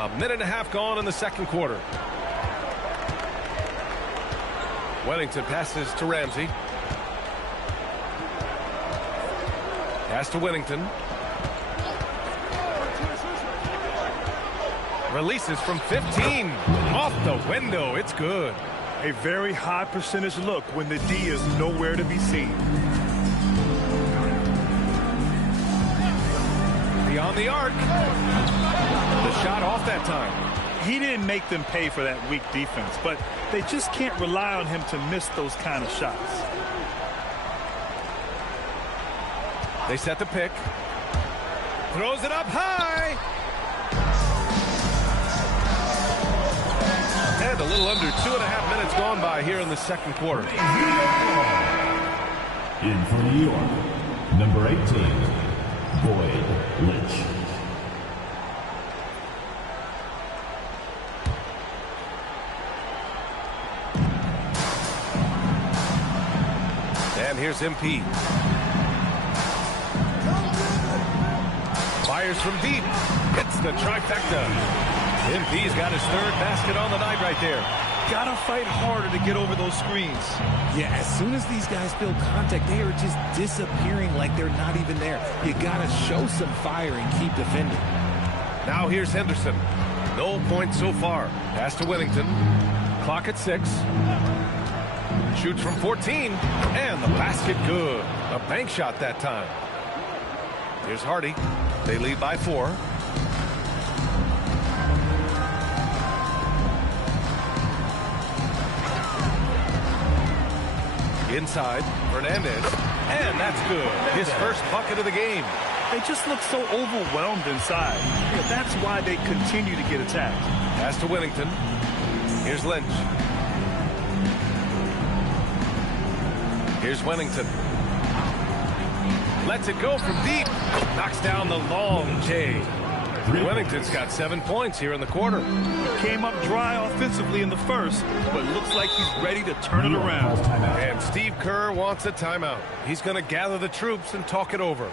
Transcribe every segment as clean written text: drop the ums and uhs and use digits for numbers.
A minute and a half gone in the second quarter. Wellington passes to Ramsey. Pass to Wellington. Releases from 15. Off the window. It's good. A very high percentage look when the D is nowhere to be seen. Beyond the arc. The shot off that time. He didn't make them pay for that weak defense, but they just can't rely on him to miss those kind of shots. They set the pick. Throws it up high. And a little under 2.5 minutes gone by here in the second quarter. In for New York, number 18, Boyd Lynch. And here's MP. Fires from deep. Hits the trifecta. MP's got his third basket on the night right there. Gotta fight harder to get over those screens. Yeah, as soon as these guys feel contact, they are just disappearing like they're not even there. You gotta show some fire and keep defending. Now here's Henderson. No points so far. Pass to Wellington. Clock at 6. Shoots from 14. And the basket good. A bank shot that time. Here's Hardy. They lead by 4. Inside, Fernandez, and that's good. His first bucket of the game. They just look so overwhelmed inside. Yeah, that's why they continue to get attacked. Pass to Wellington. Here's Lynch. Here's Wellington. Lets it go from deep. Knocks down the long J. Wellington's got 7 points here in the quarter. Came up dry offensively in the first, but looks like he's ready to turn it around. And Steve Kerr wants a timeout. He's going to gather the troops and talk it over.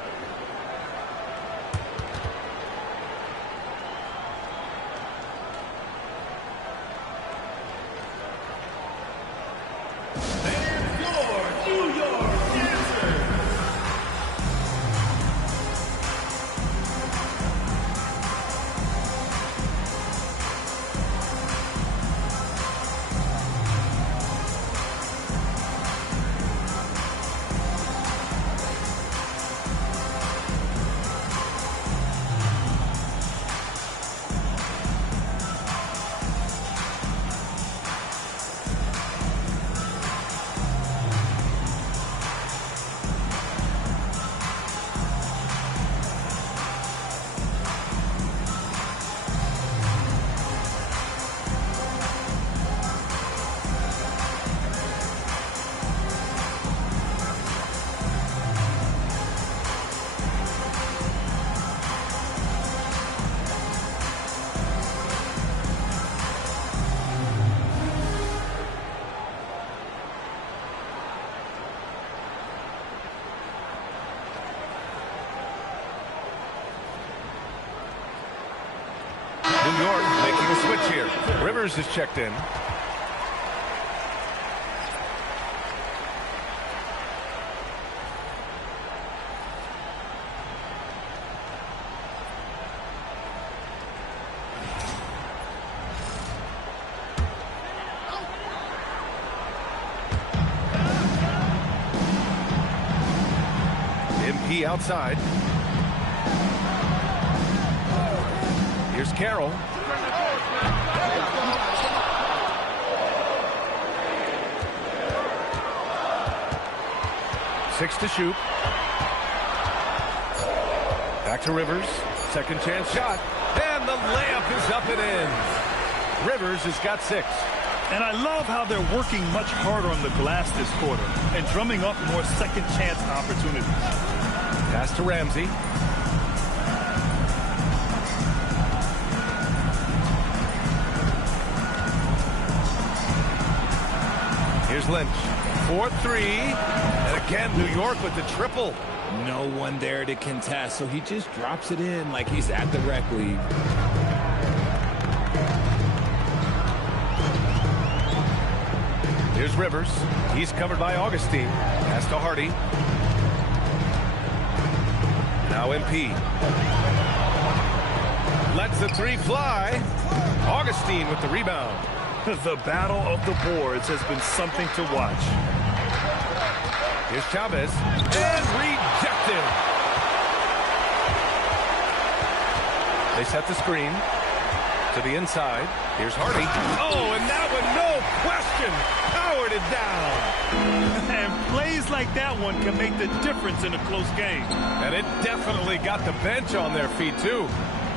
New York making a switch here. Rivers is checked in. MP outside. Here's Carroll. Six to shoot. Back to Rivers. Second chance shot. And the layup is up and in. Rivers has got 6. And I love how they're working much harder on the glass this quarter and drumming up more second chance opportunities. Pass to Ramsey. Here's Lynch. 4-3. And again, New York with the triple. No one there to contest, so he just drops it in like he's at the rec league. Here's Rivers. He's covered by Augustine. Pass to Hardy. Now MP. Lets the three fly. Augustine with the rebound. The battle of the boards has been something to watch. Here's Chavez. And rejected. They set the screen to the inside. Here's Hardy. Oh, and that one, no question, powered it down. And plays like that one can make the difference in a close game. And it definitely got the bench on their feet, too.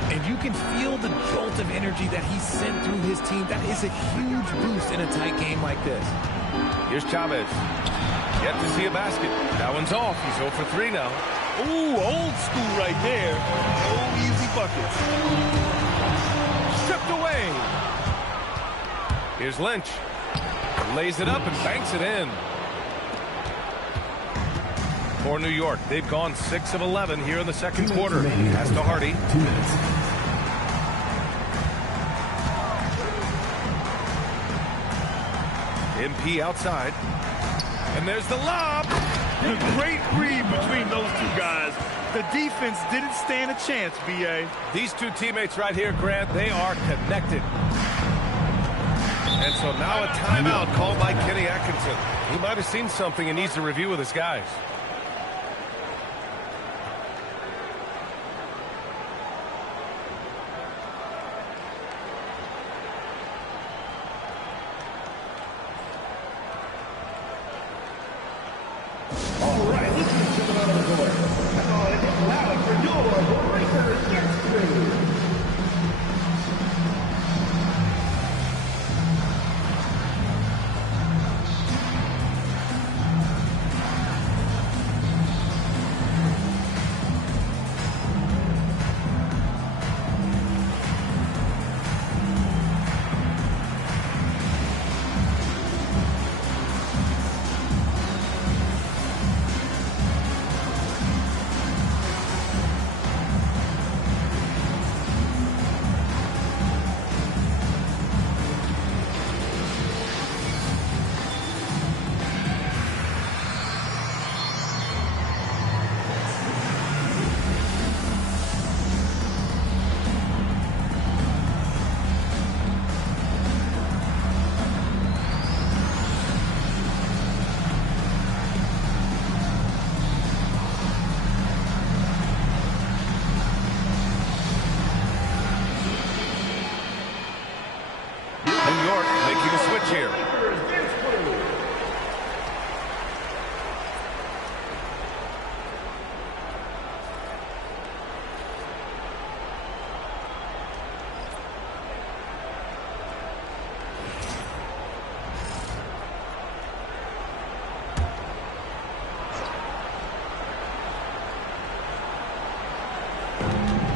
And you can feel the jolt of energy that he sent through his team. That is a huge boost in a tight game like this. Here's Chavez. Yet to see a basket. That one's off. He's 0 for 3 now. Ooh, old school right there. No easy buckets. Stripped away. Here's Lynch. Lays it up and banks it in. For New York, they've gone 6 of 11 here in the second quarter. Pass to Hardy. 2 minutes. MP outside. And there's the lob. A great read between those two guys. The defense didn't stand a chance, B.A. These two teammates right here, Grant, they are connected. And so now a timeout called by Kenny Atkinson. He might have seen something and needs to review with his guys. All right, let's get to the other court. Now it is loud for your Lakers history. Here.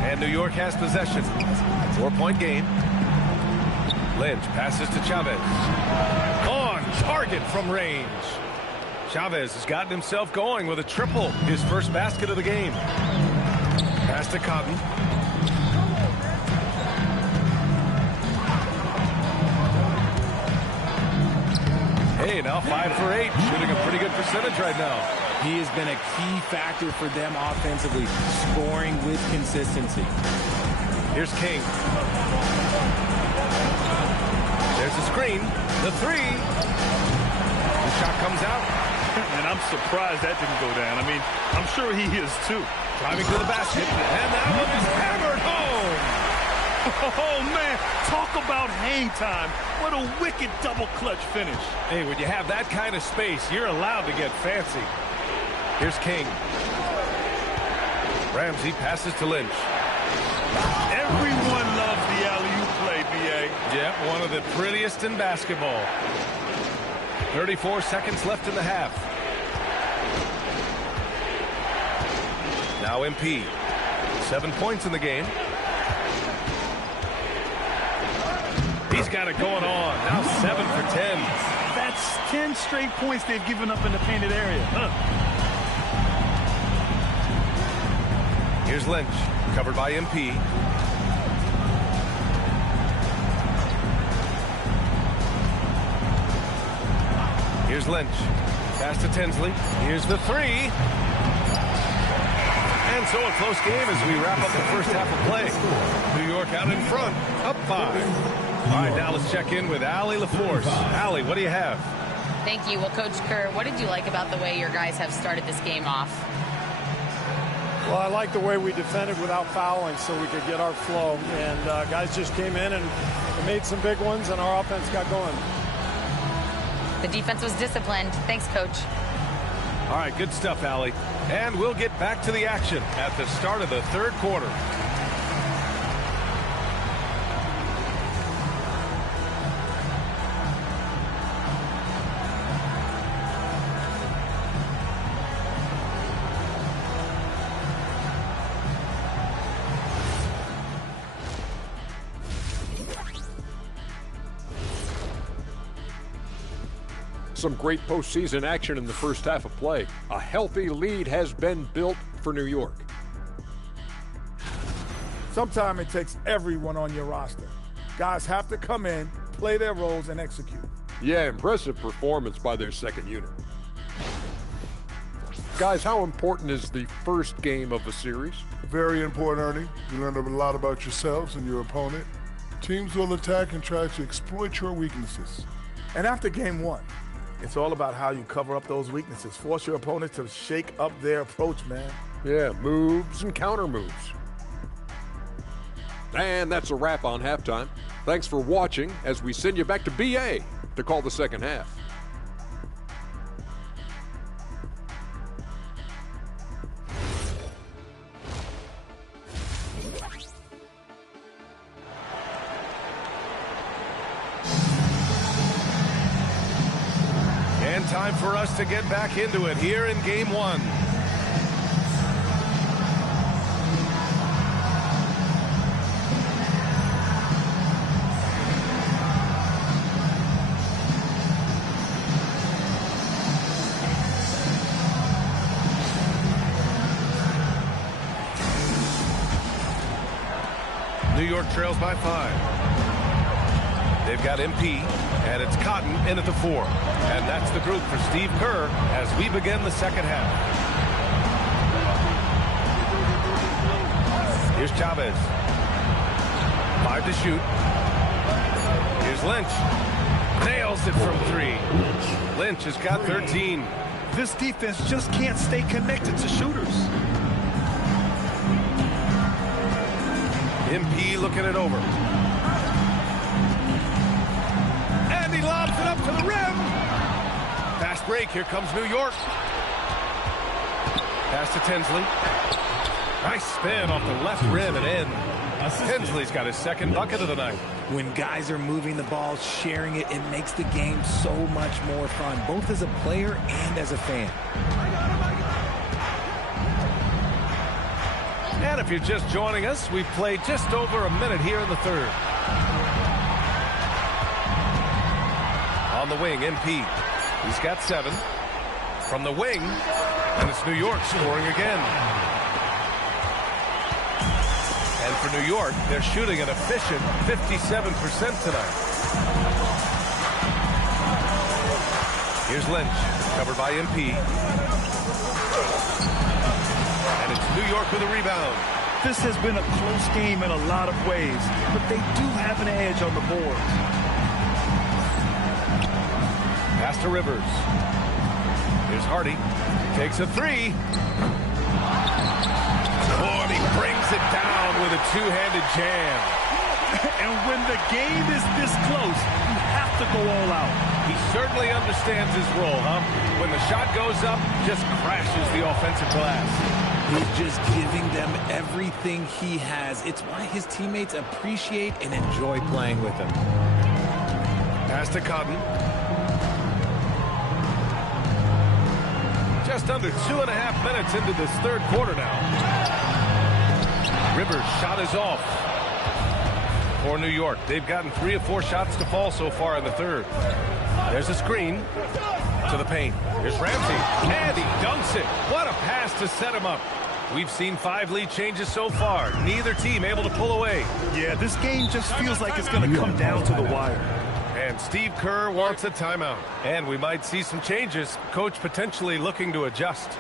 And New York has possession. 4-point game. Lynch passes to Chavez. On target from range. Chavez has gotten himself going with a triple. His first basket of the game. Pass to Cotton. Hey, now 5 for 8. Shooting a pretty good percentage right now. He has been a key factor for them offensively, scoring with consistency. Here's King. There's the screen. The three. The shot comes out. And I'm surprised that didn't go down. I mean, I'm sure he is too. Driving to the basket. And that one is hammered home. Oh, man. Talk about hang time. What a wicked double clutch finish. Hey, when you have that kind of space, you're allowed to get fancy. Here's King. Ramsey passes to Lynch. Everyone loves the alley-oop play, B.A. Yeah, one of the prettiest in basketball. 34 seconds left in the half. Now MP. 7 points in the game. He's got it going on. Now 7 for 10. That's 10 straight points they've given up in the painted area. Here's Lynch, covered by MP. Here's Lynch. Pass to Tinsley. Here's the three. And so a close game as we wrap up the first half of play. New York out in front, up 5. All right, now let's check in with Allie LaForce. Allie, what do you have? Thank you. Well, Coach Kerr, what did you like about the way your guys have started this game off? Well, I like the way we defended without fouling so we could get our flow. And guys just came in and made some big ones, and our offense got going. The defense was disciplined. Thanks, Coach. All right, good stuff, Allie. And we'll get back to the action at the start of the third quarter. Some great postseason action in the first half of play. A healthy lead has been built for New York. Sometimes it takes everyone on your roster. Guys have to come in, play their roles, and execute. Yeah, impressive performance by their second unit. Guys, how important is the first game of a series? Very important, Ernie. You learn a lot about yourselves and your opponent. Teams will attack and try to exploit your weaknesses. And after game 1, it's all about how you cover up those weaknesses. Force your opponent to shake up their approach, man. Yeah, moves and counter moves. And that's a wrap on halftime. Thanks for watching as we send you back to BA to call the second half. And time for us to get back into it here in game 1. New York trails by 5. They've got MP, and it's Cotton in at the 4. And that's the group for Steve Kerr as we begin the second half. Here's Chavez. 5 to shoot. Here's Lynch. Nails it from 3. Lynch has got 13. This defense just can't stay connected to shooters. MP looking it over. And he lobs it up to the rim. Fast break. Here comes New York. Pass to Tinsley. Nice spin off the left rim and in. Tinsley's got his second bucket of the night. When guys are moving the ball, sharing it, it makes the game so much more fun, both as a player and as a fan. And if you're just joining us, we've played just over a minute here in the third. On the wing, MP. He's got 7. From the wing, and it's New York scoring again. And for New York, they're shooting an efficient 57% tonight. Here's Lynch, covered by MP. And it's New York with a rebound. This has been a close game in a lot of ways, but they do have an edge on the board. Pass to Rivers. Here's Hardy. Takes a 3. Oh, and he brings it down with a two-handed jam. And when the game is this close, you have to go all out. He certainly understands his role, huh? When the shot goes up, just crashes the offensive glass. He's just giving them everything he has. It's why his teammates appreciate and enjoy playing with him. Pass to Cotton. Just under 2.5 minutes into this third quarter now. Rivers' shot is off for New York. They've gotten 3 of 4 shots to fall so far in the third. There's a screen to the paint. Here's Ramsey, and he dunks it. What a pass to set him up. We've seen 5 lead changes so far. Neither team able to pull away. Yeah, this game just feels like it's going to come down to the wire. And Steve Kerr wants a timeout. And we might see some changes. Coach potentially looking to adjust.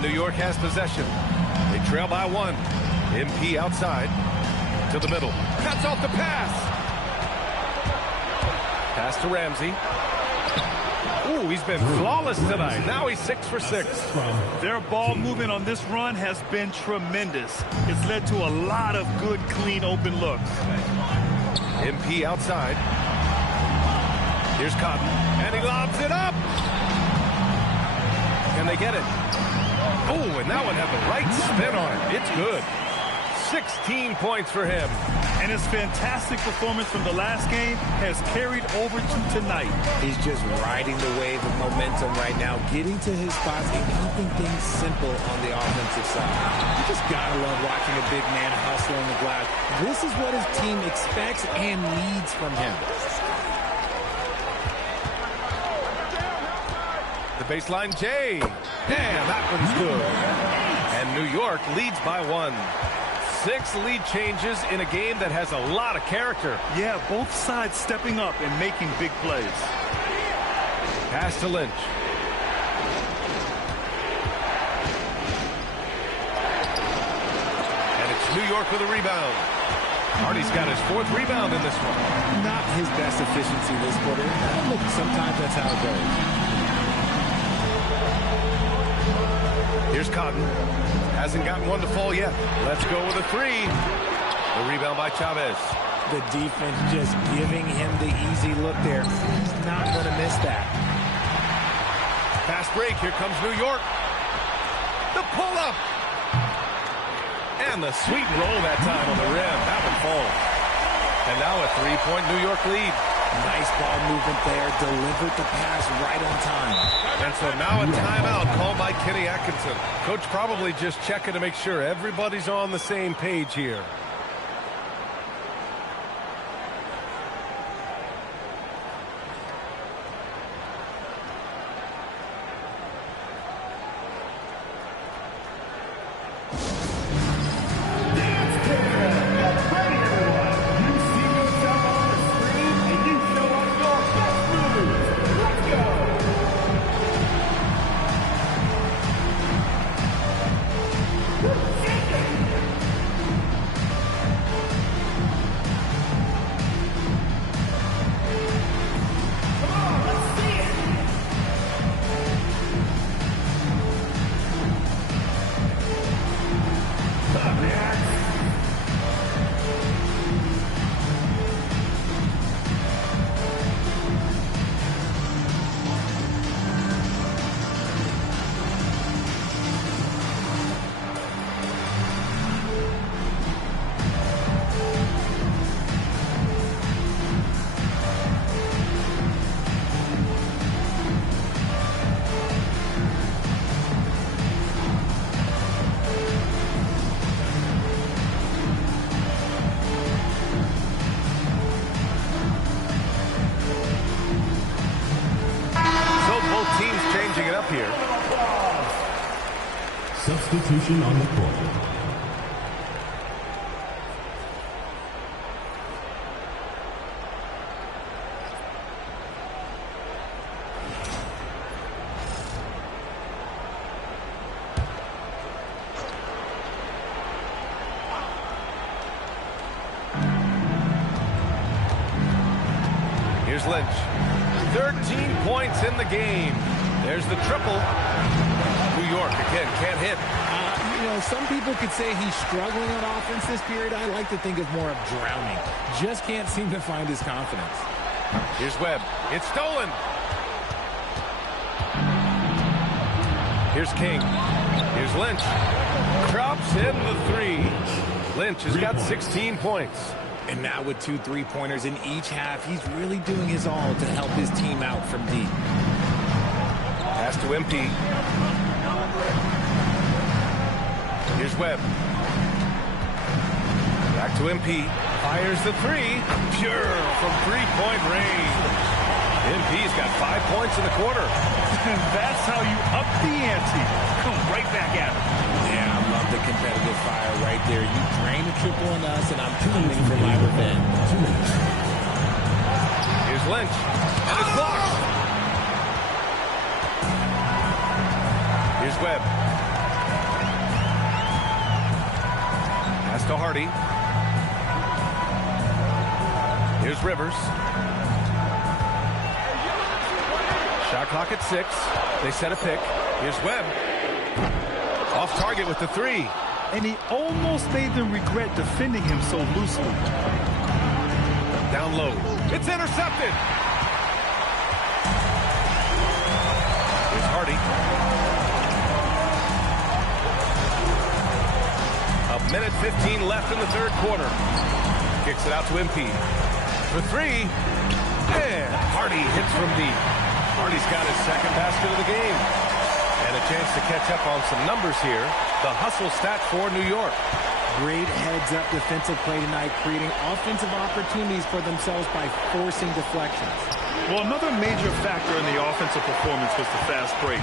New York has possession. They trail by 1. MP outside to the middle. Cuts off the pass. Pass to Ramsey. Ooh, he's been flawless tonight. Now he's 6 for 6. Their ball movement on this run has been tremendous. It's led to a lot of good, clean, open looks. MP outside. Here's Cotton, and he lobs it up. Can they get it? Oh, and that one had the right spin on it. It's good. 16 points for him. And his fantastic performance from the last game has carried over to tonight. He's just riding the wave of momentum right now, getting to his spots and keeping things simple on the offensive side. You just gotta love watching a big man hustle on the glass. This is what his team expects and needs from him. The baseline J. And that one's good. And New York leads by 1. 6 lead changes in a game that has a lot of character. Yeah, both sides stepping up and making big plays. Pass to Lynch. And it's New York with a rebound. Hardy's got his 4th rebound in this one. Not his best efficiency this quarter. Look, sometimes that's how it goes. Here's Cotton. Hasn't gotten one to fall yet. Let's go with a 3. The rebound by Chavez. The defense just giving him the easy look there. He's not going to miss that. Fast break. Here comes New York. The pull-up. And the sweet roll that time on the rim. That one falls. And now a 3-point New York lead. Nice ball movement there. Delivered the pass right on time. And so now a timeout called by Kenny Atkinson. Coach probably just checking to make sure everybody's on the same page here. Substitution on the court. Here's Lynch. 13 points in the game. There's the triple. New York, again, can't hit. You know, some people could say he's struggling on offense this period. I like to think of more of drowning. Just can't seem to find his confidence. Here's Webb. It's stolen. Here's King. Here's Lynch. Drops in the three. Lynch has got 16 points. And now with 2 3-pointers in each half, he's really doing his all to help his team out from deep. Pass to MP. Here's Webb. Back to MP. Fires the three. Pure from three-point range. MP's got 5 points in the quarter. That's how you up the ante. Come right back at him. Yeah, I love the competitive fire right there. You drain a triple on us, and I'm coming for my revenge. Here's Lynch. And it's blocked. Here's Webb. Pass to Hardy. Here's Rivers. Shot clock at 6. They set a pick. Here's Webb. Off target with the three. And he almost made them regret defending him so loosely. Down low. It's intercepted. Here's Hardy. A minute 15 left in the third quarter. Kicks it out to MP. For three. And Hardy hits from deep. Hardy's got his second basket of the game. And a chance to catch up on some numbers here. The hustle stat for New York. Great heads-up defensive play tonight, creating offensive opportunities for themselves by forcing deflections. Well, another major factor in the offensive performance was the fast break.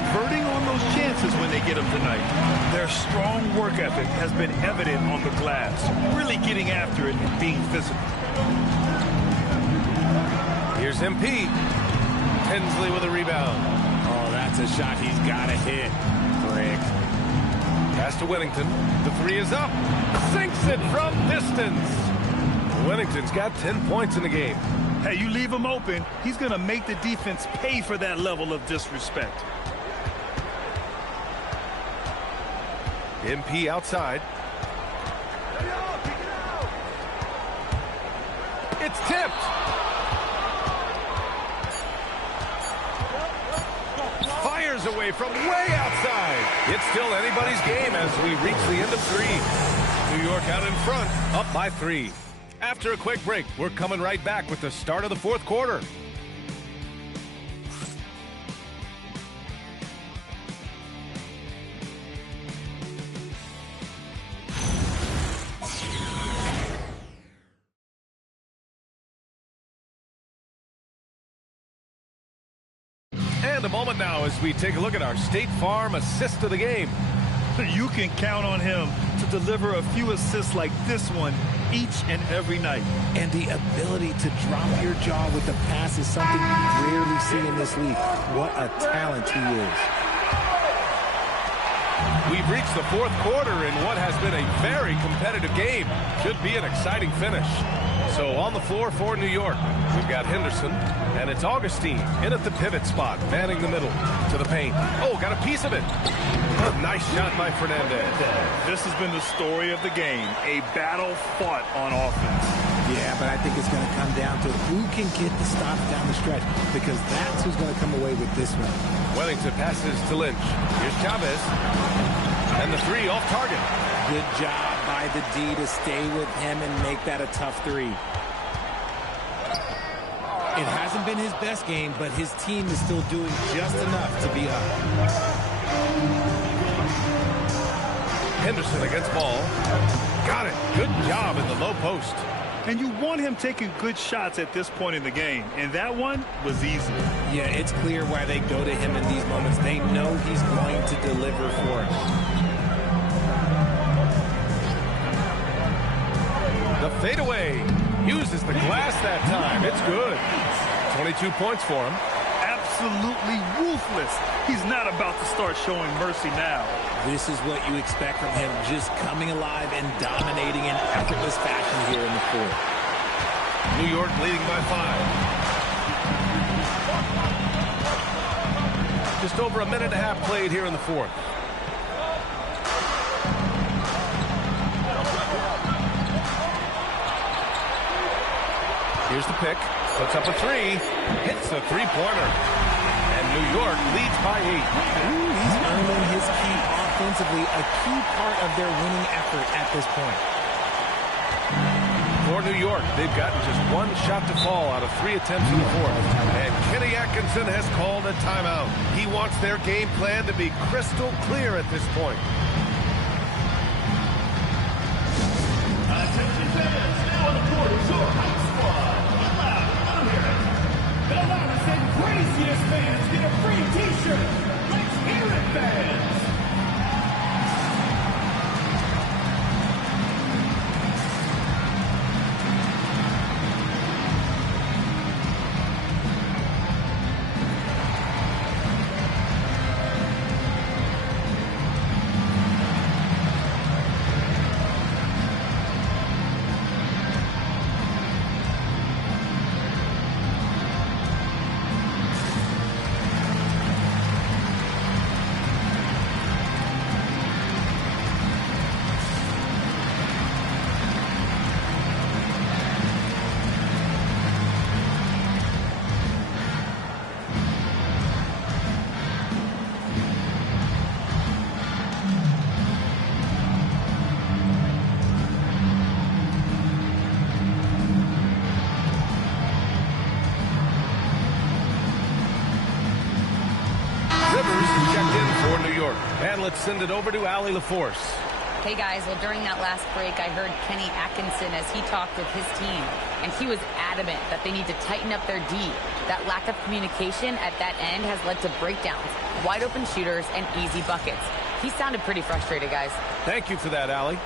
Converting on those chances when they get them tonight. Their strong work ethic has been evident on the glass. Really getting after it and being physical. Here's MP. Tinsley with a rebound. Oh, that's a shot he's got to hit. Frick. Pass to Whittington. The three is up. Sinks it from distance. Whittington's got 10 points in the game. Hey, you leave him open, he's going to make the defense pay for that level of disrespect. MP outside. It's tipped. Fires away from way outside. It's still anybody's game as we reach the end of 3. New York out in front, up by 3. After a quick break, we're coming right back with the start of the fourth quarter. And a moment now as we take a look at our State Farm assist of the game. You can count on him to deliver a few assists like this one each and every night. And the ability to drop your jaw with the pass is something you rarely see in this league. What a talent he is. We've reached the fourth quarter in what has been a very competitive game. Should be an exciting finish. So on the floor for New York, we've got Henderson, and it's Augustine in at the pivot spot, manning the middle to the paint. Oh, got a piece of it. A nice shot by Fernandez. This has been the story of the game, a battle fought on offense. Yeah, but I think it's going to come down to who can get the stops down the stretch, because that's who's going to come away with this one. Wellington passes to Lynch. Here's Chavez. And the three off target. Good job by the D to stay with him and make that a tough 3. It hasn't been his best game, but his team is still doing just enough to be up. Henderson against ball. Got it. Good job in the low post. And you want him taking good shots at this point in the game. And that one was easy. Yeah, it's clear why they go to him in these moments. They know he's going to deliver for them. The fadeaway uses the glass that time. It's good. 22 points for him. Absolutely ruthless. He's not about to start showing mercy now. This is what you expect from him, just coming alive and dominating in effortless fashion here in the fourth. New York leading by 5. Just over a minute and a half played here in the fourth. Here's the pick. Puts up a three. Hits a three-pointer. And New York leads by 8. He's earning his key offensively, a key part of their winning effort at this point. For New York, they've gotten just one shot to fall out of 3 attempts in the fourth. And Kenny Atkinson has called a timeout. He wants their game plan to be crystal clear at this point. Attention fans, now on the court is your house squad. The loudest and craziest fans get a free t-shirt. Let's hear it, fans. And let's send it over to Allie LaForce. Hey guys, well during that last break I heard Kenny Atkinson as he talked with his team, and he was adamant that they need to tighten up their D. That lack of communication at that end has led to breakdowns, wide open shooters, and easy buckets. He sounded pretty frustrated, guys. Thank you for that, Allie.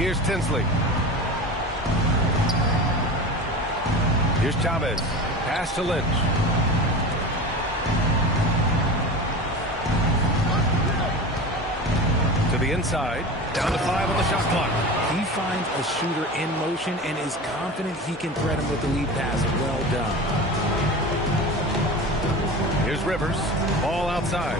Here's Tinsley. Here's Chavez. Pass to Lynch. To the inside. Down to 5 on the shot clock. He finds a shooter in motion and is confident he can thread him with the lead pass. Well done. Here's Rivers. Ball outside.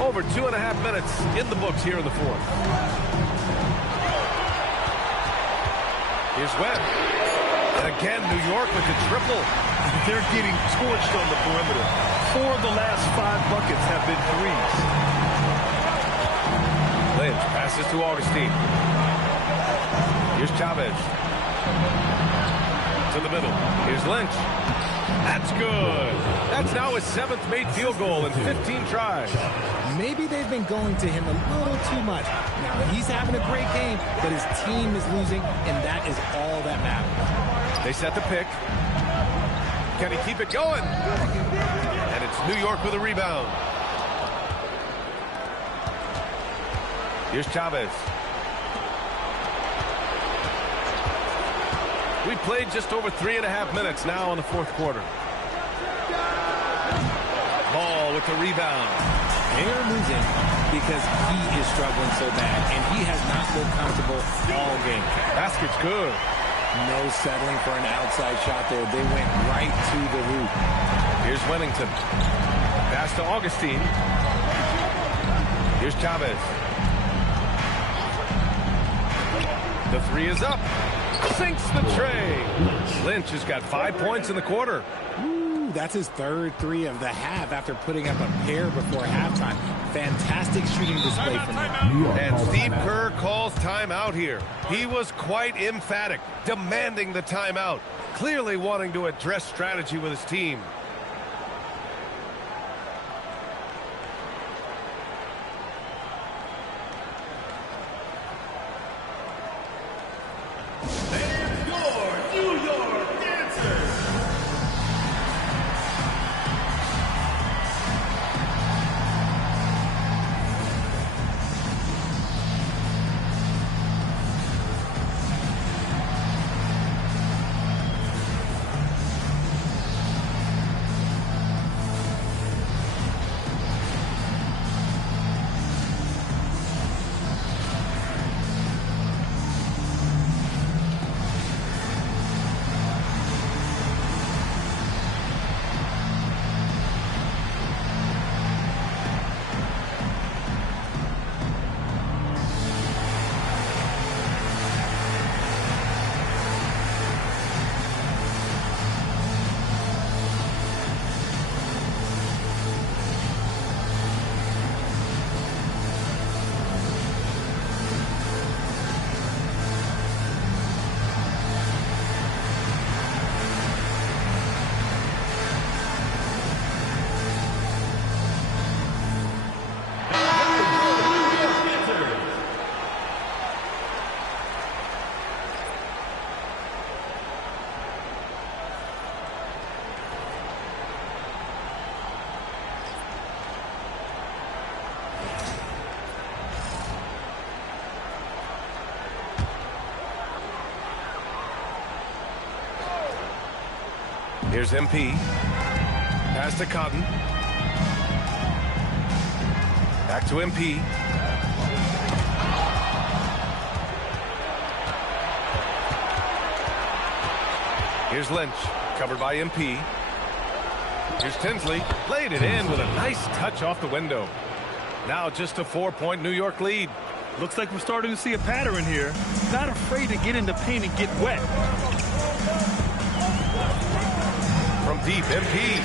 Over 2.5 minutes in the books here in the fourth. Here's Webb. And again, New York with the triple. They're getting torched on the perimeter. 4 of the last 5 buckets have been threes. Lynch passes to Augustine. Here's Chavez. To the middle. Here's Lynch. That's good. That's now his 7th made field goal in 15 tries. Maybe they've been going to him a little too much. Now, he's having a great game, but his team is losing, and that is all that matters. They set the pick. Can he keep it going? And it's New York with a rebound. Here's Chavez. We played just over 3.5 minutes now in the fourth quarter. Ball with the rebound. They are losing because he is struggling so bad, and he has not looked comfortable all game. Basket's good. No settling for an outside shot there. They went right to the hoop. Here's Wennington. Pass to Augustine. Here's Chavez. The 3 is up. Sinks the tray. Lynch has got 5 points in the quarter. Ooh, that's his 3rd 3 of the half after putting up a pair before halftime. Fantastic shooting display from him. And Steve Kerr calls timeout here. He was quite emphatic, demanding the timeout, clearly wanting to address strategy with his team. Here's MP. Pass to Cotton. Back to MP. Here's Lynch, covered by MP. Here's Tinsley, played it in with a nice touch off the window. Now just a 4-point New York lead. Looks like we're starting to see a pattern here. Not afraid to get in the paint and get wet. From deep, MP.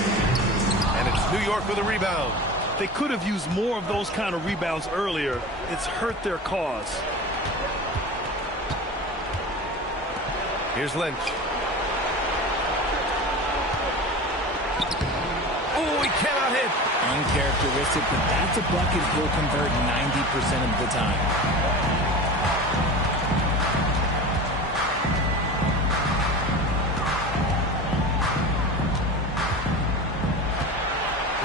And it's New York with a rebound. They could have used more of those kind of rebounds earlier. It's hurt their cause. Here's Lynch. Oh, he cannot hit. Uncharacteristic, but that's a bucket he'll convert 90% of the time.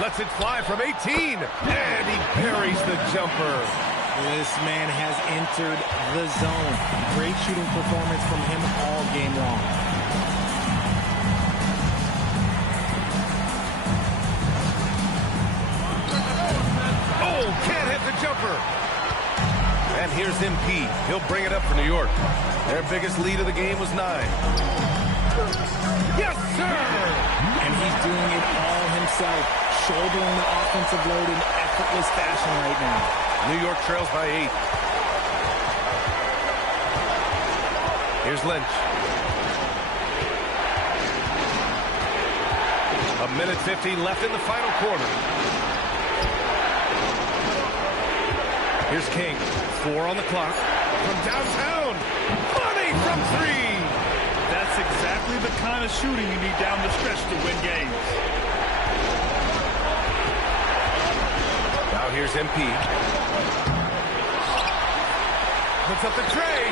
Lets it fly from 18, and he buries the jumper. This man has entered the zone. Great shooting performance from him all game long. Oh, can't hit the jumper. And here's MP. He'll bring it up for New York. Their biggest lead of the game was 9. Yes, sir! And he's doing it all himself, shouldering the offensive load in effortless fashion right now. New York trails by 8. Here's Lynch. A minute 50 left in the final quarter. Here's King. 4 on the clock. From downtown. Money from 3. That's exactly the kind of shooting you need down the stretch to win games. Now here's MP. Puts up the tray.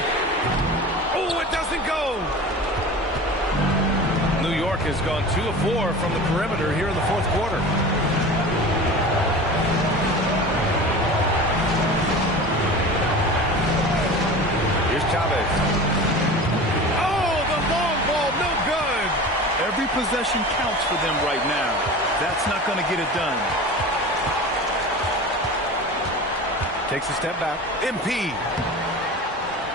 Oh, it doesn't go. New York has gone 2 of 4 from the perimeter here in the fourth quarter. Here's Chavez. Oh, the long ball, no good. Every possession counts for them right now. That's not going to get it done. Takes a step back. MP.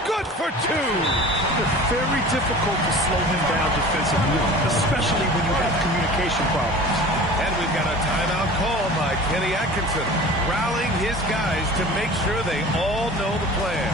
Good for 2. It's very difficult to slow him down defensively, especially when you have communication problems. And we've got a timeout call by Kenny Atkinson, rallying his guys to make sure they all know the plan.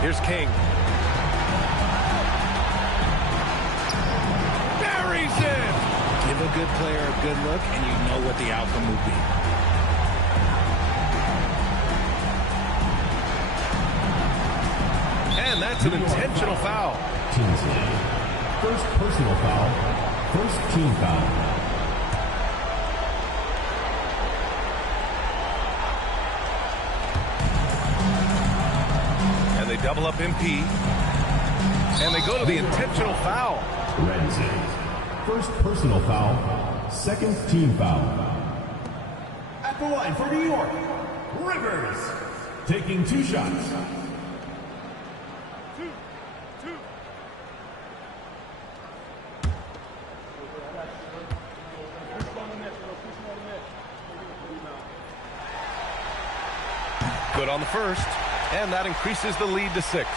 Here's King. Buries it! Give a good player a good look, and you know what the outcome will be. And that's an intentional foul. First personal foul. First team foul. double up MP. And they go to the intentional foul. Red team. First personal foul, second team foul. At the line for New York, Rivers, taking 2 shots. Good on the first, and that increases the lead to 6.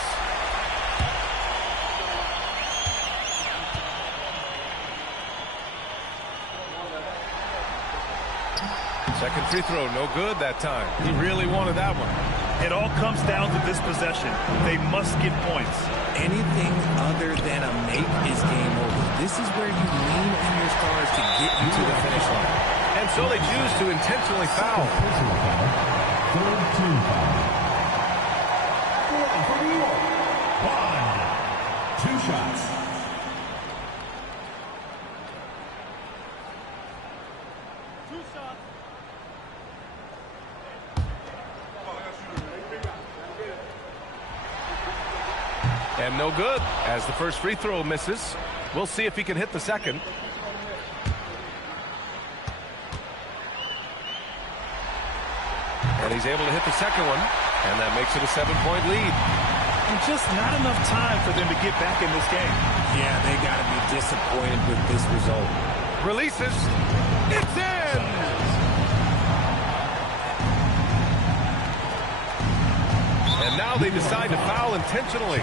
Second free throw, no good that time. He really wanted that one. It all comes down to this possession. They must get points. Anything other than a make is game over. This is where you lean on your stars to get you to the finish line. And so they choose to intentionally foul. Personal foul, third team foul. At the line for New York, Bond, 2 shots. And no good, as the first free throw misses. We'll see if he can hit the second. And he's able to hit the second one, and that makes it a 7-point lead. And just not enough time for them to get back in this game. Yeah, they got to be disappointed with this result. Releases. It's in! And now they decide to foul intentionally.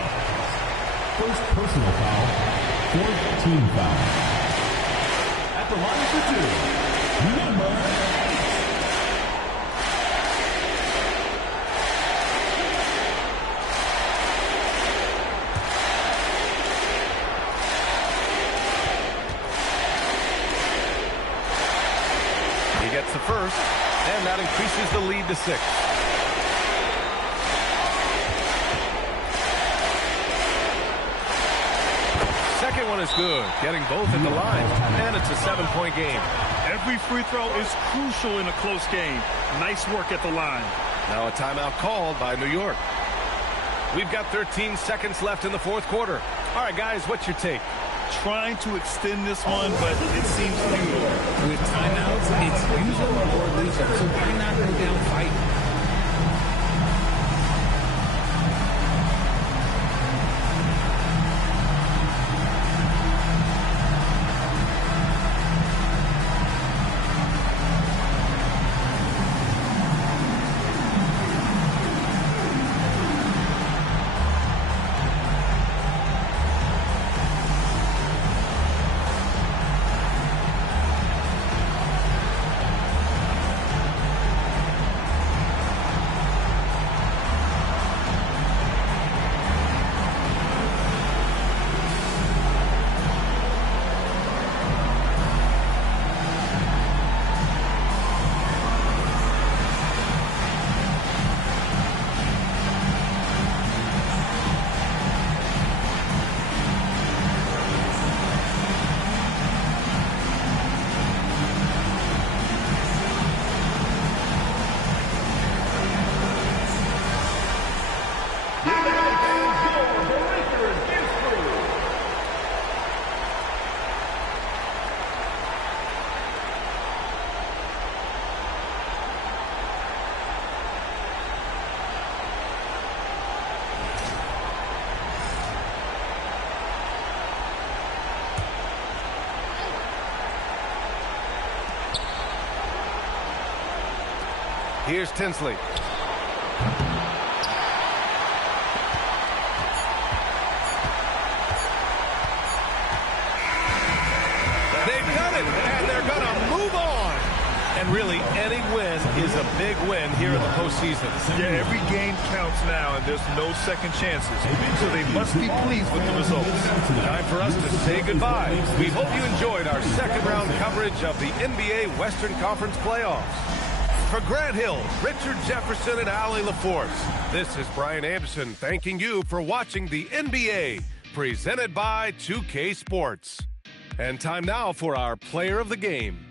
First personal foul, fourth team foul. At the line for 2, number 8. He gets the first, and that increases the lead to 6. Second one is good, getting both at the line, and it's a 7-point game. Every free throw is crucial in a close game. Nice work at the line. Now a timeout called by New York. We've got 13 seconds left in the fourth quarter. All right, guys, what's your take? Trying to extend this one, but it seems futile. With timeouts, it's usually more losing, so why not go down fighting? Here's Tinsley. They've done it, and they're going to move on. And really, any win is a big win here in the postseason. Yeah, every game counts now, and there's no second chances. So they must be pleased with the results. Time for us to say goodbye. We hope you enjoyed our second-round coverage of the NBA Western Conference playoffs. For Grant Hill, Richard Jefferson, and Allie LaForce, this is Brian Anderson thanking you for watching the NBA, presented by 2K Sports. And time now for our player of the game.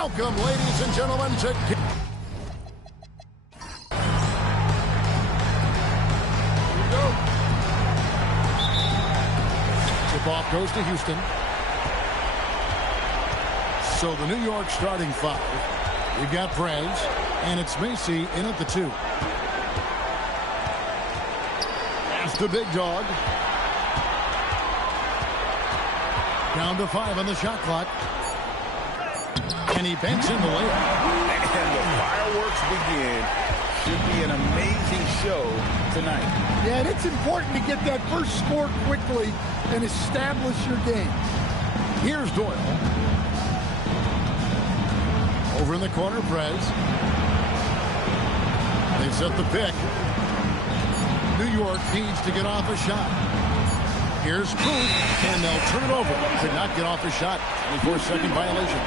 Welcome, ladies and gentlemen, to... Tip-off goes to Houston. So the New York starting five. We've got Prez, and it's Macy in at the 2. Pass to Big Dog. Down to 5 on the shot clock. And he banks in the layup. And the fireworks begin. Should be an amazing show tonight. Yeah, and it's important to get that first score quickly and establish your game. Here's Doyle. Over in the corner, Prez. They set the pick. New York needs to get off a shot. Here's Booth, and they'll turn it over. Could not get off a shot. 24-second violation.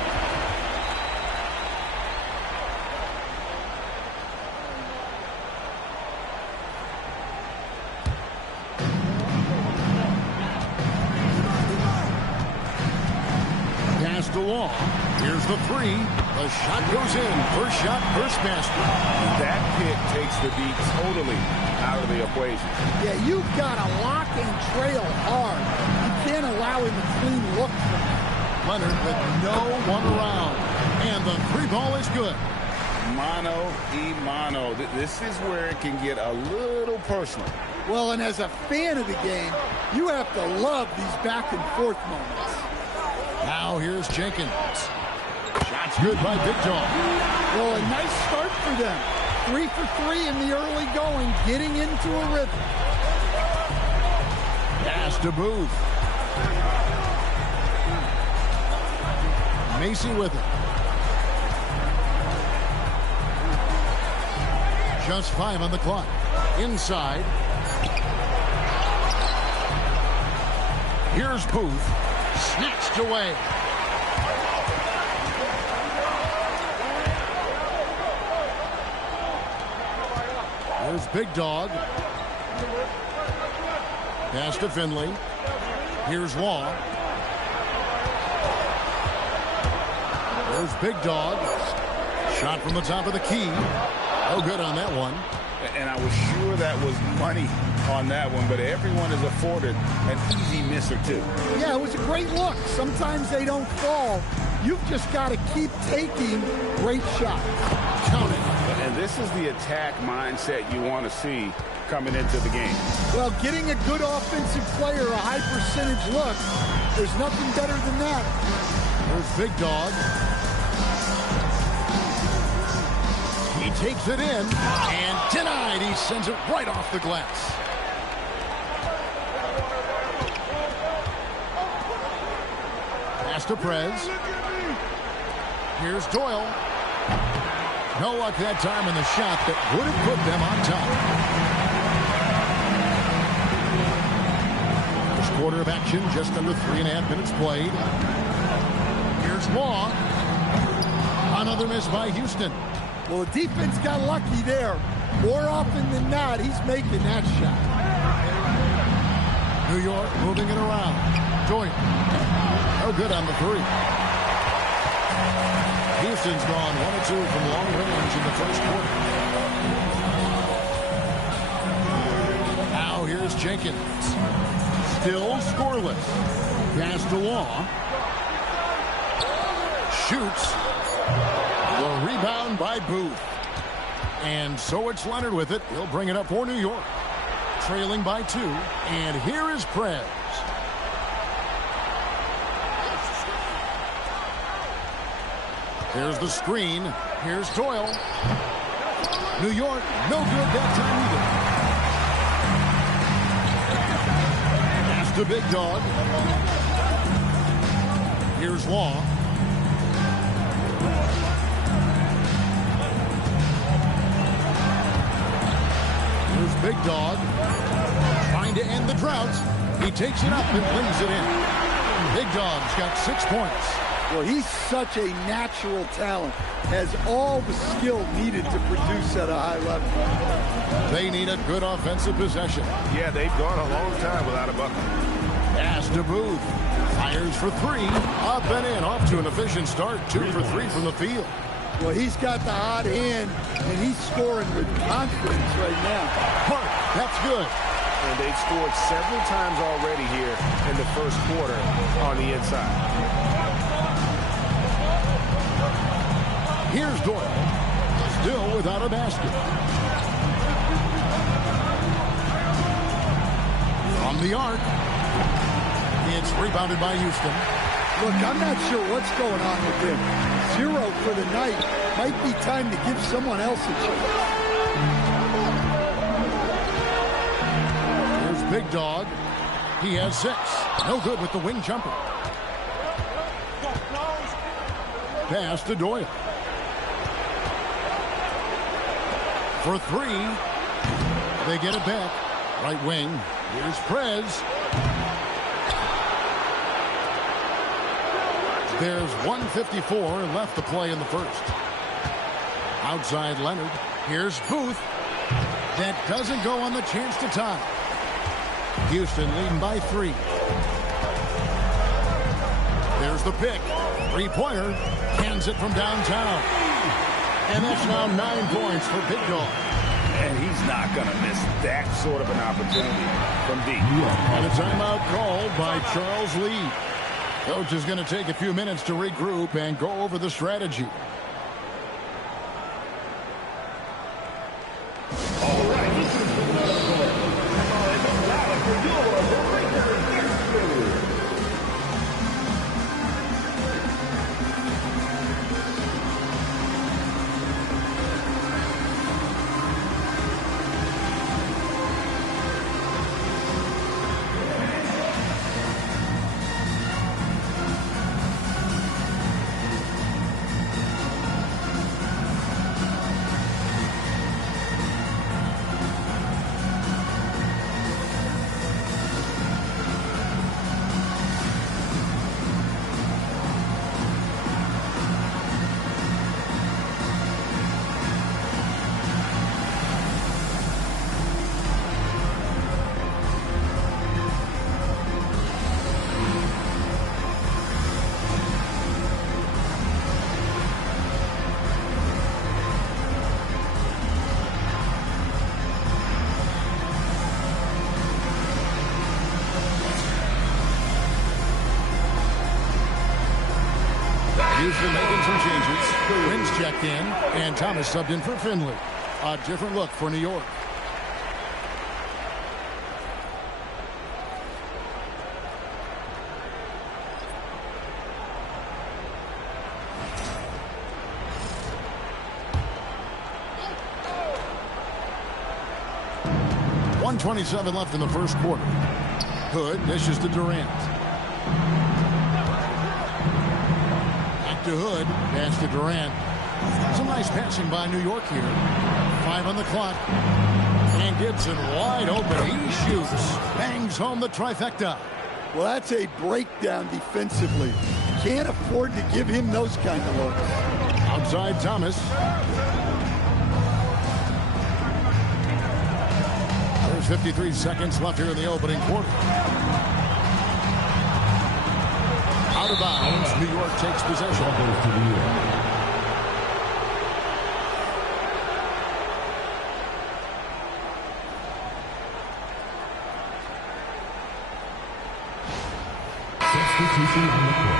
Passed along. Here's the 3. The shot goes in. First shot, first basket. That pick takes the beat totally out of the equation. Yeah, you've got to lock and trail hard. You can't allow him a clean look from that. Leonard with no one around. And the 3 ball is good. Mano y mano. This is where it can get a little personal. Well, and as a fan of the game, you have to love these back and forth moments. Now here's Jenkins. Shot's good by Big Dog. Well, a nice start for them. 3 for 3 in the early going, getting into a rhythm. Pass to Booth. Macy with it. Just 5 on the clock. Inside. Here's Booth. Snatched away. Here's Big Dog. Pass to Finley. Here's Waugh. There's Big Dog. Shot from the top of the key. Oh, good on that one. And I was sure that was money on that one, but everyone is afforded an easy miss or two. Yeah, it was a great look. Sometimes they don't fall. You've just got to keep taking great shots. Count it. And this is the attack mindset you want to see coming into the game. Well, getting a good offensive player a high percentage look, there's nothing better than that. There's Big Dog. He takes it in and denied. He sends it right off the glass. Pass to Prez. Here's Doyle. No luck that time in the shot that would have put them on top. First quarter of action, just under 3.5 minutes played. Here's Waugh. Another miss by Houston. Well, the defense got lucky there. More often than not, he's making that shot. New York moving it around. Doyle. Oh, good on the 3. Houston's gone 1 or 2 from long range in the first quarter. Now here's Jenkins. Still scoreless. Pass to Waugh. Shoots. The rebound by Booth. And so it's Leonard with it. He'll bring it up for New York. Trailing by 2. And here is Prez. Here's the screen. Here's Doyle. New York, no good that time either. Pass to Big Dog. Here's Waugh. Here's Big Dog. Trying to end the drought. He takes it up and brings it in. Big Dog's got 6 points. Well, he's such a natural talent. Has all the skill needed to produce at a high level. They need a good offensive possession. Yeah, they've gone a long time without a bucket. Pass to Booth. Fires for three. Up and in. Off to an efficient start. 2 for 3 from the field. Well, he's got the hot hand, and he's scoring with confidence right now. Park. That's good. And they've scored several times already here in the first quarter on the inside. Here's Doyle. Still without a basket. From the arc. It's rebounded by Houston. Look, I'm not sure what's going on with him. 0 for the night. Might be time to give someone else a chance. Here's Big Dog. He has 6. No good with the wing jumper. Pass to Doyle. For 3. They get it back. Right wing. Here's Prez. There's 1:54 left to play in the first. Outside Leonard. Here's Booth. That doesn't go on the chance to tie. Houston leading by 3. There's the pick. 3-pointer. Cans it from downtown. And that's now 9 points for Big Dog. And he's not going to miss that sort of an opportunity from deep. And a timeout called by Charles Lee. Coach is going to take a few minutes to regroup and go over the strategy. All right, this is the another goal. And now for your Houston making some changes. Wins checked in, and Thomas subbed in for Finley. A different look for New York. .127 left in the first quarter. Hood dishes to Durant. To Hood, pass to Durant. Some nice passing by New York here. 5 on the clock. And Gibson wide open. He shoots. Bangs home the trifecta. Well, that's a breakdown defensively. Can't afford to give him those kind of looks. Outside Thomas. There's 53 seconds left here in the opening quarter. Out of bounds. New York takes possession. Substitution on the court.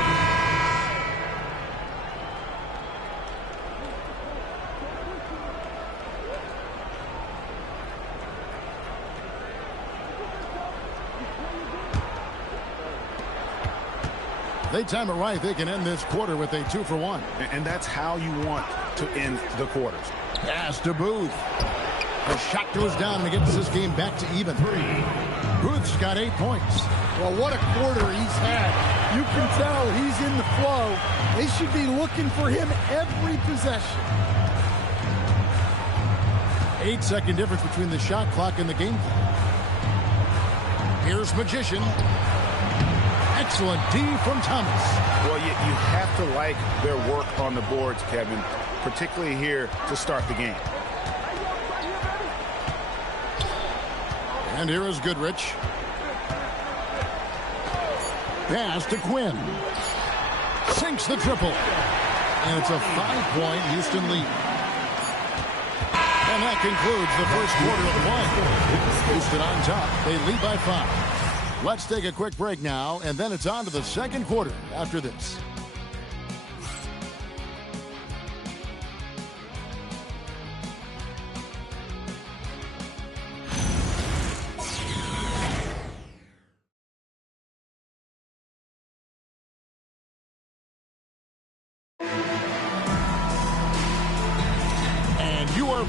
They time it right. They can end this quarter with a 2-for-1. And that's how you want to end the quarters. Pass to Booth. The shot goes down and it gets this game back to even. Booth's got 8 points. Well, what a quarter he's had. You can tell he's in the flow. They should be looking for him every possession. 8-second difference between the shot clock and the game clock. Here's Magician. Excellent D from Thomas. Well, you have to like their work on the boards, Kevin, particularly here to start the game. And here is Goodrich. Pass to Quinn. Sinks the triple. And it's a 5-point Houston lead. And that concludes the first quarter of play. Houston on top. They lead by 5. Let's take a quick break now, and then it's on to the second quarter after this.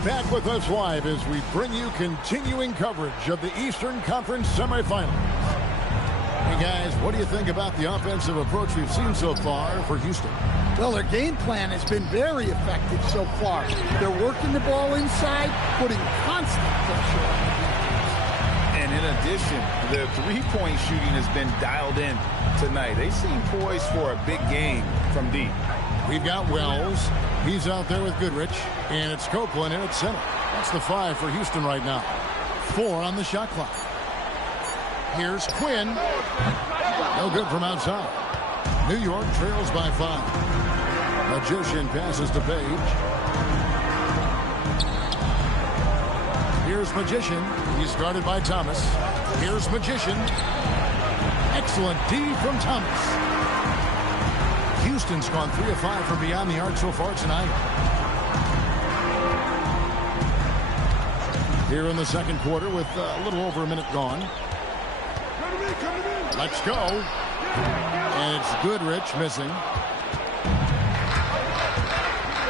Back with us live as we bring you continuing coverage of the Eastern Conference semifinals. Hey guys, what do you think about the offensive approach we've seen so far for Houston? Well, their game plan has been very effective so far. They're working the ball inside, putting constant pressure on the defense. And in addition, the three-point shooting has been dialed in tonight. They seem poised for a big game from deep. We've got Wells. He's out there with Goodrich. And it's Copeland in at center. That's the 5 for Houston right now. 4 on the shot clock. Here's Quinn. No good from outside. New York trails by 5. Magician passes to Page. Here's Magician. He's guarded by Thomas. Here's Magician. Excellent D from Thomas. Houston's gone 3 of 5 from beyond the arc so far tonight. Here in the second quarter with a little over a minute gone. Let's go. And it's Goodrich missing.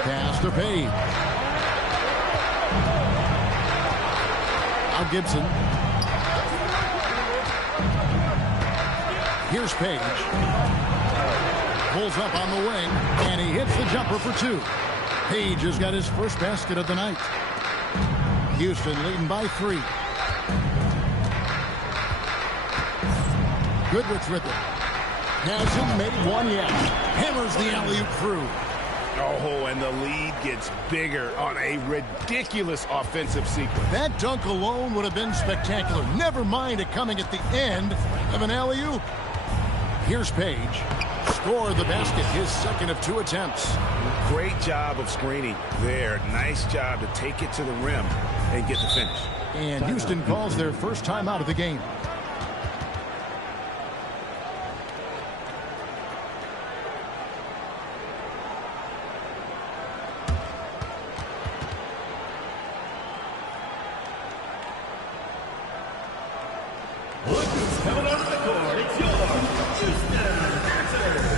Pass to Page. Now Gibson. Here's Page. Pulls up on the wing, and he hits the jumper for 2. Page has got his first basket of the night. Houston leading by 3. Goodrich with it. Hasn't made one yet. Hammers the alley-oop through. Oh, and the lead gets bigger on a ridiculous offensive sequence. That dunk alone would have been spectacular. Never mind it coming at the end of an alley-oop. Here's Page. Scored the basket, his second of 2 attempts. Great job of screening there. Nice job to take it to the rim and get the finish. And Houston calls their first time out of the game. Coming onto the court, it's your Houston Dancers.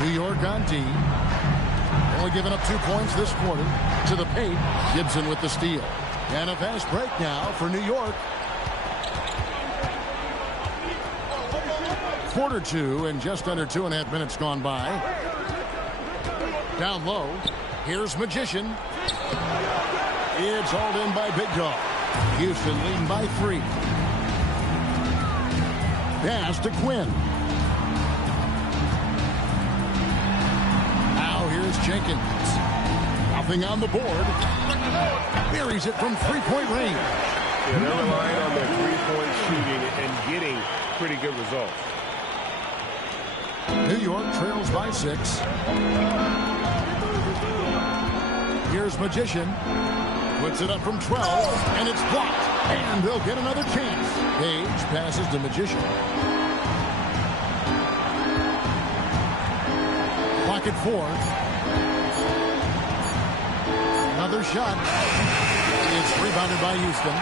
New York on D. Only giving up 2 points this quarter to the paint. Gibson with the steal. And a fast break now for New York. Quarter 2 and just under 2.5 minutes gone by. Down low. Here's Magician. It's hauled in by Big Dog. Houston leading by 3. Pass to Quinn. Jenkins. Nothing on the board. Buries it from three-point range. Yeah, they're relying on their three-point shooting and getting pretty good results. New York trails by 6. Here's Magician. Puts it up from 12, and it's blocked. And they'll get another chance. Page passes to Magician. Clock at 4. Another shot. It's rebounded by Houston.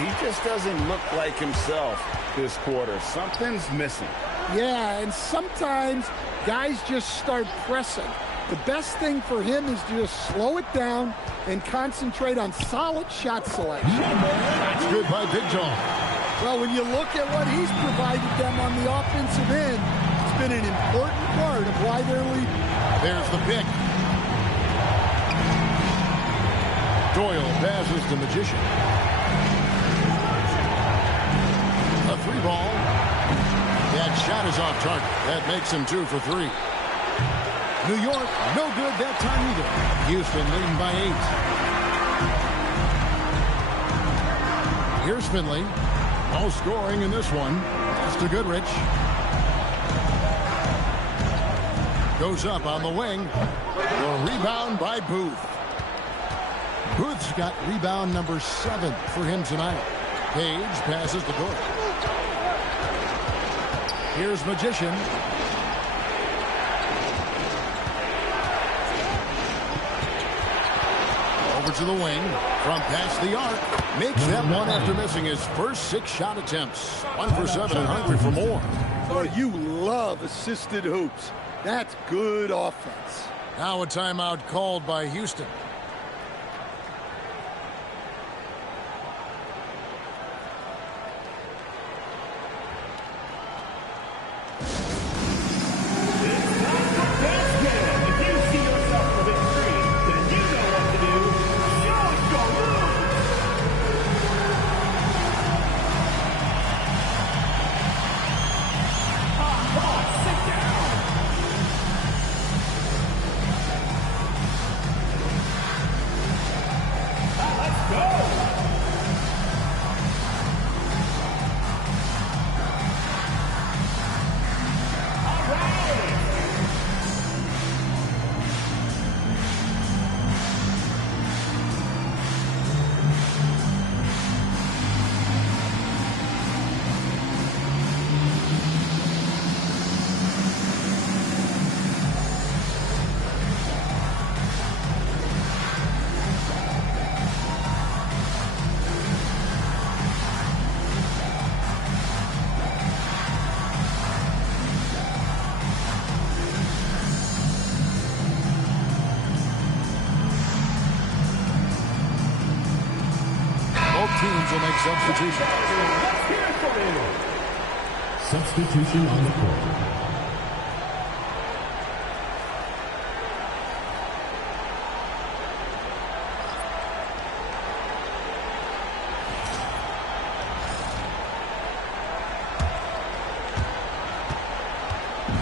He just doesn't look like himself this quarter. Something's missing. Yeah, and sometimes guys just start pressing. The best thing for him is to just slow it down and concentrate on solid shot selection. That's good by Big John. Well, when you look at what he's provided them on the offensive end, it's been an important part of why they're leading. There's the pick. Doyle passes to Magician. A 3-ball. That shot is off target. That makes him 2 for 3. New York, no good that time either. Houston leading by 8. Here's Finley. No scoring in this one. Pass to Goodrich. Goes up on the wing. The rebound by Booth. Booth's got rebound number 7 for him tonight. Page passes to Doyle. Here's Magician. Over to the wing. From past the arc. Makes that one after missing his first 6 shot attempts. 1 for 7 and hungry for more. Oh, you love assisted hoops. That's good offense. Now a timeout called by Houston. Teams will make substitutions. Substitution on the court.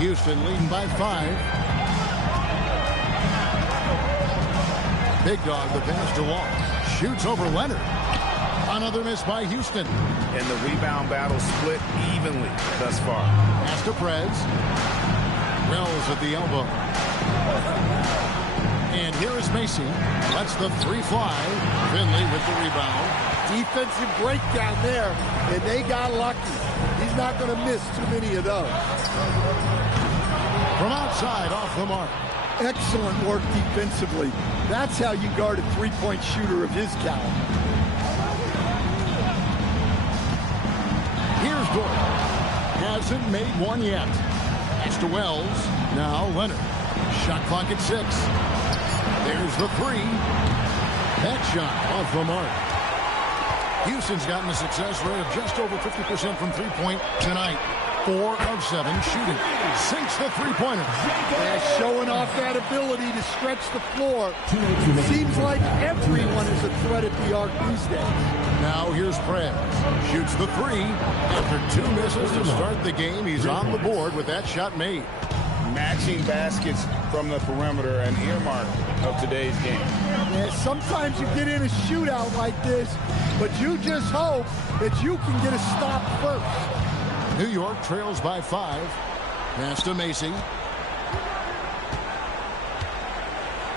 Houston leading by 5. Big Dog the pass to Wall. Shoots over Leonard. Another miss by Houston. And the rebound battle split evenly thus far. Pass to Prez. Wells at the elbow. And here is Macy. Lets the 3 fly. Finley with the rebound. Defensive breakdown there, and they got lucky. He's not going to miss too many of those. From outside, off the mark. Excellent work defensively. That's how you guard a three-point shooter of his caliber. Here's Doyle. Hasn't made one yet. Pass to Wells. Now Leonard. Shot clock at 6. There's the 3. That shot off the mark. Houston's gotten a success rate of just over 50% from three-point tonight. 4 of 7 shooting. Sinks the three-pointer. Yeah, showing off that ability to stretch the floor. Seems like everyone is a threat at the arc these days. Now here's Prez. Shoots the 3. After 2 misses to start the game, he's on the board with that shot made. matching baskets from the perimeter, an earmark of today's game. Yeah, sometimes you get in a shootout like this, but you just hope that you can get a stop first. New York trails by 5. Pass to Macy.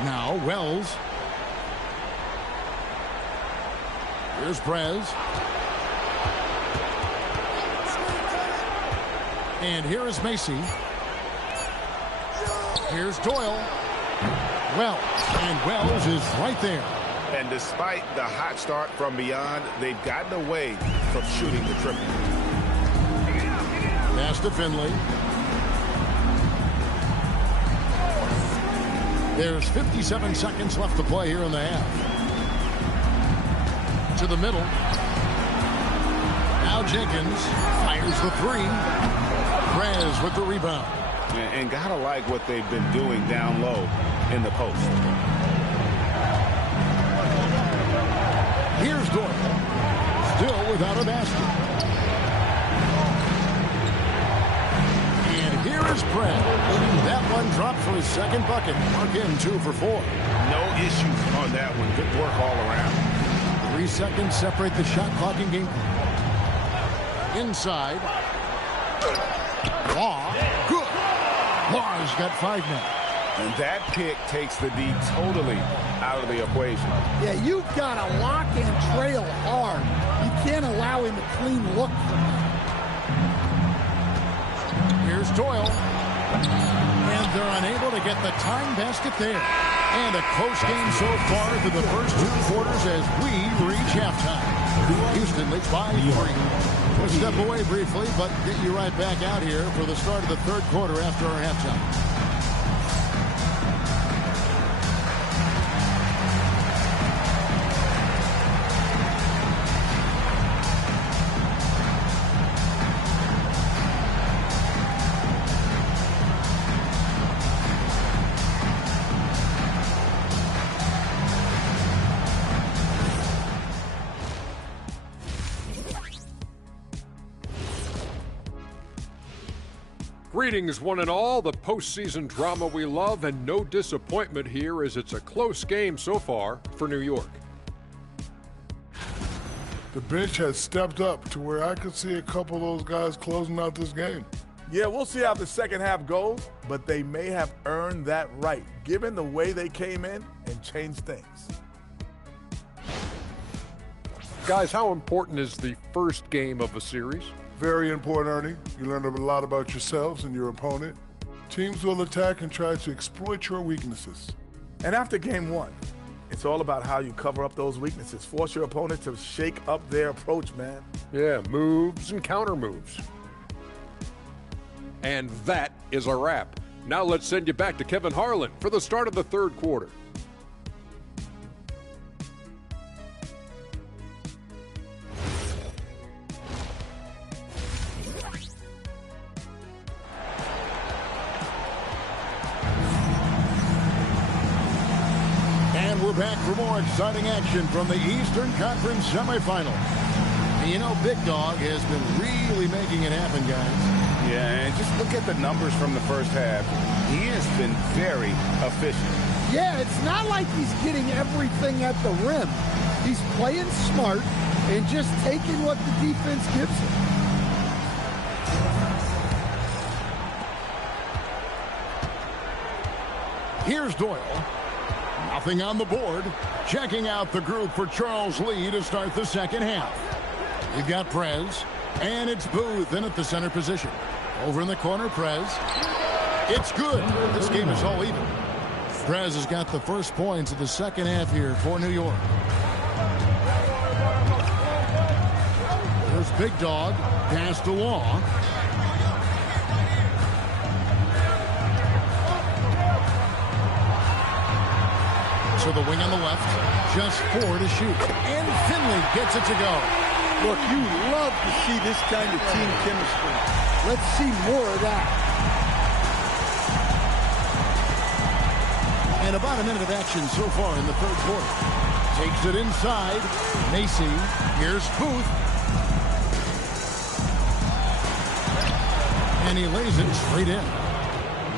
Now Wells. Here's Prez. And here is Macy. Here's Doyle. Wells. And Wells is right there. And despite the hot start from beyond, they've gotten away from shooting the triple. Pass to Finley. There's 57 seconds left to play here in the half. To the middle. Now Jenkins fires the 3. Prez with the rebound. And gotta like what they've been doing down low in the post. Here's Doyle. Still without a basket. And here is Prez. That one dropped for his second bucket. Mark in 2 for 4. No issues on that one. Good work all around. 3 seconds separate the shot clock and game clock. Inside. Law. Good. Law's got 5 now. And that pick takes the D totally out of the equation. Yeah, you've got to lock and trail hard. You can't allow him a clean look from that. Here's Doyle. And they're unable to get the time basket there. And a close game so far through the first 2 quarters as we reach halftime. Houston leads by 3. We'll step away briefly, but get you right back out here for the start of the 3rd quarter after our halftime. Greetings, one and all. The postseason drama we love, and no disappointment here as it's a close game so far for New York. The bench has stepped up to where I could see a couple of those guys closing out this game. Yeah, we'll see how the second half goes, but they may have earned that right, given the way they came in and changed things. Guys, how important is the first game of a series? Very important, Ernie. You learn a lot about yourselves and your opponent. Teams will attack and try to exploit your weaknesses. And after game 1, it's all about how you cover up those weaknesses. Force your opponent to shake up their approach, man. Yeah, moves and counter moves. And that is a wrap. Now let's send you back to Kevin Harlan for the start of the 3rd quarter. And we're back for more exciting action from the Eastern Conference semifinals. And you know, Big Dog has been really making it happen, guys. Yeah, and just look at the numbers from the first half. He has been very efficient. Yeah, it's not like he's getting everything at the rim. He's playing smart and just taking what the defense gives him. Here's Doyle. Nothing on the board. Checking out the group for Charles Lee to start the second half. You've got Prez, and it's Booth in at the center position. Over in the corner, Prez. It's good. This game is all even. Prez has got the first points of the second half here for New York. There's Big Dog. Pass to Law. To the wing on the left. Just 4 to shoot. And Finley gets it to go. Look, you love to see this kind of team chemistry. Let's see more of that. And about a minute of action so far in the 3rd quarter. Takes it inside. Macy. Here's Booth. And he lays it straight in.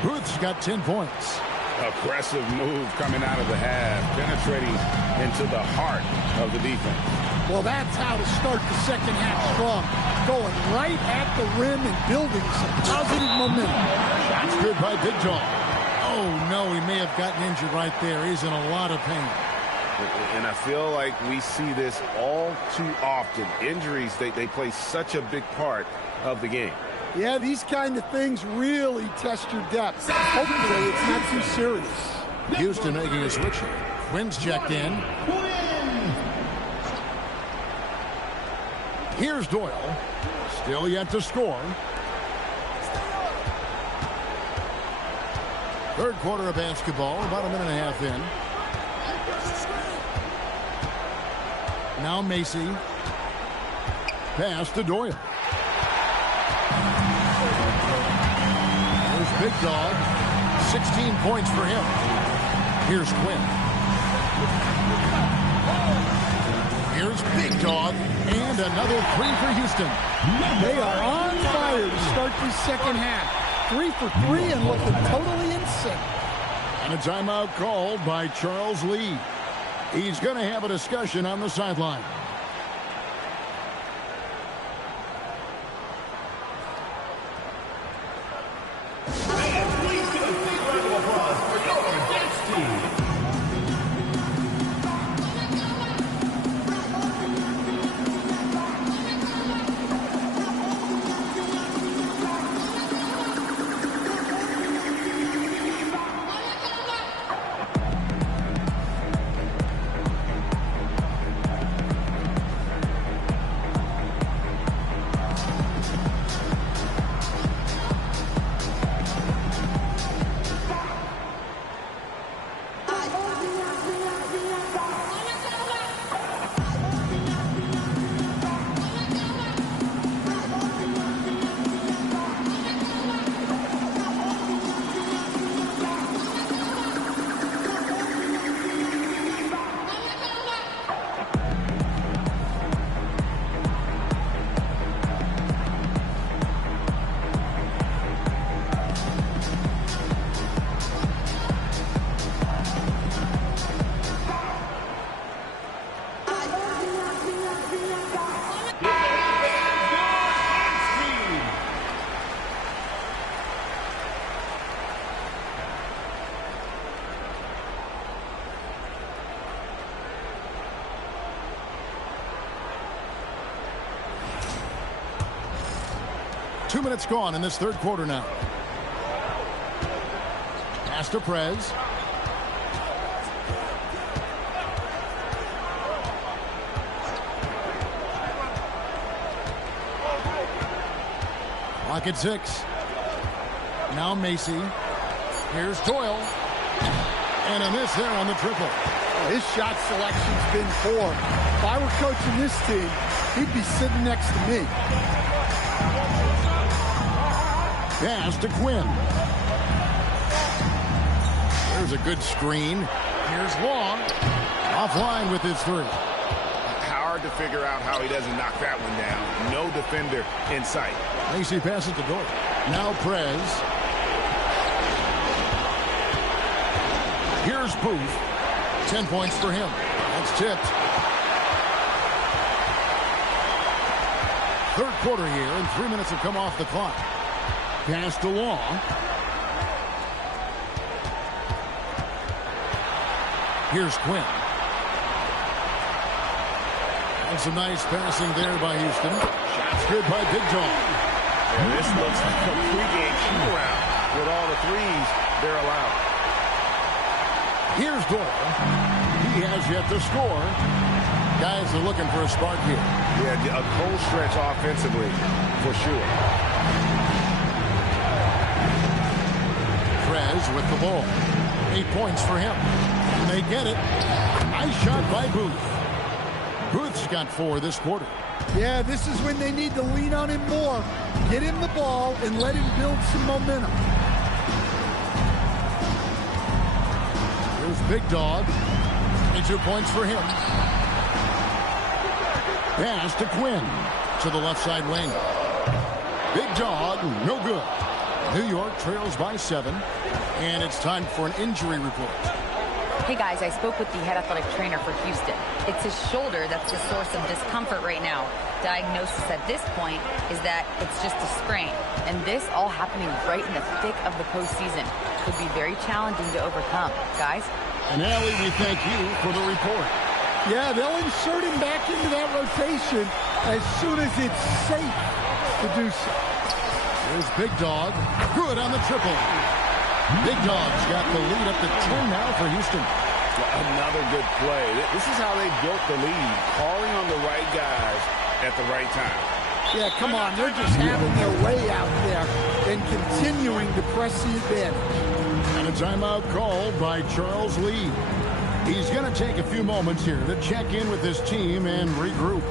Booth's got 10 points. Aggressive move coming out of the half, penetrating into the heart of the defense. Well, that's how to start the second half strong. Going right at the rim and building some positive momentum. Shot's good by Big Dog. Oh, no, he may have gotten injured right there. He's in a lot of pain. And I feel like we see this all too often. Injuries, they play such a big part of the game. Yeah, these kind of things really test your depth. Hopefully, it's not too serious. Houston making a switch here. Quinn's checked in. Here's Doyle. Still yet to score. Third quarter of basketball, about a minute and a half in. Now Macy. Pass to Doyle. There's Big Dog. 16 points for him. Here's Quinn. Here's Big Dog. And another three for Houston. They are on fire to start this second half. 3 for 3 and looking totally in sync. And a timeout called by Charles Lee. He's going to have a discussion on the sideline. Two minutes gone in this third quarter now. Pass to Prez. Clock at 6. Now Macy. Here's Doyle. And a miss there on the triple. His shot selection's been poor. If I were coaching this team, he'd be sitting next to me. Pass to Quinn. There's a good screen. Here's Long. Offline with his three. Hard to figure out how he doesn't knock that one down. No defender in sight. Macy passes to Doyle. Now Prez. Here's Booth. 10 points for him. That's tipped. Third quarter here, and 3 minutes have come off the clock. Pass to Long. Here's Quinn. And some nice passing there by Houston. Shots good by Big Dog. Yeah, this looks like a pregame shoot-around with all the threes they're allowed. Here's Doyle. He has yet to score. Guys are looking for a spark here. Yeah, a cold stretch offensively for sure. Prez with the ball. 8 points for him. And they get it. Nice shot by Booth. Booth's got 4 this quarter. Yeah, this is when they need to lean on him more. Get him the ball and let him build some momentum. Here's Big Dog. 22 points for him. Pass to Quinn to the left side lane. Big Dog, no good. New York trails by 7, and it's time for an injury report. Hey guys, I spoke with the head athletic trainer for Houston. It's his shoulder that's the source of discomfort right now. Diagnosis at this point is that it's just a sprain. And this all happening right in the thick of the postseason could be very challenging to overcome. Guys? And Allie, we thank you for the report. Yeah, they'll insert him back into that rotation as soon as it's safe to do so. Here's Big Dog. Good on the triple. Big Dog's got the lead up to 10 now for Houston. Another good play. This is how they built the lead, calling on the right guys at the right time. Yeah, come on. They're just having their way out there and continuing to press the advantage. And a timeout called by Charles Lee. He's going to take a few moments here to check in with his team and regroup.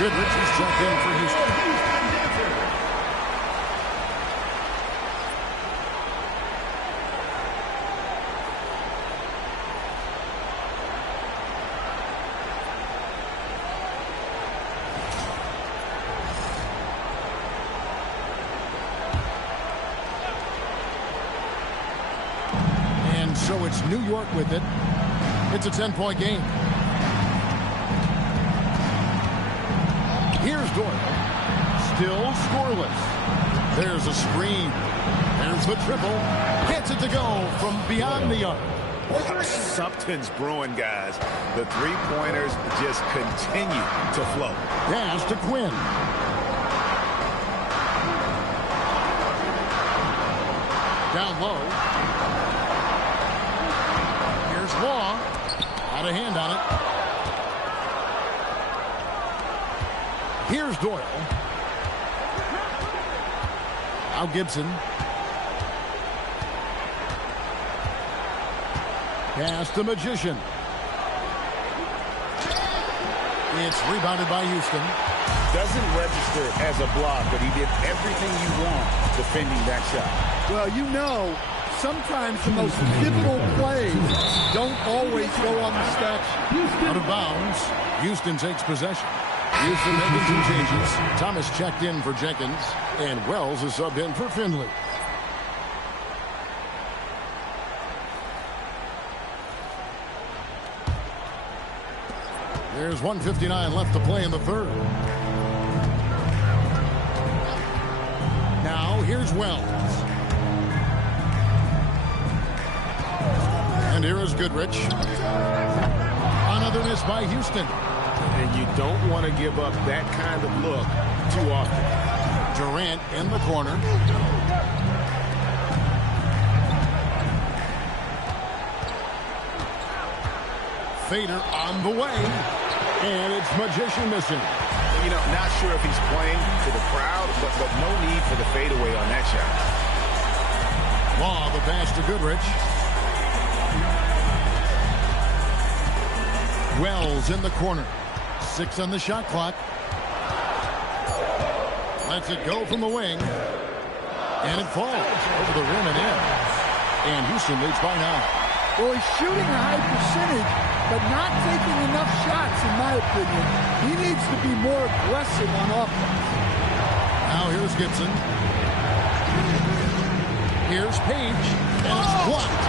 Goodrich is checked in for Houston. And so it's New York with it. It's a 10-point game. Here's Doyle. Still scoreless. There's a screen. There's the triple. Gets it to go from beyond the arc. Something's brewing, guys. The three-pointers just continue to flow. Pass to Quinn. Down low. Here's Law. Out of hand on it. Here's Doyle. Now Gibson. Pass to Magician. It's rebounded by Houston. Doesn't register as a block, but he did everything you want defending that shot. Well, you know, sometimes the most pivotal plays don't always go on the stat sheet. Out of bounds. Houston takes possession. Houston making 2 changes. Thomas checked in for Jenkins, and Wells is subbed in for Finley. There's 1:59 left to play in the third. Now here's Wells. And here is Goodrich. Another miss by Houston. And you don't want to give up that kind of look too often. Durant in the corner. Fader on the way. And it's Magician missing. You know, not sure if he's playing for the crowd, but no need for the fadeaway on that shot. Law, the pass to Goodrich. Wells in the corner. 6 on the shot clock. Lets it go from the wing. And it falls over the rim and in. And Houston leads by 9. Well, he's shooting a high percentage, but not taking enough shots, in my opinion. He needs to be more aggressive on offense. Now here's Gibson. Here's Page, and it's blocked.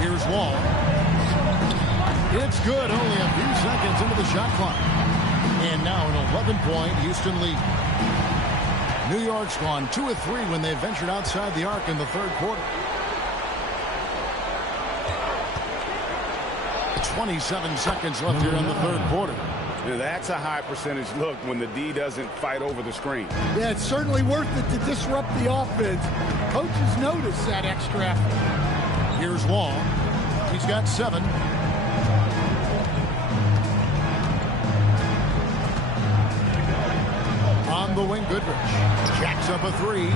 Here's Wall. It's good, only a few seconds into the shot clock. And now an 11-point Houston lead. New York's gone 2 of 3 when they ventured outside the arc in the third quarter. 27 seconds left here in the third quarter. Yeah, that's a high percentage look when the D doesn't fight over the screen. Yeah, it's certainly worth it to disrupt the offense. Coaches notice that extra effort. Here's Wall. He's got 7. On the wing, Goodrich. Jacks up a 3.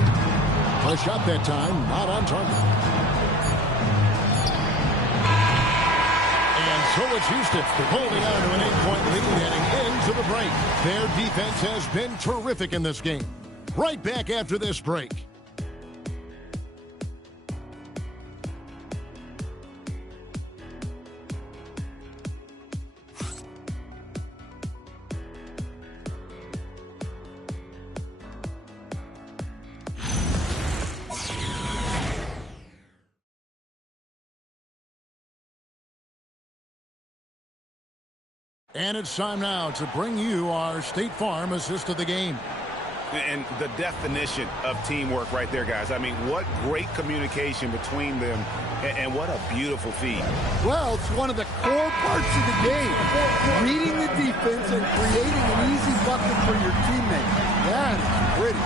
A shot that time, not on target. And so it's Houston holding on to an 8-point lead heading into the break. Their defense has been terrific in this game. Right back after this break. And it's time now to bring you our State Farm assist of the game. And the definition of teamwork right there, guys. I mean, what great communication between them, and what a beautiful feed. Well, it's one of the core parts of the game. Reading the defense and creating an easy bucket for your teammates. That is pretty.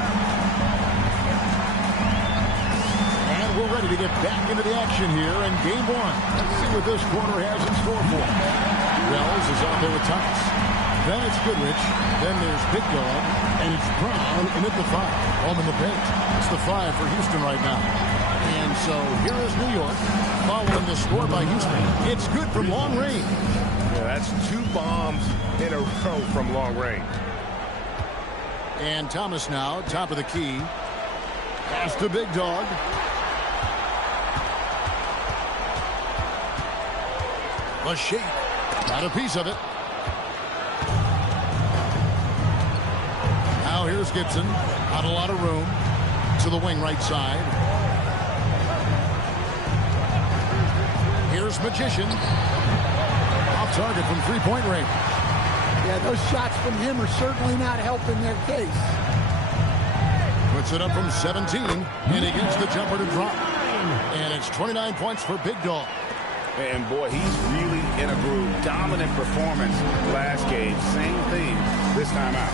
And we're ready to get back into the action here in game 1. Let's see what this quarter has in store for us. Wells is out there with Thomas. Then it's Goodrich. Then there's Big Dog. And it's Brown in at the 5. Home in the paint. It's the 5 for Houston right now. And so here is New York following the score by Houston. It's good from long range. Yeah, that's 2 bombs in a row from long range. And Thomas now, top of the key. Pass to Big Dog. A shake. Got a piece of it. Now here's Gibson. Not a lot of room. To the wing right side. Here's Magician. Off target from three-point range. Yeah, those shots from him are certainly not helping their case. Puts it up from 17. And he gets the jumper to drop. And it's 29 points for Big Dog. And boy, he's really in a groove. Dominant performance last game. Same thing this time out.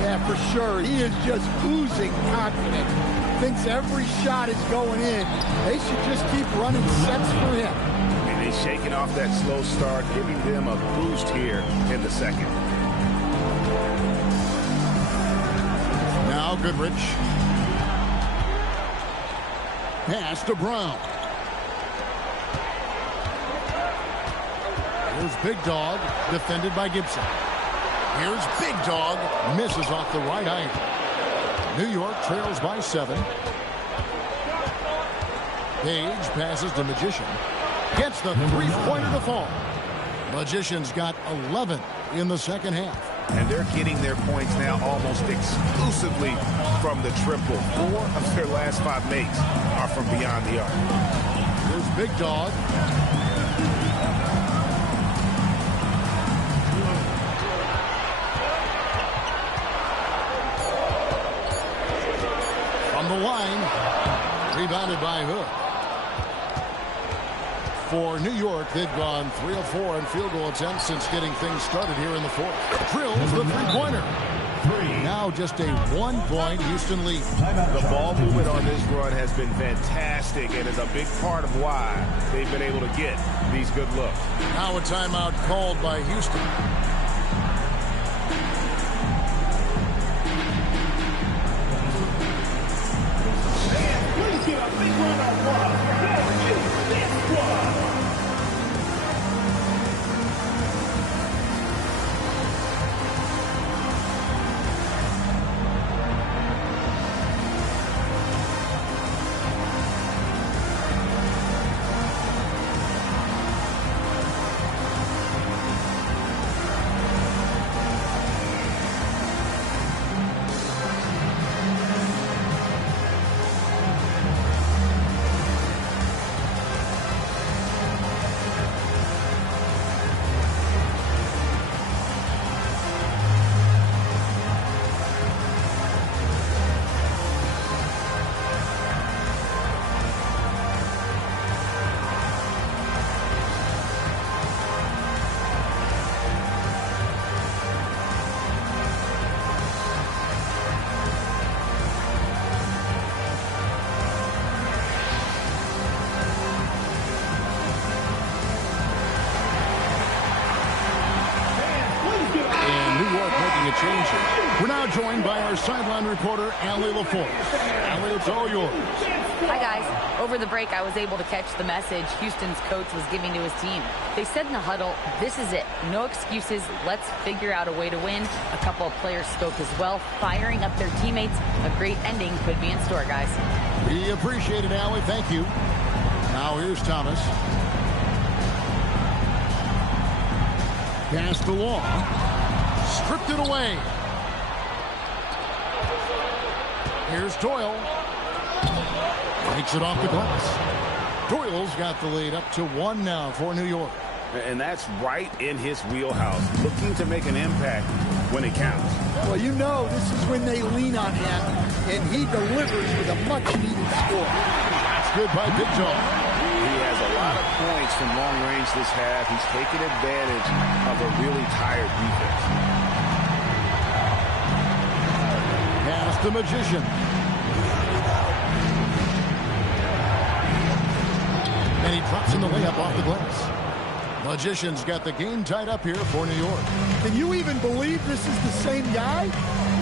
Yeah, for sure. He is just oozing confidence. Thinks every shot is going in. They should just keep running sets for him. And he's shaking off that slow start, giving them a boost here in the second. Now Goodrich. Pass to Brown. Here's Big Dog, defended by Gibson. Here's Big Dog, misses off the right iron. New York trails by 7. Page passes to Magician. Gets the three-pointer to fall. Magician's got 11 in the second half. And they're getting their points now almost exclusively from the triple. 4 of their last 5 makes are from beyond the arc. Here's Big Dog. The line, rebounded by Hood. For New York, they've gone 3 of 4 in field goal attempts since getting things started here in the fourth. Drills the three-pointer. Now just a 1-point Houston lead. The ball movement on this run has been fantastic and is a big part of why they've been able to get these good looks. Now a timeout called by Houston. making a change here. We're now joined by our sideline reporter, Allie LaForce. Allie, it's all yours. Hi, guys. Over the break, I was able to catch the message Houston's coach was giving to his team. They said in the huddle, this is it. No excuses. Let's figure out a way to win. A couple of players spoke as well, firing up their teammates. A great ending could be in store, guys. We appreciate it, Allie. Thank you. Now here's Thomas. Pass the wall. Stripped it away. Here's Doyle. Takes it off the glass. Doyle's got the lead up to 1 now for New York. And that's right in his wheelhouse, looking to make an impact when it counts. Well, you know this is when they lean on him, and he delivers with a much-needed score. That's good by Big Dog. He has a lot of points from long range this half. He's taken advantage of a really tired defense. Pass the Magician. And he drops in the layup off the glass. Magician's got the game tied up here for New York. Can you even believe this is the same guy?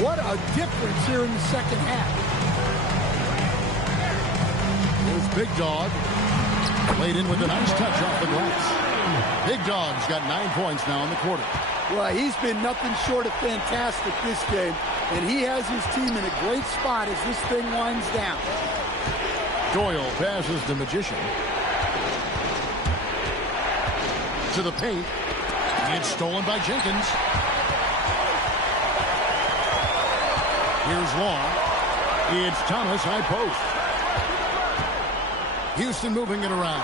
What a difference here in the second half. Here's Big Dog. Laid in with a nice touch off the glass. Big Dog's got 9 points now in the quarter. Well, he's been nothing short of fantastic this game, and he has his team in a great spot as this thing winds down. Doyle passes the Magician. To the paint. It's stolen by Jenkins. Here's Long. It's Thomas, high post. Houston moving it around.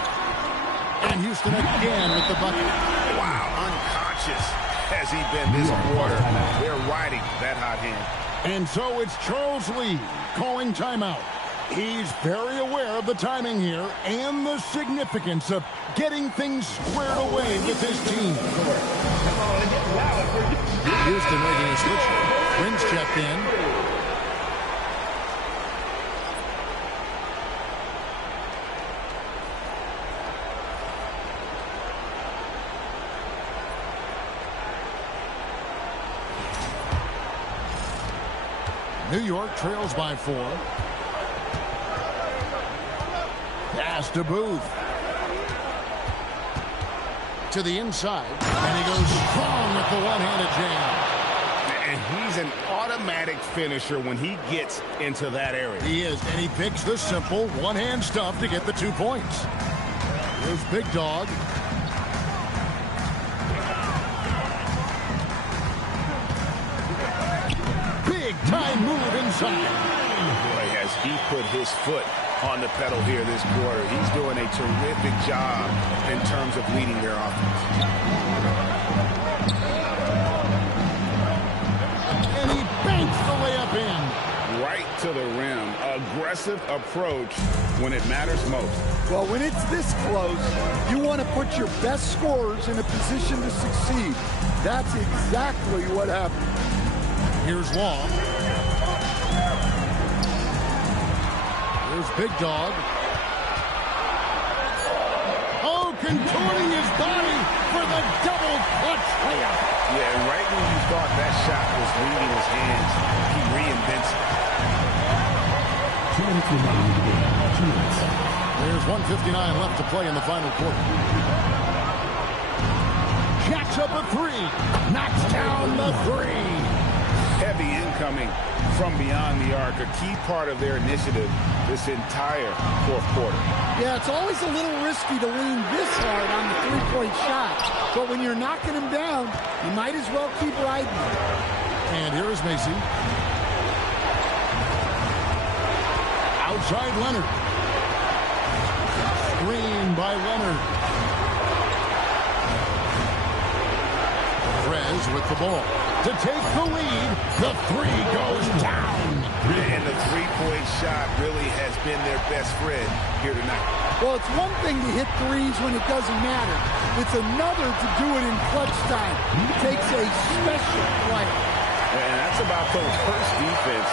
And Houston again with the bucket. Wow, unconscious has he been this quarter. They're riding that hot hand. And so it's Charles Lee calling timeout. He's very aware of the timing here and the significance of getting things squared away with his team. Houston making a switch. Prince checked in. New York trails by 4. Pass to Booth. To the inside. And he goes strong with the one-handed jam. And he's an automatic finisher when he gets into that area. He is, and he picks the simple one-hand stuff to get the 2 points. Here's Big Dog. Big-time move inside. Boy, has he put his foot on the pedal here this quarter. He's doing a terrific job in terms of leading their offense. And he banks the layup in. Right to the rim. Aggressive approach when it matters most. Well, when it's this close, you want to put your best scorers in a position to succeed. That's exactly what happened. Here's Long. Here's Big Dog. Oh, contorting his body for the double clutch layup. Yeah, and right when you thought that shot was leaving his hands, he reinvents it. There's 1:59 left to play in the final quarter. Jacks up a 3. Knocks down the 3. Heavy incoming from beyond the arc, a key part of their initiative this entire fourth quarter. Yeah, it's always a little risky to lean this hard on the three-point shot, but when you're knocking him down, you might as well keep riding him. And here is Macy. Outside Leonard. Screen by Leonard. Perez with the ball. To take the lead, the 3 goes down. And the three-point shot really has been their best friend here tonight. Well, it's one thing to hit threes when it doesn't matter. It's another to do it in clutch time. It takes a special player. And that's about the worst defense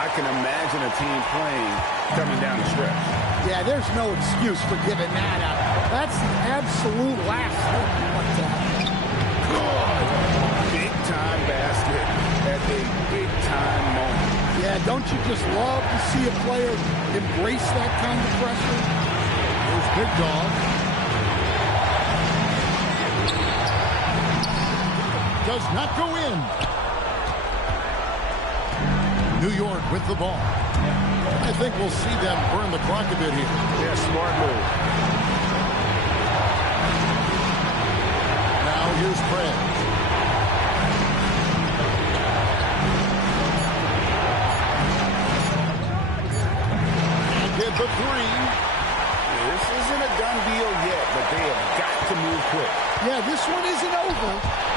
I can imagine a team playing coming down the stretch. Yeah, there's no excuse for giving that up. That's the absolute last thing you want to happen. Big-time basket you just love to see a player embrace that kind of pressure? Here's Big Dog. Does not go in. New York with the ball. I think we'll see them burn the clock a bit here. Yeah, smart move. Now here's Fred. And did the three. This isn't a done deal yet, but they have got to move quick. Yeah, this one isn't over,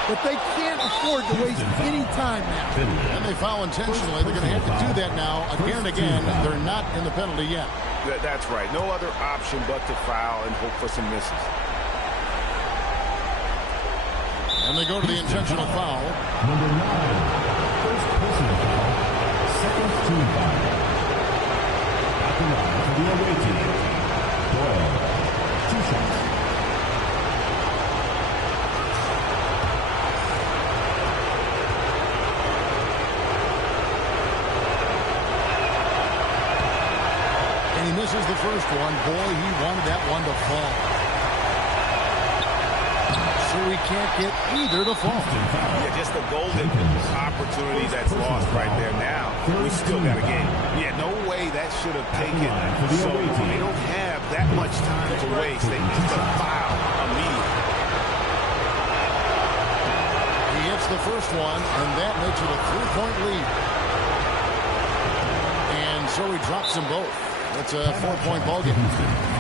but they can't afford to waste any time now. And they foul intentionally. They're going to have to do that now again and again. They're not in the penalty yet. That's right. No other option but to foul and hope for some misses. And they go to the intentional foul. Number 9, first personal foul, second team foul. At the line for the away team, Doyle, 2 shots. And he misses the first one. Boy, he wanted that one to fall. So he can't get either to fall. Yeah, just a golden opportunity that's lost right there. Now, we still got a game. Yeah, no way that should have taken. So they don't have that much time to waste. They need to foul immediately. He hits the first one, and that makes it a 3-point lead. And so he drops them both. It's a 4-point ball game.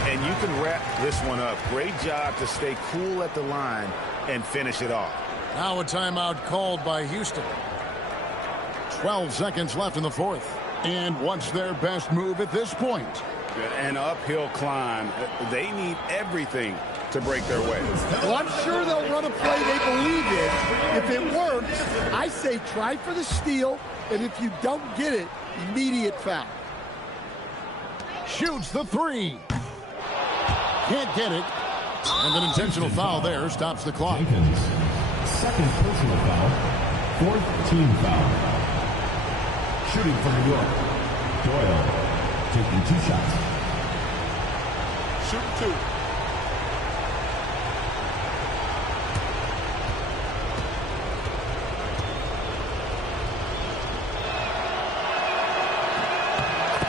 And you can wrap this one up. Great job to stay cool at the line and finish it off. Now a timeout called by Houston. 12 seconds left in the fourth. And what's their best move at this point? An uphill climb. They need everything to break their way. Well, I'm sure they'll run a play they believe in. If it works, I say try for the steal, and if you don't get it, immediate foul. Shoots the three. Can't get it. And an intentional foul there stops the clock. Jenkins, second personal foul, fourth team foul. Shooting for New York, Doyle, taking 2 shots. Shoot 2.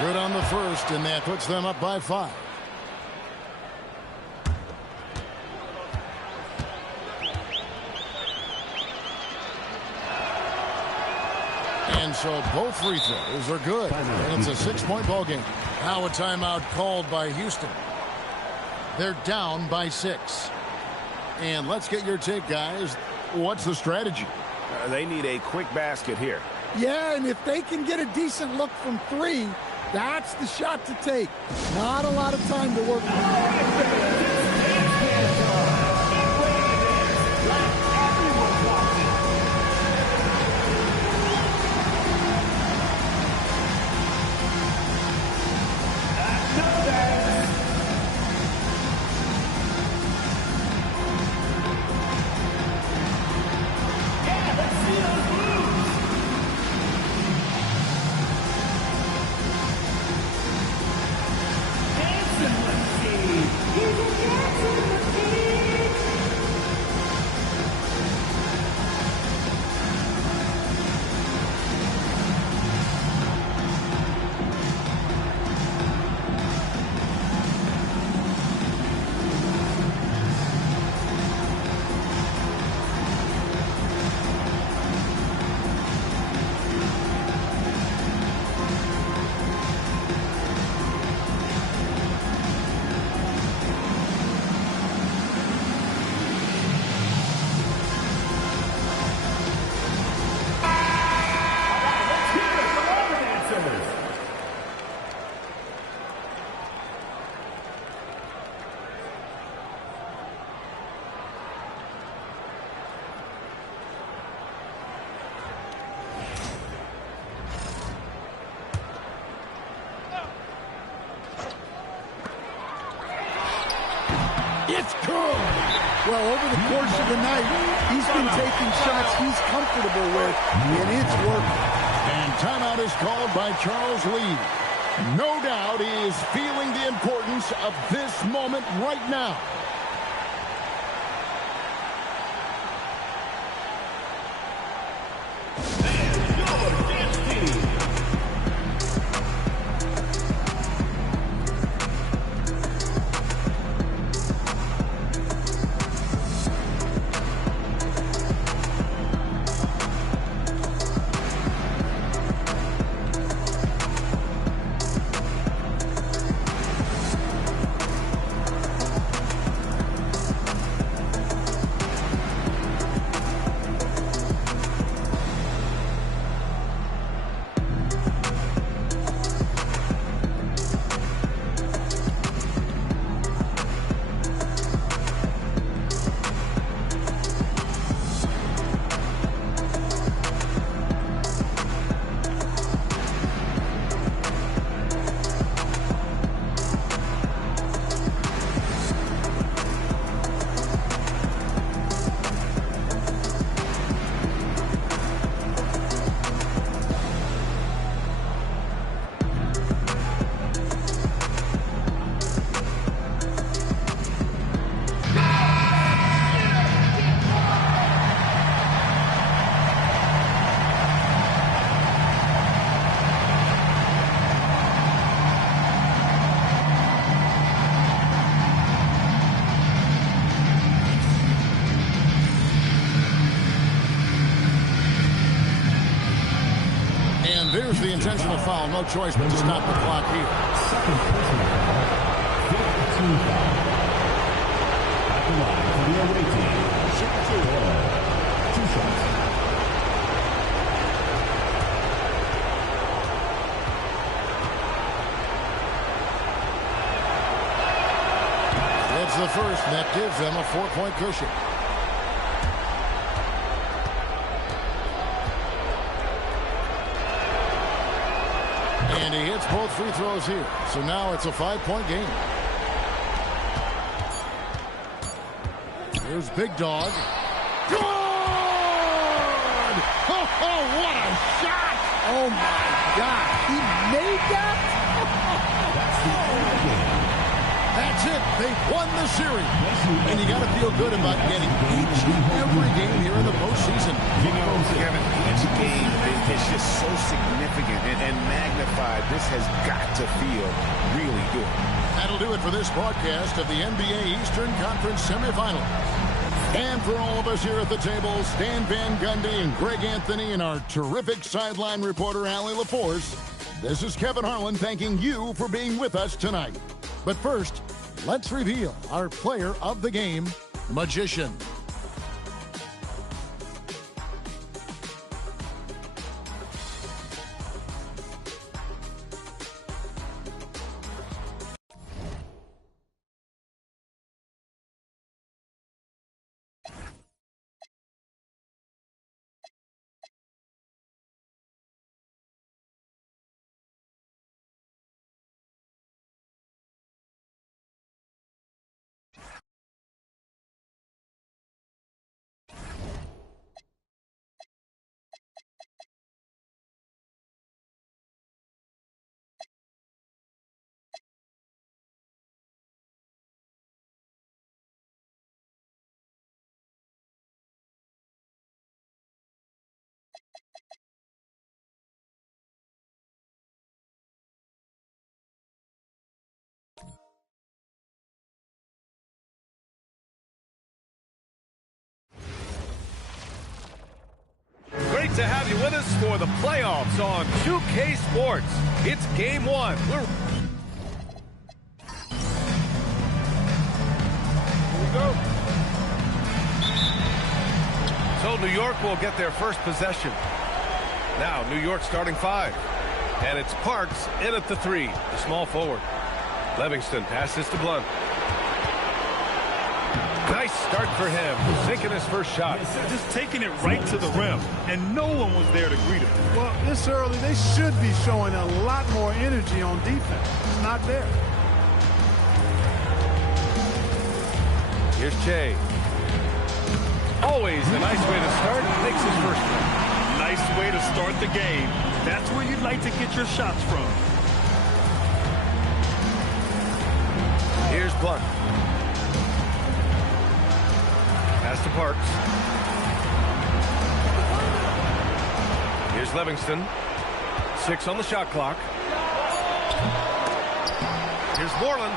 Good on the first, and that puts them up by 5. And so both free throws are good. And it's a 6-point ball game. Now a timeout called by Houston. They're down by 6. And let's get your take, guys. What's the strategy? They need a quick basket here. Yeah, and if they can get a decent look from 3, that's the shot to take. Not a lot of time to work with. It's good. Well, over the course of the night, he's been taking shots he's comfortable with, and it's working. And timeout is called by Charles Lee. No doubt he is feeling the importance of this moment right now. There's the intentional foul. No choice but to stop the clock here. Second personal foul. 15 foul. At the line for the away team. Shoot 2 shots. That's the first. That gives them a 4-point cushion. And he hits both free throws here. So now it's a 5-point game. Here's Big Dog. Good! Oh, what a shot! Oh, my God. He made that? That's it. They won the series. And you got to feel good about getting each and every game here in the postseason. Kevin, each game is just so significant and magnified. This has got to feel really good. That'll do it for this broadcast of the NBA Eastern Conference semifinal. And for all of us here at the table, Stan Van Gundy and Greg Anthony and our terrific sideline reporter, Allie LaForce, this is Kevin Harlan thanking you for being with us tonight. But first, let's reveal our player of the game, Magician. Great to have you with us for the playoffs on 2K Sports. It's game one. Here we go. So New York will get their first possession. Now New York starting 5. And it's Parks in at the 3, the small forward. Livingston passes to Blunt. Nice start for him, sinking his first shot. Just taking it right to the rim, and no one was there to greet him. Well, this early, they should be showing a lot more energy on defense. It's not there. Here's Che. Always a nice way to start. Makes his first one. Nice way to start the game. That's where you'd like to get your shots from. Here's Blunt. Pass to Parks. Here's Livingston. 6 on the shot clock. Here's Moreland.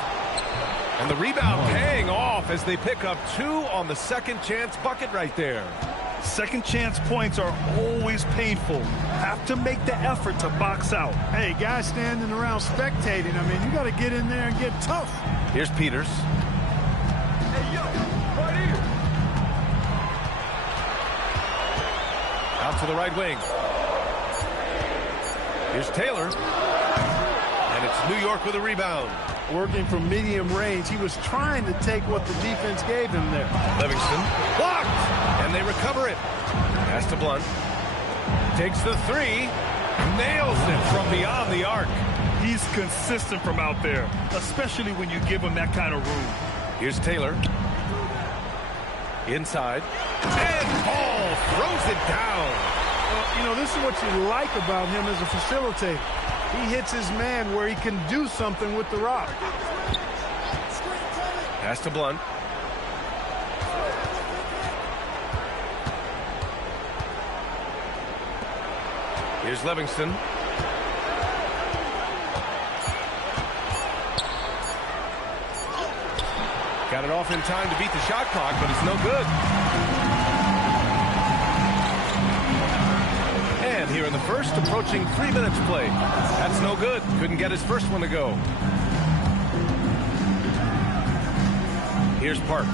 And the rebound paying off as they pick up 2 on the second chance bucket right there. Second chance points are always painful. Have to make the effort to box out. Hey, guys standing around spectating, I mean, you got to get in there and get tough. Here's Peters. Hey, yo, right here. Out to the right wing. Here's Taylor. And it's New York with a rebound. Working from medium range. He was trying to take what the defense gave him there. Livingston. Blocked! And they recover it. Pass to Blunt. Takes the 3. Nails it from beyond the arc. He's consistent from out there, especially when you give him that kind of room. Here's Taylor. Inside. And Paul throws it down. Well, you know, this is what you like about him as a facilitator. He hits his man where he can do something with the rock. Pass to Blunt. Here's Livingston. Got it off in time to beat the shot clock, but it's no good. And here in the first, approaching 3 minutes played. That's no good. Couldn't get his first one to go. Here's Parks.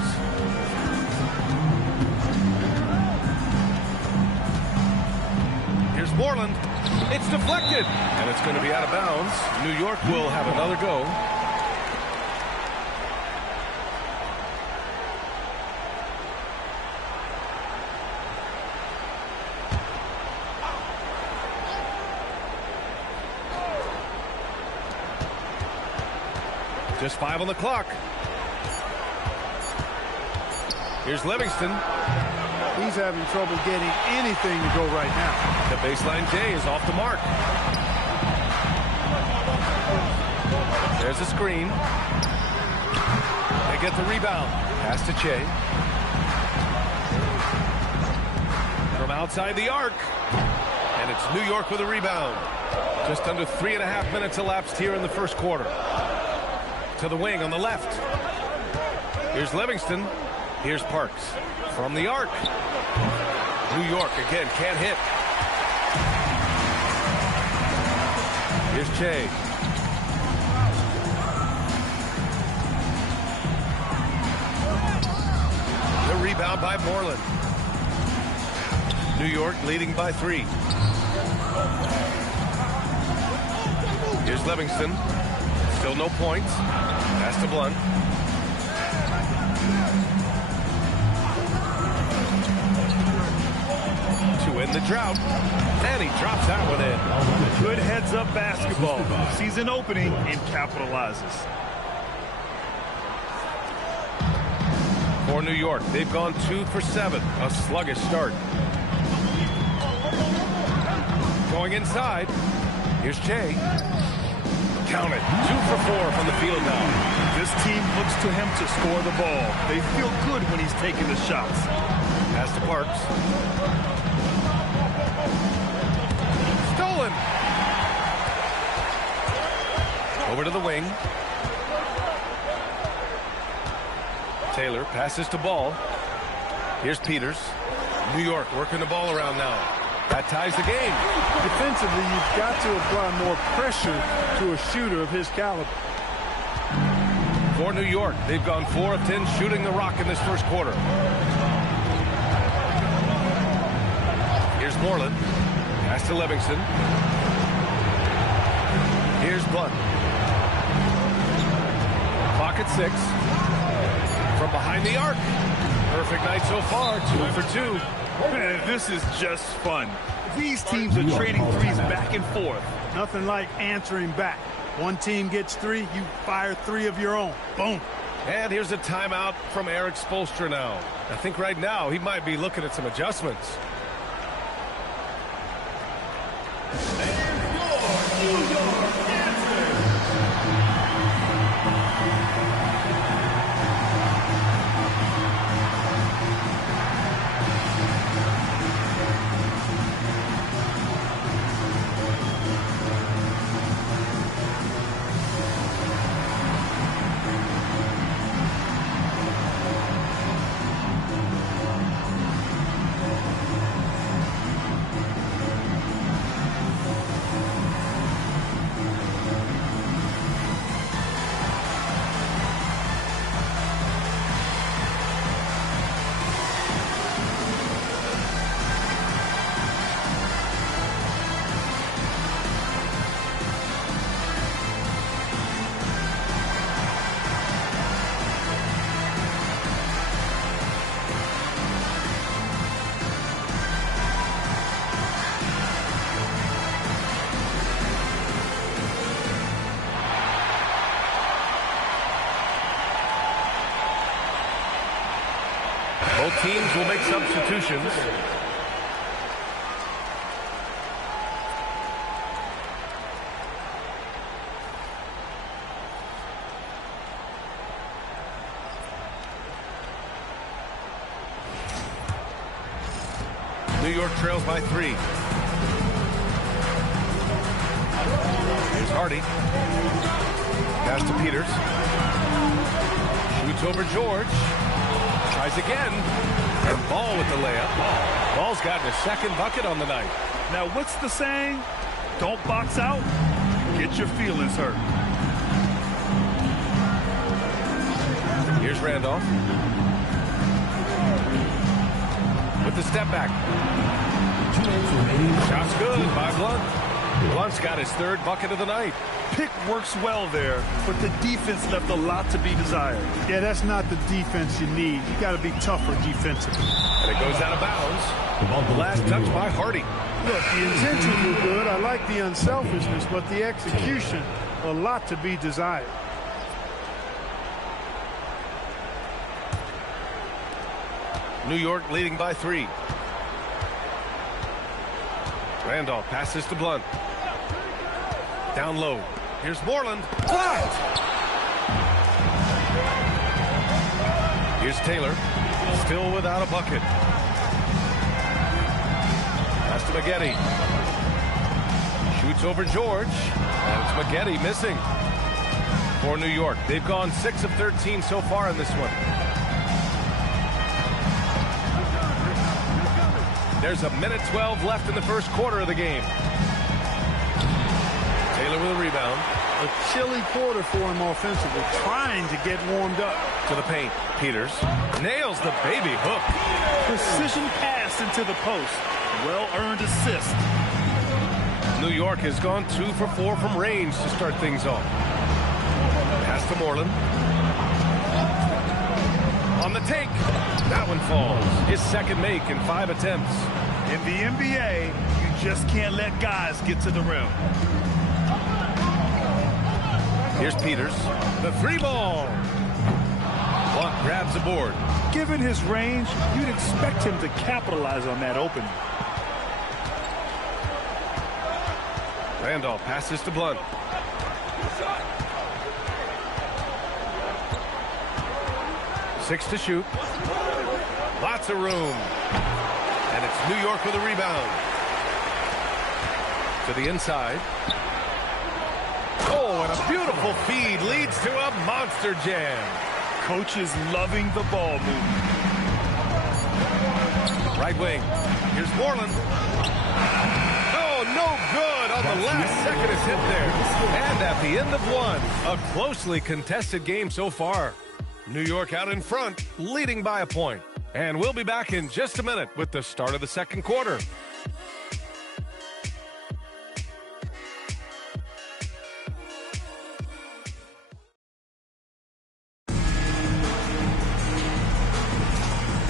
Here's Moreland. It's deflected. And it's going to be out of bounds. New York will have another go. Just 5 on the clock. Here's Livingston. He's having trouble getting anything to go right now. The baseline J is off the mark. There's a screen. They get the rebound. Pass to Che. From outside the arc. And it's New York with a rebound. Just under 3.5 minutes elapsed here in the first quarter. To the wing on the left. Here's Livingston. Here's Parks. From the arc. New York again can't hit. Here's Che. The rebound by Moreland. New York leading by 3. Here's Livingston. Still no points. Pass to Blunt. To end the drought. And he drops that one in. Good heads-up basketball. Season opening and capitalizes. For New York, they've gone 2 for 7. A sluggish start. Going inside. Here's Che. Count it. 2 for 4 from the field now. This team looks to him to score the ball. They feel good when he's taking the shots. Pass to Parks. Stolen. Over to the wing. Taylor passes to Ball. Here's Peters. New York working the ball around now. That ties the game. Defensively, you've got to apply more pressure to a shooter of his caliber. For New York, they've gone 4 of 10 shooting the rock in this first quarter. Here's Moreland. Pass to Livingston. Here's Blunt. Clock at 6. From behind the arc. Perfect night so far. 2 for 2. Man, this is just fun. These teams are trading threes back and forth. Nothing like answering back. One team gets 3, you fire 3 of your own. Boom. And here's a timeout from Eric Spoelstra now. I think right now he might be looking at some adjustments. substitutions. New York trails by 3. Here's Hardy. Pass to Peters. Shoots over George. Tries again. And Ball with the layup. Ball's gotten his second bucket on the night. Now, what's the saying? Don't box out. Get your feelings hurt. Here's Randolph. With the step back. Shot's good by Blunt. Blunt's got his third bucket of the night. Pick works well there, but the defense left a lot to be desired. Yeah, that's not the defense you need. You got to be tougher defensively. And it goes out of bounds. The last touch by Hardy. Look, the intentions were good. I like the unselfishness, but the execution, a lot to be desired. New York leading by 3. Randolph passes to Blunt. Down low. Here's Moreland. Blocked! Here's Taylor. Still without a bucket. Pass to Maggette. Shoots over George. And it's Maggette missing for New York. They've gone 6 of 13 so far in this one. There's a minute 12 left in the first quarter of the game. Taylor with a rebound. A chilly quarter for him offensively, trying to get warmed up. To the paint. Peters nails the baby hook. Precision pass into the post. Well-earned assist. New York has gone 2 for 4 from range to start things off. Pass to Moreland. On the take. That one falls. His second make in 5 attempts. In the NBA, you just can't let guys get to the rim. Here's Peters. The 3-ball. Blunt grabs the board. Given his range, you'd expect him to capitalize on that opening. Randolph passes to Blunt. Six to shoot. Lots of room. And it's New York with a rebound. To the inside. Oh, and a beautiful feed leads to a monster jam. Coach is loving the ball movement. Right wing. Here's Moreland. Oh, no good on the last second is hit there. And at the end of one, a closely contested game so far. New York out in front, leading by a point. And we'll be back in just a minute with the start of the second quarter.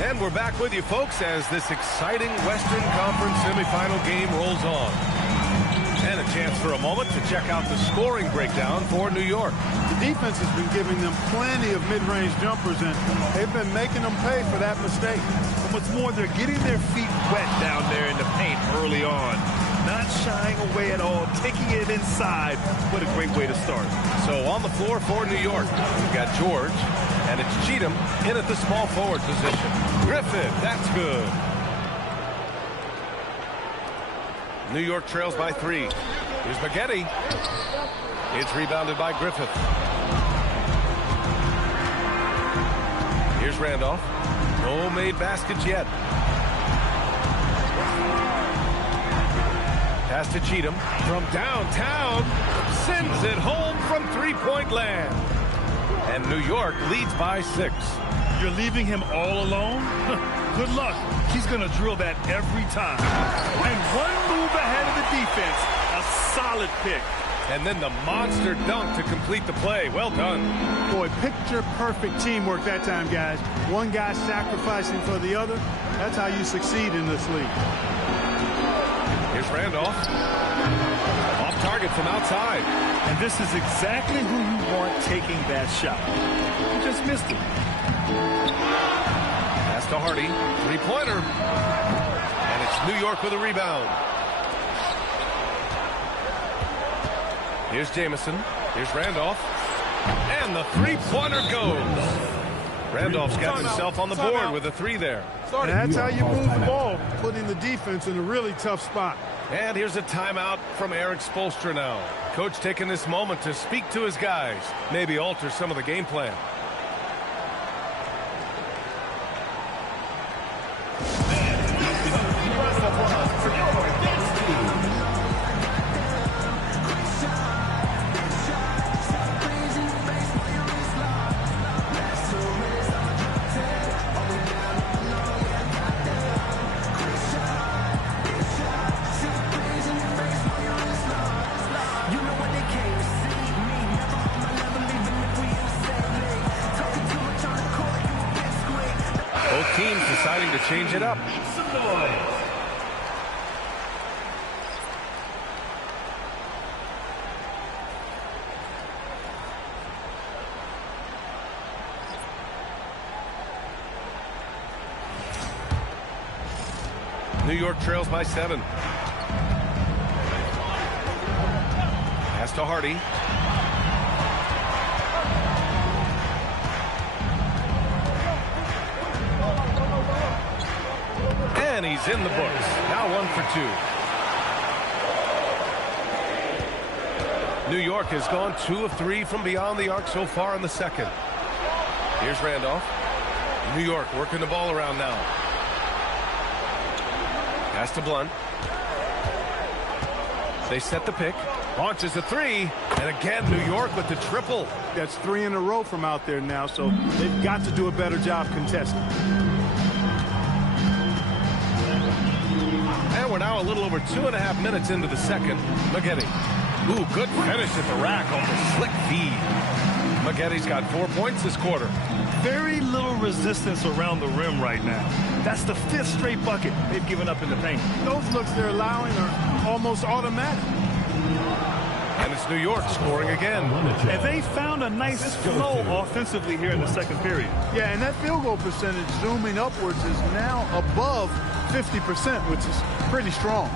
And we're back with you, folks, as this exciting Western Conference semifinal game rolls on. And a chance for a moment to check out the scoring breakdown for New York. The defense has been giving them plenty of mid-range jumpers, and they've been making them pay for that mistake. And what's more, they're getting their feet wet down there in the paint early on. Not shying away at all, taking it inside. What a great way to start. So on the floor for New York, we've got George, and it's Cheatham in at the small forward position. Griffith, that's good. New York trails by 3. Here's Maggette. It's rebounded by Griffith. Here's Randolph. No made baskets yet. Pass to Cheatham from downtown. Sends it home from three-point land. And New York leads by 6. You're leaving him all alone? Good luck. He's going to drill that every time. And one move ahead of the defense. A solid pick. And then the monster dunk to complete the play. Well done. Boy, picture-perfect teamwork that time, guys. One guy sacrificing for the other. That's how you succeed in this league. Here's Randolph. Off target from outside. And this is exactly who you want taking that shot. You just missed it. Pass to to Hardy. Three-pointer. And it's New York with a rebound. Here's Jamison. Here's Randolph. And the three-pointer goes. Randolph's got himself on the board with a three there. And that's how you move the ball, putting the defense in a really tough spot. And here's a timeout from Eric Spoelstra now. Coach taking this moment to speak to his guys, maybe alter some of the game plan. Both teams deciding to change it up. New York trails by 7. Pass to Hardy. And he's in the books. Now 1 for 2. New York has gone 2 of 3 from beyond the arc so far in the second. Here's Randolph. New York working the ball around now. Pass to Blunt. They set the pick. Launches a three. And again, New York with the triple. That's 3 in a row from out there now, so they've got to do a better job contesting. And we're now a little over 2.5 minutes into the second. Maggette. Ooh, good finish at the rack on the slick feed. Maggette's got 4 points this quarter. Very little resistance around the rim right now. That's the 5th straight bucket they've given up in the paint. Those looks they're allowing are almost automatic. And it's New York scoring again. And they found a nice flow offensively here in the second period. Yeah, and that field goal percentage zooming upwards is now above 50%, which is pretty strong.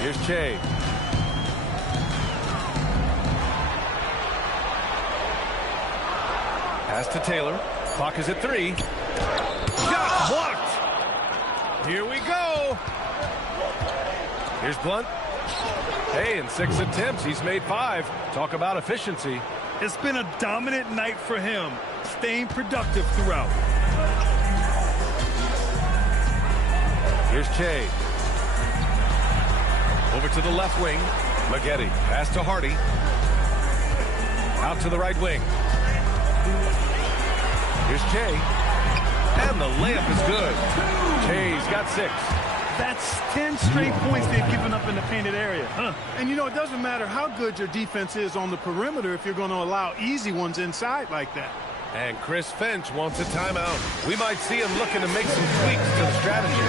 Here's Che. Pass to Taylor. Clock is at 3. Shot blocked. Here we go. Here's Blunt. Hey, in 6 attempts, he's made 5. Talk about efficiency. It's been a dominant night for him, staying productive throughout. Here's Che. Over to the left wing. Maggette. Pass to Hardy. Out to the right wing. Here's Che. And the layup is good. Che's got 6. That's 10 straight points they've given up in the painted area. And, you know, it doesn't matter how good your defense is on the perimeter if you're going to allow easy ones inside like that. And Chris Finch wants a timeout. We might see him looking to make some tweaks to the strategy.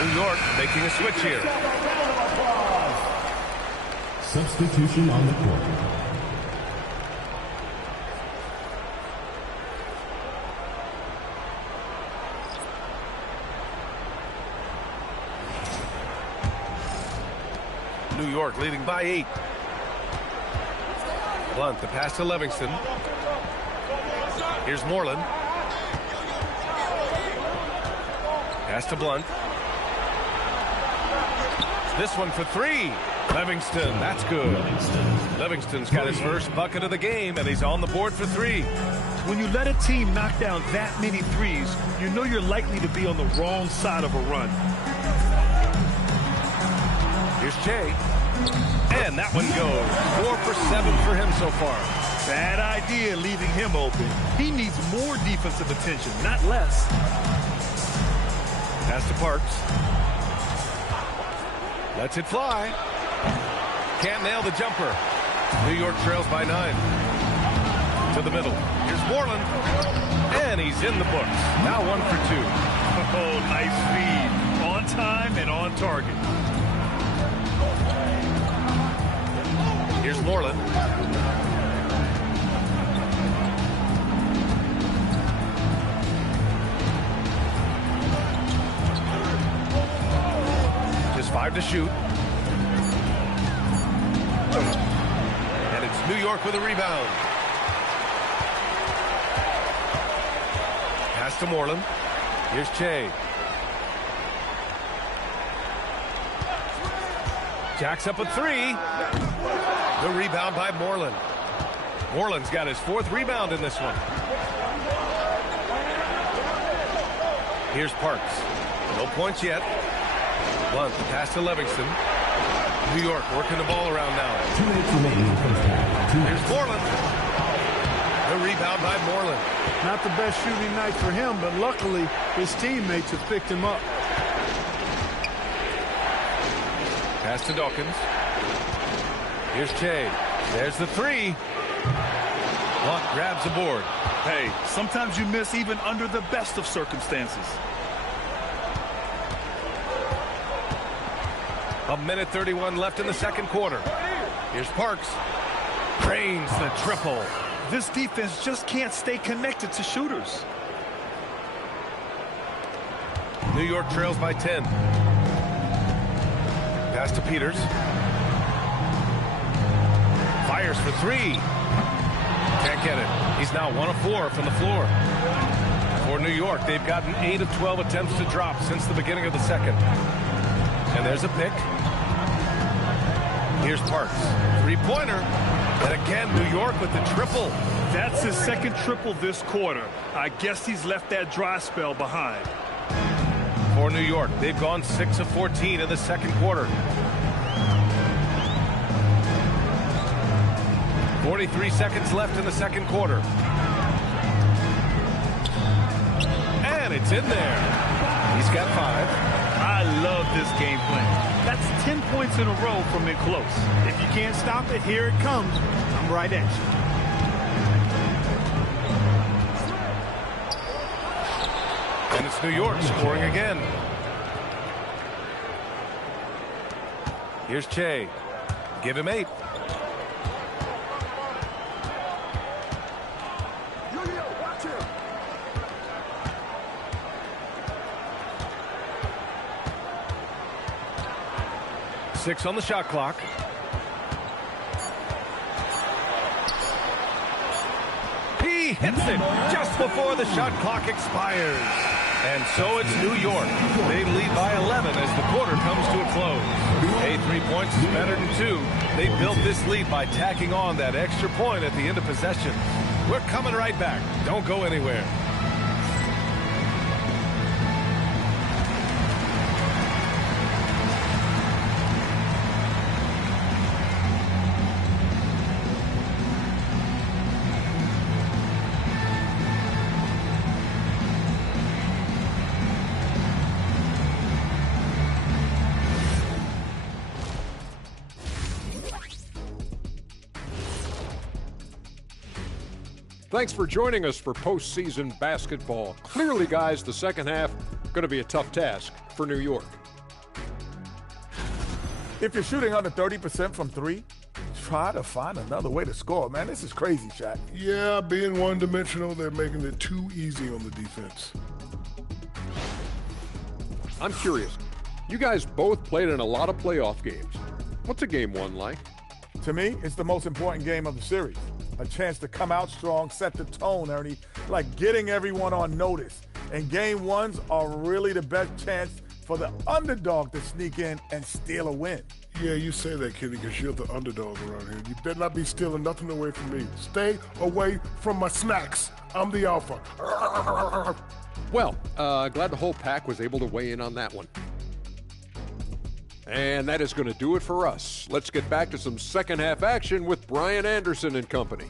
New York making a switch here. Substitution on the court. New York leading by 8. Blunt, the pass to Livingston. Here's Moreland. Pass to Blunt. This one for three. Livingston, that's good. Livingston's got his first bucket of the game, and he's on the board for three. When you let a team knock down that many threes, you know you're likely to be on the wrong side of a run. Here's Jay. And that one goes. 4 for 7 for him so far. Bad idea leaving him open. He needs more defensive attention, not less. Pass to Parks. Lets it fly. Can't nail the jumper. New York trails by 9. To the middle. Here's Moreland. And he's in the books. Now 1 for 2. Oh, nice feed. On time and on target. Here's Moreland. Just 5 to shoot. And it's New York with a rebound. Pass to Moreland. Here's Che. Jacks up a 3. The rebound by Moreland. Moreland's got his 4th rebound in this one. Here's Parks. No points yet. Blunt, the pass to Livingston. New York working the ball around now. 2 minutes remaining in the first half. Here's Moreland. The rebound by Moreland. Not the best shooting night for him, but luckily his teammates have picked him up. Pass to Dawkins. Here's Che. There's the 3. Blunt grabs the board. Hey, sometimes you miss even under the best of circumstances. A minute 31 left in the second quarter. Here's Parks. Drains the triple. This defense just can't stay connected to shooters. New York trails by 10. Pass to Peters. Fires for 3. Can't get it. He's now 1 of 4 from the floor. For New York, they've gotten 8 of 12 attempts to drop since the beginning of the second. And there's a pick. Here's Parks. 3-pointer. And again, New York with the triple. That's his second triple this quarter. I guess he's left that dry spell behind. For New York, they've gone 6 of 14 in the second quarter. 43 seconds left in the second quarter. And it's in there. He's got 5. I love this game plan. That's 10 points in a row from in close. If you can't stop it, here it comes. I'm right at you. And it's New York scoring again. Here's Che. Give him 8. Six on the shot clock. He hits it just before the shot clock expires. And so it's New York. They lead by 11 as the quarter comes to a close. 3 points is better than 2. They built this lead by tacking on that extra point at the end of possession. We're coming right back. Don't go anywhere. Thanks for joining us for postseason basketball. Clearly, guys, the second half going to be a tough task for New York. If you're shooting under 30% from 3, try to find another way to score. Man, this is crazy, Shaq. Yeah, being one-dimensional, they're making it too easy on the defense. I'm curious. You guys both played in a lot of playoff games. What's a game 1 like? To me, it's the most important game of the series. A chance to come out strong, set the tone, Ernie, like getting everyone on notice. And game ones are really the best chance for the underdog to sneak in and steal a win. Yeah, you say that, Kenny, because you're the underdog around here. You better not be stealing nothing away from me. Stay away from my snacks. I'm the alpha. Well, glad the whole pack was able to weigh in on that one. And that is going to do it for us. Let's get back to some second half action with Brian Anderson and company.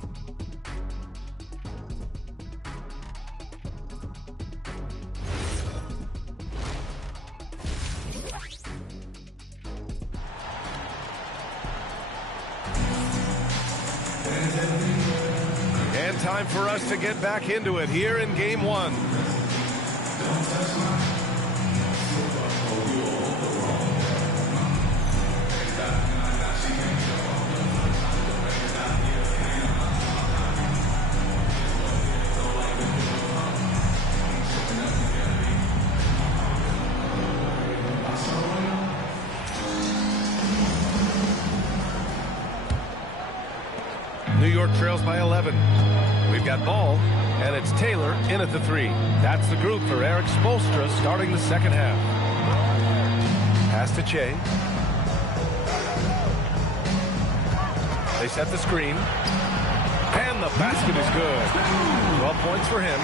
And time for us to get back into it here in game one. New York trails by 11. We've got ball, and it's Taylor in at the 3. That's the group for Eric Spoelstra starting the second half. Pass to Che. They set the screen, and the basket is good. 12 points for him.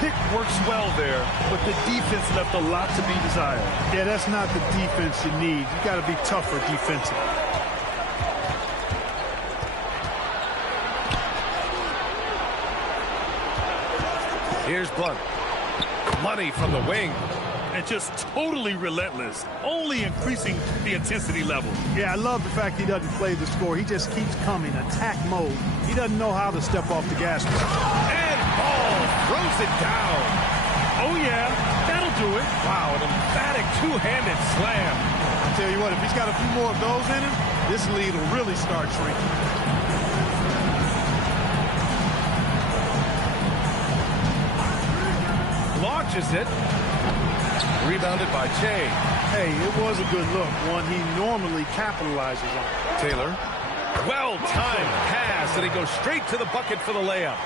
Pick works well there, but the defense left a lot to be desired. Yeah, that's not the defense you need. You got to be tougher defensively. Here's Blunt. Money from the wing. And just totally relentless, only increasing the intensity level. Yeah, I love the fact he doesn't play the score. He just keeps coming, attack mode. He doesn't know how to step off the gas pedal. And Ball throws it down. Oh, yeah, that'll do it. Wow, an emphatic two-handed slam. I tell you what, if he's got a few more of those in him, this lead will really start shrinking. Launches it. Rebounded by Che. Hey, it was a good look, one he normally capitalizes on. Taylor. Well-timed pass, and he goes straight to the bucket for the layup.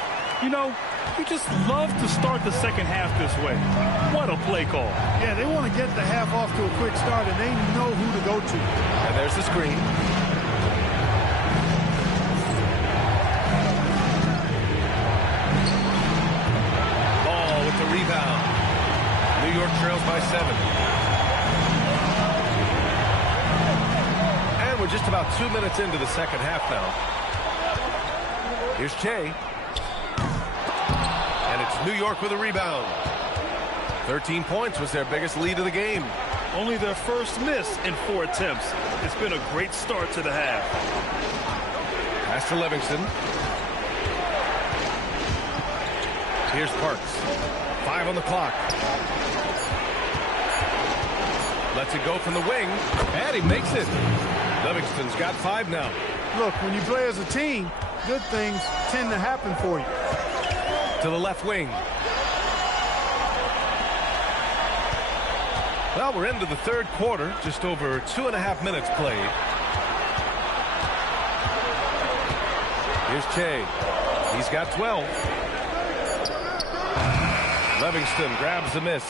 You know, you just love to start the second half this way. What a play call. Yeah, they want to get the half off to a quick start, and they know who to go to. And there's the screen. Ball with the rebound. New York trails by 7. And we're just about 2 minutes into the second half now. Here's Che. And it's New York with a rebound. 13 points was their biggest lead of the game. Only their first miss in 4 attempts. It's been a great start to the half. Pass to Livingston. Here's Parks. 5 on the clock. Lets it go from the wing, and he makes it. Livingston's got 5 now. Look, when you play as a team, good things tend to happen for you. To the left wing. Well, we're into the third quarter, just over 2.5 minutes played. Here's Che. He's got 12. Livingston grabs the miss.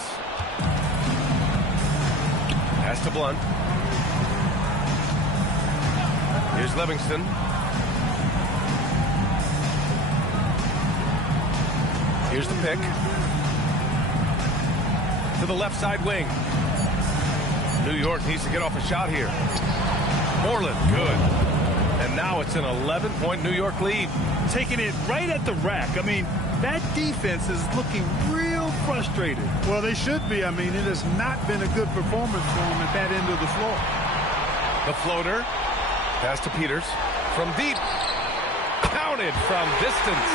Pass to Blunt. Here's Livingston. Here's the pick. To the left side wing. New York needs to get off a shot here. Moreland, good. And now it's an 11-point New York lead. Taking it right at the rack. I mean, that defense is looking real frustrated. Well, they should be. I mean, it has not been a good performance for them at that end of the floor. The floater. Pass to Peters. From deep. Counted from distance.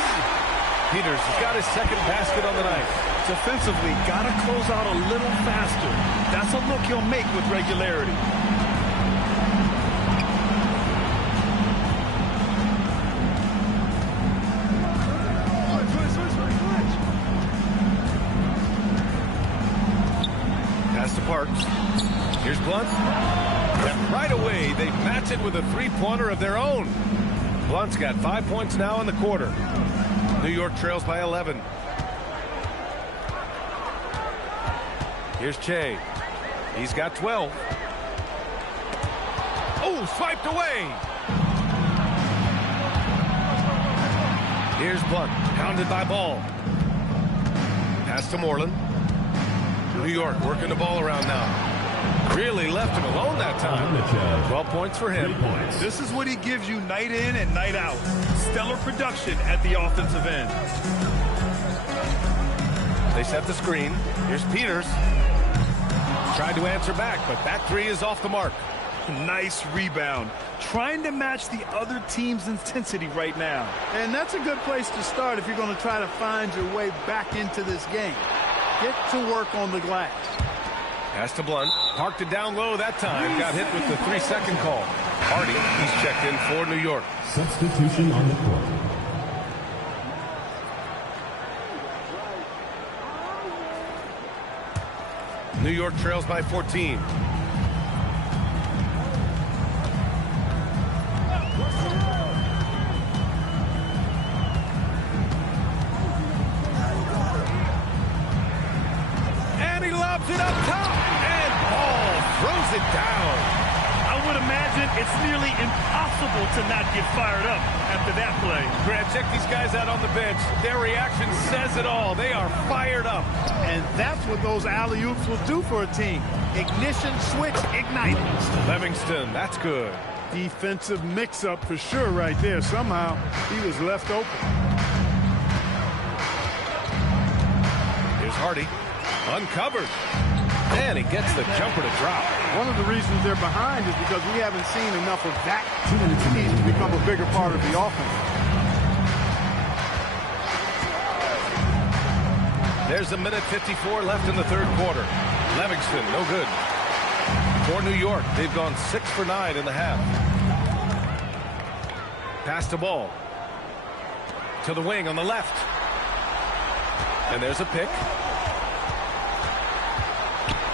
Peters has got his second basket on the night. Defensively, got to close out a little faster. That's a look he'll make with regularity. Pass to Parks. Here's Blunt. And right away, they match it with a three-pointer of their own. Blunt's got 5 points now in the quarter. New York trails by 11. Here's Che. He's got 12. Oh, swiped away. Here's Blunt, hounded by Ball. Pass to Moreland. New York working the ball around now. Really left him alone that time. 12 points for him. This is what he gives you night in and night out. Stellar production at the offensive end. They set the screen. Here's Peters. Tried to answer back, but that three is off the mark. Nice rebound. Trying to match the other team's intensity right now. And that's a good place to start if you're going to try to find your way back into this game. Get to work on the glass. Pass to Blunt. Parked it down low that time. Got hit with the 3-second call. Hardy, he's checked in for New York. Substitution on the court. New York trails by 14. And he lobs it up top. And Ball throws it down. I would imagine it's nearly impossible to not get fired up after that play. Grant, check these guys out on the bench. Their reaction says it all. They are fired up. And that's what those alley-oops will do for a team. Ignition switch ignited. Livingston, that's good. Defensive mix-up for sure right there. Somehow he was left open. Here's Hardy. Uncovered. And he gets the jumper to drop. One of the reasons they're behind is because we haven't seen enough of that. He needs to become a bigger part of the offense. There's a minute 54 left in the third quarter. Livingston, no good. For New York, they've gone 6 for 9 in the half. Pass to Ball. To the wing on the left. And there's a pick.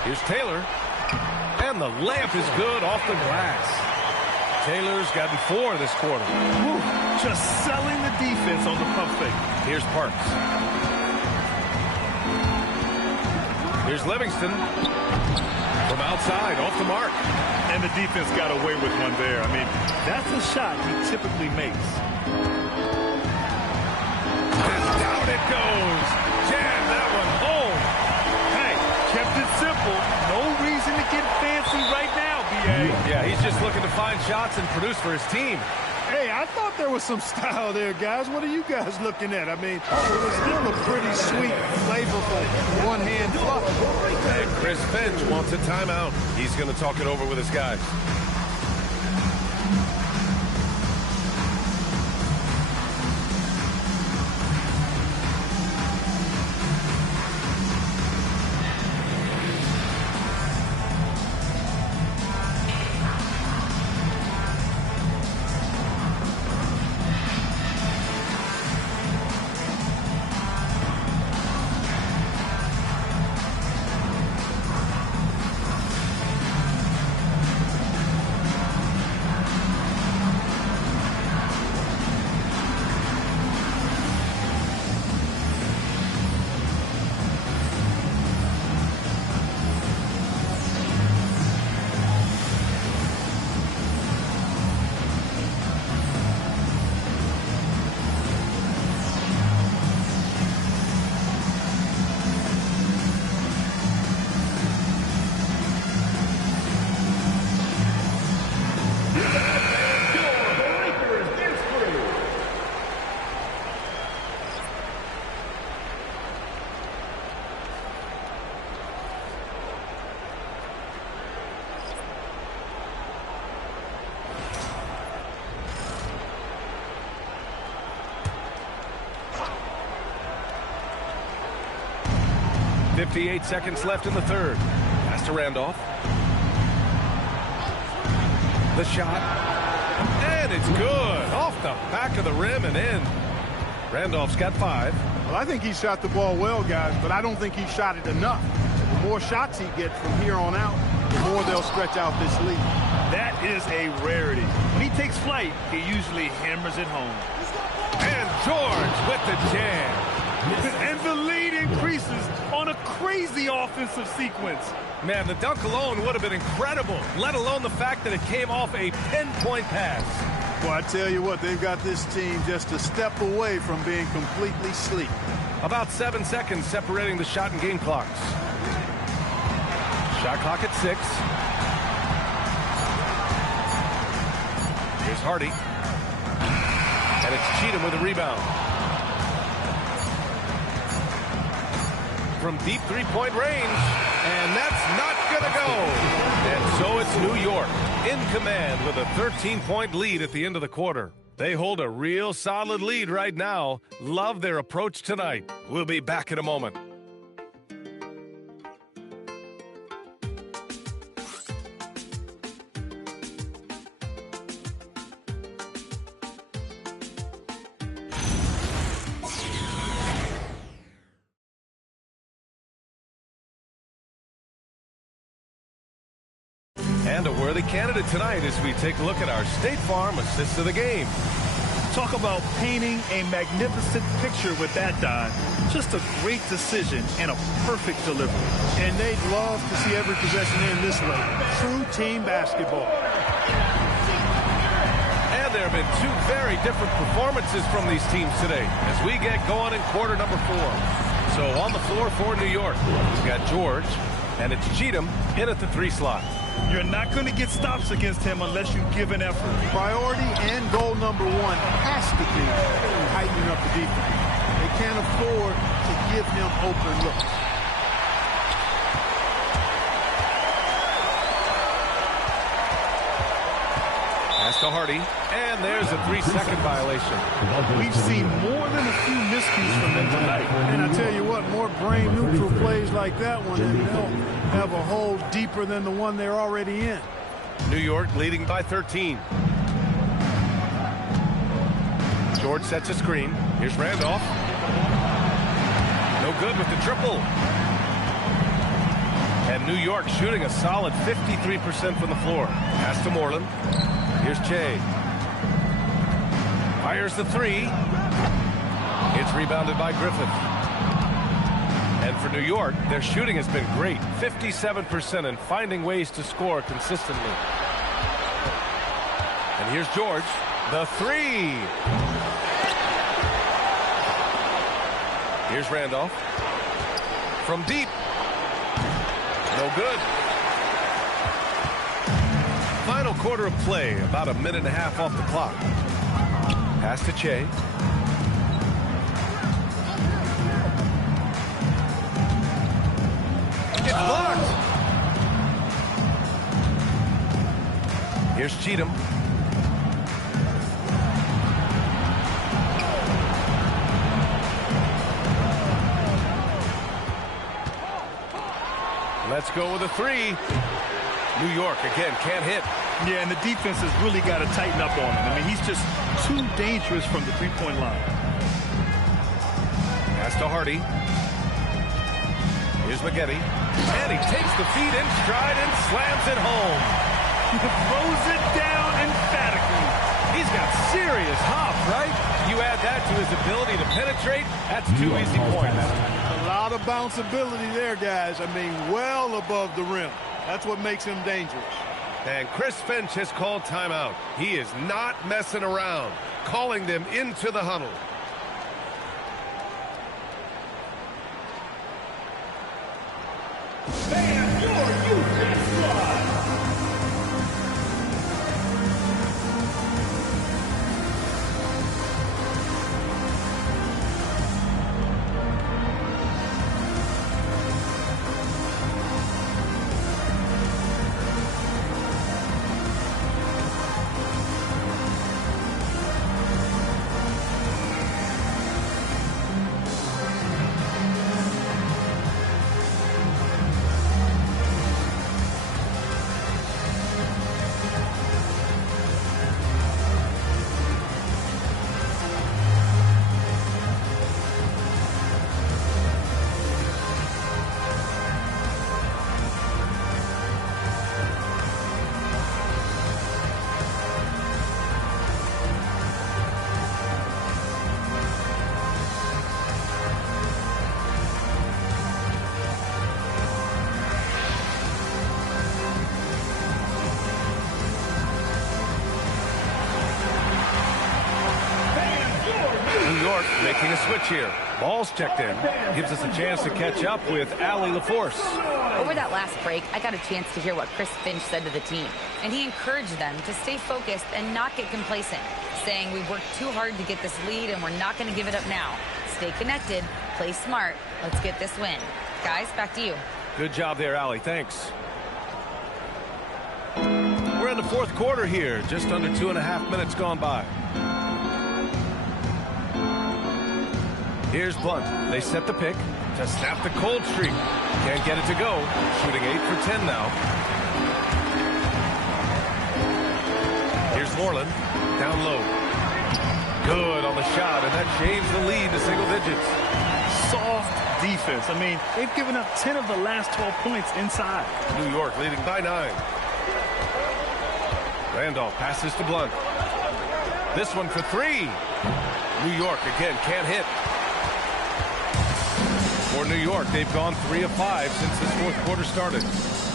Here's Taylor. And the layup is good off the glass. Taylor's gotten 4 this quarter. Woo, just selling the defense on the pump fake. Here's Parks. Here's Livingston. From outside, off the mark. And the defense got away with one there. I mean, that's a shot he typically makes. And down it goes. Jam that one home. Hey, kept it simple. No reason to get fancy right now, B.A. Yeah, he's just looking to find shots and produce for his team. Hey, I thought there was some style there, guys. What are you guys looking at? I mean, it was still a pretty sweet, flavorful one-hand fluff. And Chris Finch wants a timeout. He's going to talk it over with his guys. .58 seconds left in the third. Pass to Randolph. The shot. And it's good. Off the back of the rim and in. Randolph's got 5. Well, I think he shot the ball well, guys, but I don't think he shot it enough. The more shots he gets from here on out, the more they'll stretch out this lead. That is a rarity. When he takes flight, he usually hammers it home. And George with the jam. And the lead increases on a crazy offensive sequence. Man, the dunk alone would have been incredible, let alone the fact that it came off a pinpoint pass. Well, I tell you what, they've got this team just a step away from being completely sleep. About 7 seconds separating the shot and game clocks. Shot clock at 6. Here's Hardy. And it's Cheatham with a rebound. From deep three-point range. And that's not going to go. And so it's New York in command with a 13-point lead at the end of the quarter. They hold a real solid lead right now. Love their approach tonight. We'll be back in a moment. And a worthy candidate tonight as we take a look at our State Farm assist of the game. Talk about painting a magnificent picture with that dive. Just a great decision and a perfect delivery. And they'd love to see every possession in this way. True team basketball. And there have been two very different performances from these teams today as we get going in quarter number 4. So on the floor for New York, we've got George, and it's Cheatham in at the 3 slot. You're not going to get stops against him unless you give an effort. Priority and goal number 1 has to be tightening up the defense. They can't afford to give him open looks. Pass to Hardy, and there's a 3-second violation. We've seen more than a few miscues from them tonight. And I tell you what, more brain-neutral plays like that one, and they'll have a hole deeper than the one they're already in. New York leading by 13. George sets a screen. Here's Randolph. No good with the triple. And New York shooting a solid 53% from the floor. Pass to Moreland. Here's Che. Fires the 3. It's rebounded by Griffith. And for New York, their shooting has been great. 57% and finding ways to score consistently. And here's George. The 3. Here's Randolph. From deep. No good. Final quarter of play, about a minute and a half off the clock. Pass to Che. It's blocked. Here's Cheatham. Let's go with a 3. New York, again, can't hit. Yeah, and the defense has really got to tighten up on him. I mean, he's just too dangerous from the three-point line. Pass to Hardy. Here's Maggette. And he takes the feet in stride and slams it home. He throws it down emphatically. He's got serious hop, right? You add that to his ability to penetrate, that's 2 easy points. A lot of bounceability there, guys. I mean, well above the rim. That's what makes him dangerous. And Chris Finch has called timeout. He is not messing around, calling them into the huddle. And your Houston squad. Making a switch here. Ball's checked in. Gives us a chance to catch up with Allie LaForce. Over that last break, I got a chance to hear what Chris Finch said to the team. And he encouraged them to stay focused and not get complacent, saying we worked too hard to get this lead and we're not going to give it up now. Stay connected, play smart, let's get this win. Guys, back to you. Good job there, Allie. Thanks. We're in the fourth quarter here. Just under 2.5 minutes gone by. Here's Blunt. They set the pick to snap the cold streak. Can't get it to go. Shooting 8 for 10 now. Here's Moreland. Down low. Good on the shot, and that shaves the lead to single digits. Soft defense. I mean, they've given up 10 of the last 12 points inside. New York leading by 9. Randolph passes to Blunt. This one for 3. New York again can't hit. For New York, they've gone 3 of 5 since this fourth quarter started.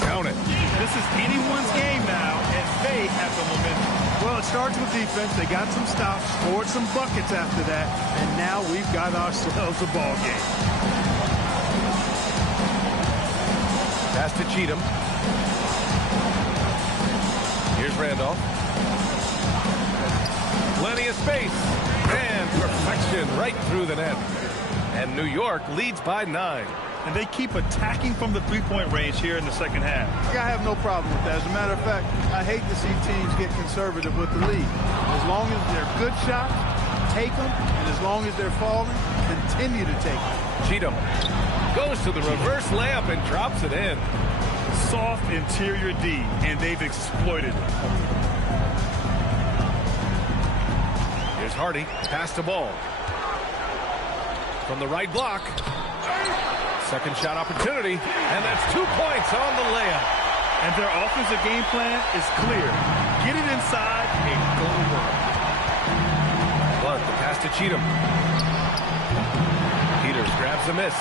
Count it. This is anyone's game now, and they have the momentum. Well, it starts with defense. They got some stops, scored some buckets after that, and now we've got ourselves a ball game. Pass to Cheatham. Here's Randolph. Plenty of space. And perfection right through the net. And New York leads by 9. And they keep attacking from the three-point range here in the second half. I have no problem with that. As a matter of fact, I hate to see teams get conservative with the lead. As long as they're good shots, take them. And as long as they're falling, continue to take them. Cheatham goes to the reverse layup and drops it in. Soft interior D, and they've exploited it. Here's Hardy. Pass the ball. From the right block. Second shot opportunity. And that's 2 points on the layup. And their offensive game plan is clear. Get it inside and go to work. Blunt, the pass to Cheatham. Peters grabs a miss.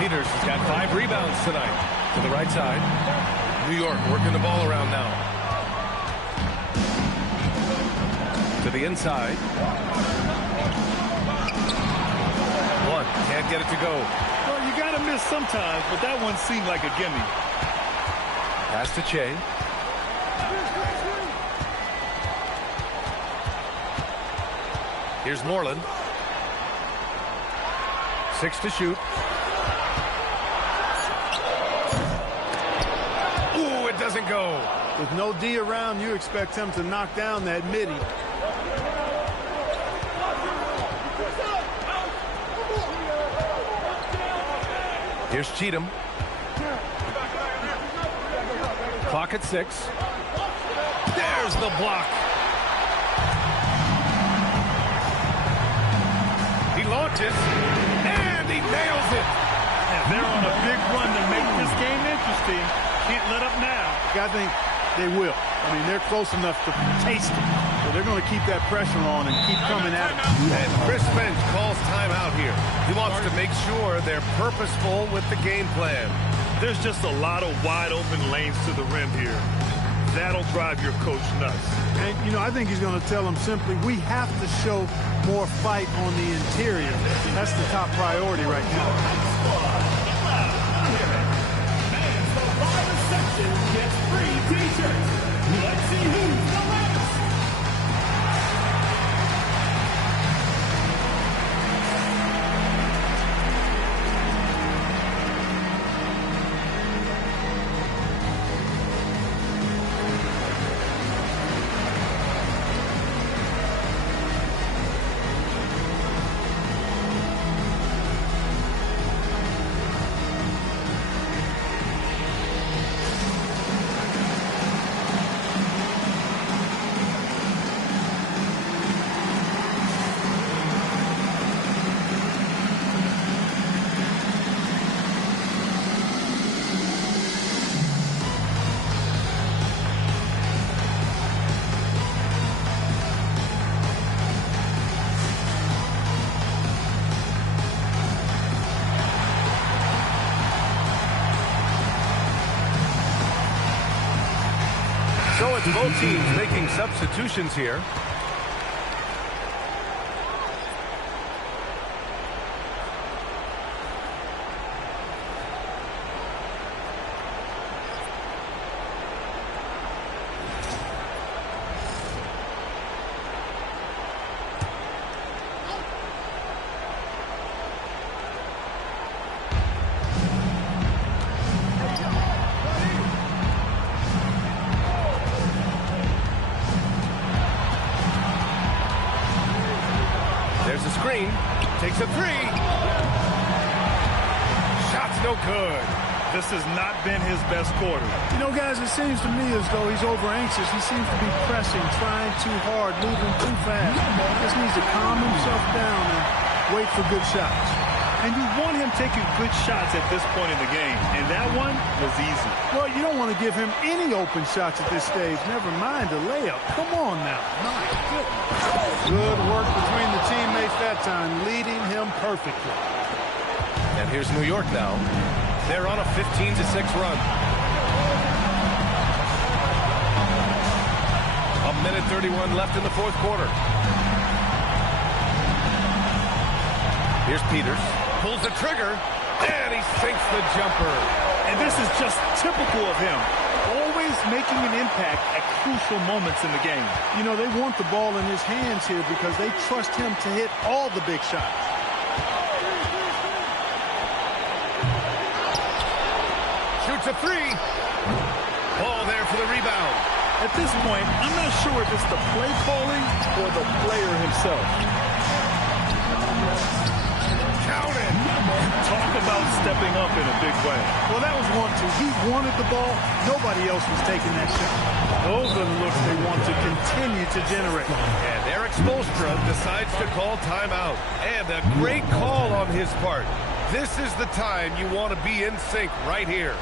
Peters has got 5 rebounds tonight. To the right side. New York working the ball around now. To the inside. Blunt can't get it to go. Well, you got to miss sometimes, but that one seemed like a gimme. Pass to Che. Here's Moreland. 6 to shoot. Ooh, it doesn't go. With no D around, you expect him to knock down that midi. Here's Cheatham. Clock at 6. There's the block. He launches, and he nails it. And they're on a big run to make this game interesting. Can't let up now. I think they will. I mean, they're close enough to taste it. So they're going to keep that pressure on and keep coming at it. And Chris Finch calls timeout here. He wants to make sure they're purposeful with the game plan. There's just a lot of wide open lanes to the rim here. That'll drive your coach nuts. And, you know, I think he's going to tell them simply, we have to show more fight on the interior. That's the top priority right now. Gets free t-shirts. Let's see who's the loudest. So it's both teams making substitutions here. Takes a three. Shot's no good. This has not been his best quarter. You know, guys, it seems to me as though he's over-anxious. He seems to be pressing, trying too hard, moving too fast. Just needs to calm himself down and wait for good shots. And you want him taking good shots at this point in the game. And that one was easy. Well, you don't want to give him any open shots at this stage. Never mind a layup. Come on now. My goodness. Good work between the teammates that time, leading him perfectly. And here's New York now. They're on a 15-6 run. A minute 31 left in the fourth quarter. Here's Peters. Pulls the trigger, and he sinks the jumper. And this is just typical of him. Always making an impact at crucial moments in the game. You know, they want the ball in his hands here because they trust him to hit all the big shots. Shoots a three. Ball there for the rebound. At this point, I'm not sure if it's the play calling or the player himself. Counted. Talk about stepping up in a big way. Well, that was 1-2. He wanted the ball. Nobody else was taking that shot. Those are the looks they want to continue to generate. And Eric Spoelstra decides to call timeout. And a great call on his part. This is the time you want to be in sync right here.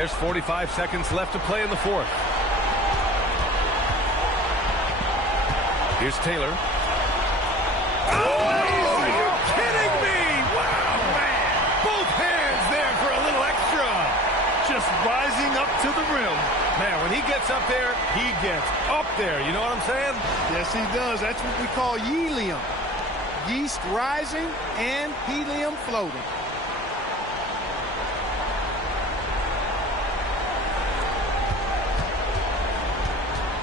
There's 45 seconds left to play in the fourth. Here's Taylor. Oh, are you kidding me? Wow, man. Both hands there for a little extra. Just rising up to the rim. Man, when he gets up there, he gets up there. You know what I'm saying? Yes, he does. That's what we call helium. Yeast rising and helium floating.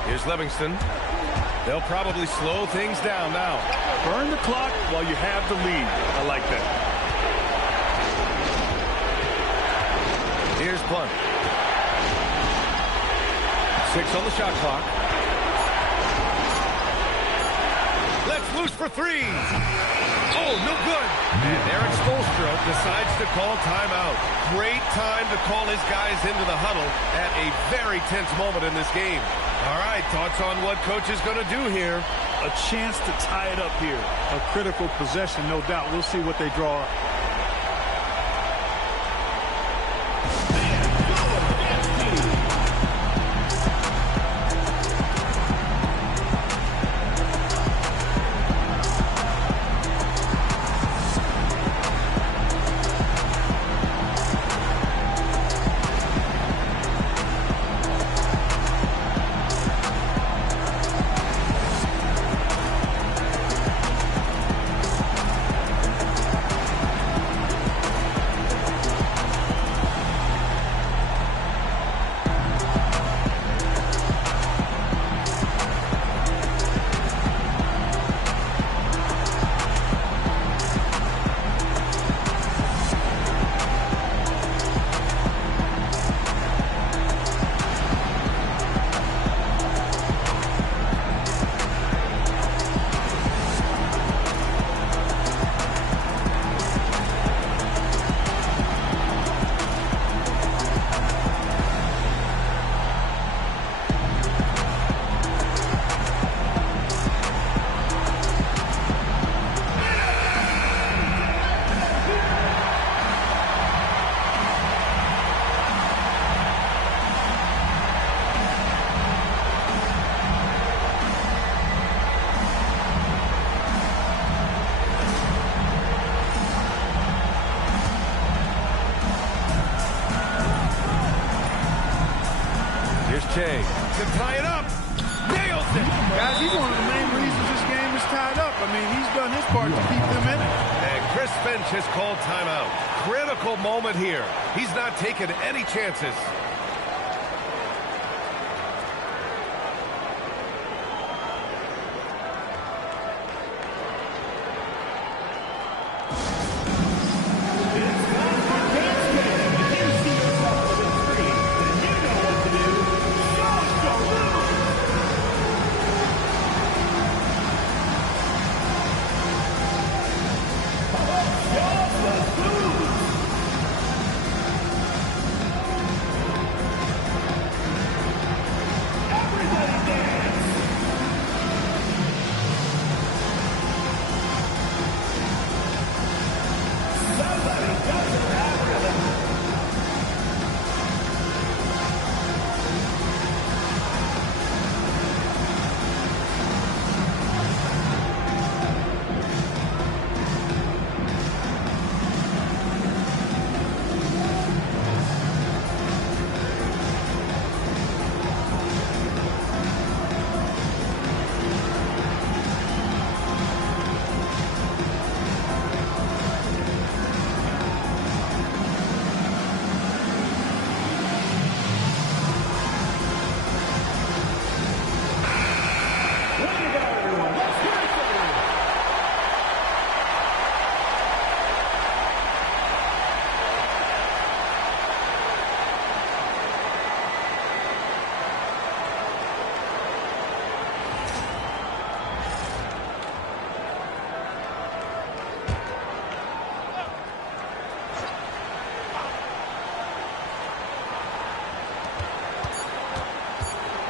Here's Livingston. They'll probably slow things down now. Burn the clock while you have the lead. I like that. Here's Blunt. 6 on the shot clock. Let's loose for three. Oh, no good. And Eric Spoelstra decides to call timeout. Great time to call his guys into the huddle at a very tense moment in this game. All right, thoughts on what coach is going to do here? A chance to tie it up here. A critical possession, no doubt. We'll see what they draw up. part to keep them in it. And Chris Finch has called timeout. Critical moment here. He's not taking any chances.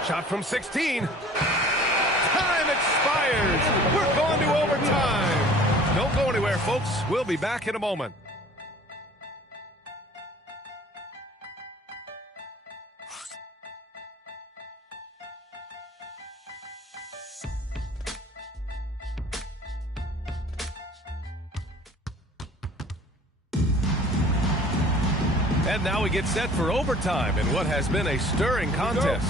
Shot from 16. Time expires. We're going to overtime. Don't go anywhere, folks. We'll be back in a moment. And now we get set for overtime in what has been a stirring contest.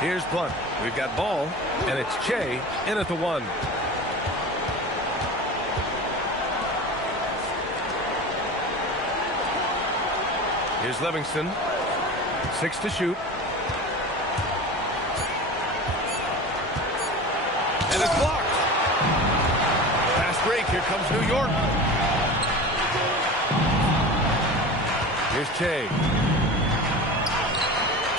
Here's Blunt. We've got ball, and it's Che in at the 1. Here's Livingston. 6 to shoot. And it's blocked. Fast break. Here comes New York. Here's Che.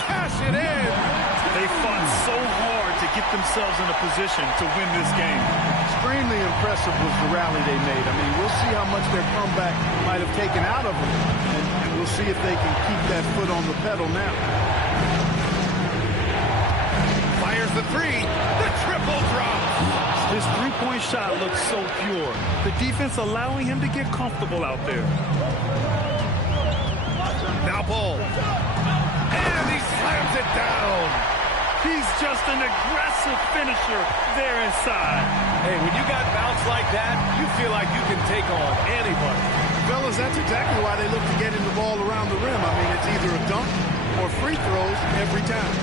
Cash it in. They fought so hard to get themselves in a position to win this game. Extremely impressive was the rally they made. I mean, we'll see how much their comeback might have taken out of them. And we'll see if they can keep that foot on the pedal now. Fires the 3. The triple drop. His three-point shot looks so pure. The defense allowing him to get comfortable out there. Now Bull. And he slams it down. He's just an aggressive finisher there inside. Hey, when you got bounce like that, you feel like you can take on anybody. Fellas, that's exactly why they look to getting the ball around the rim. I mean, it's either a dunk or free throws every time.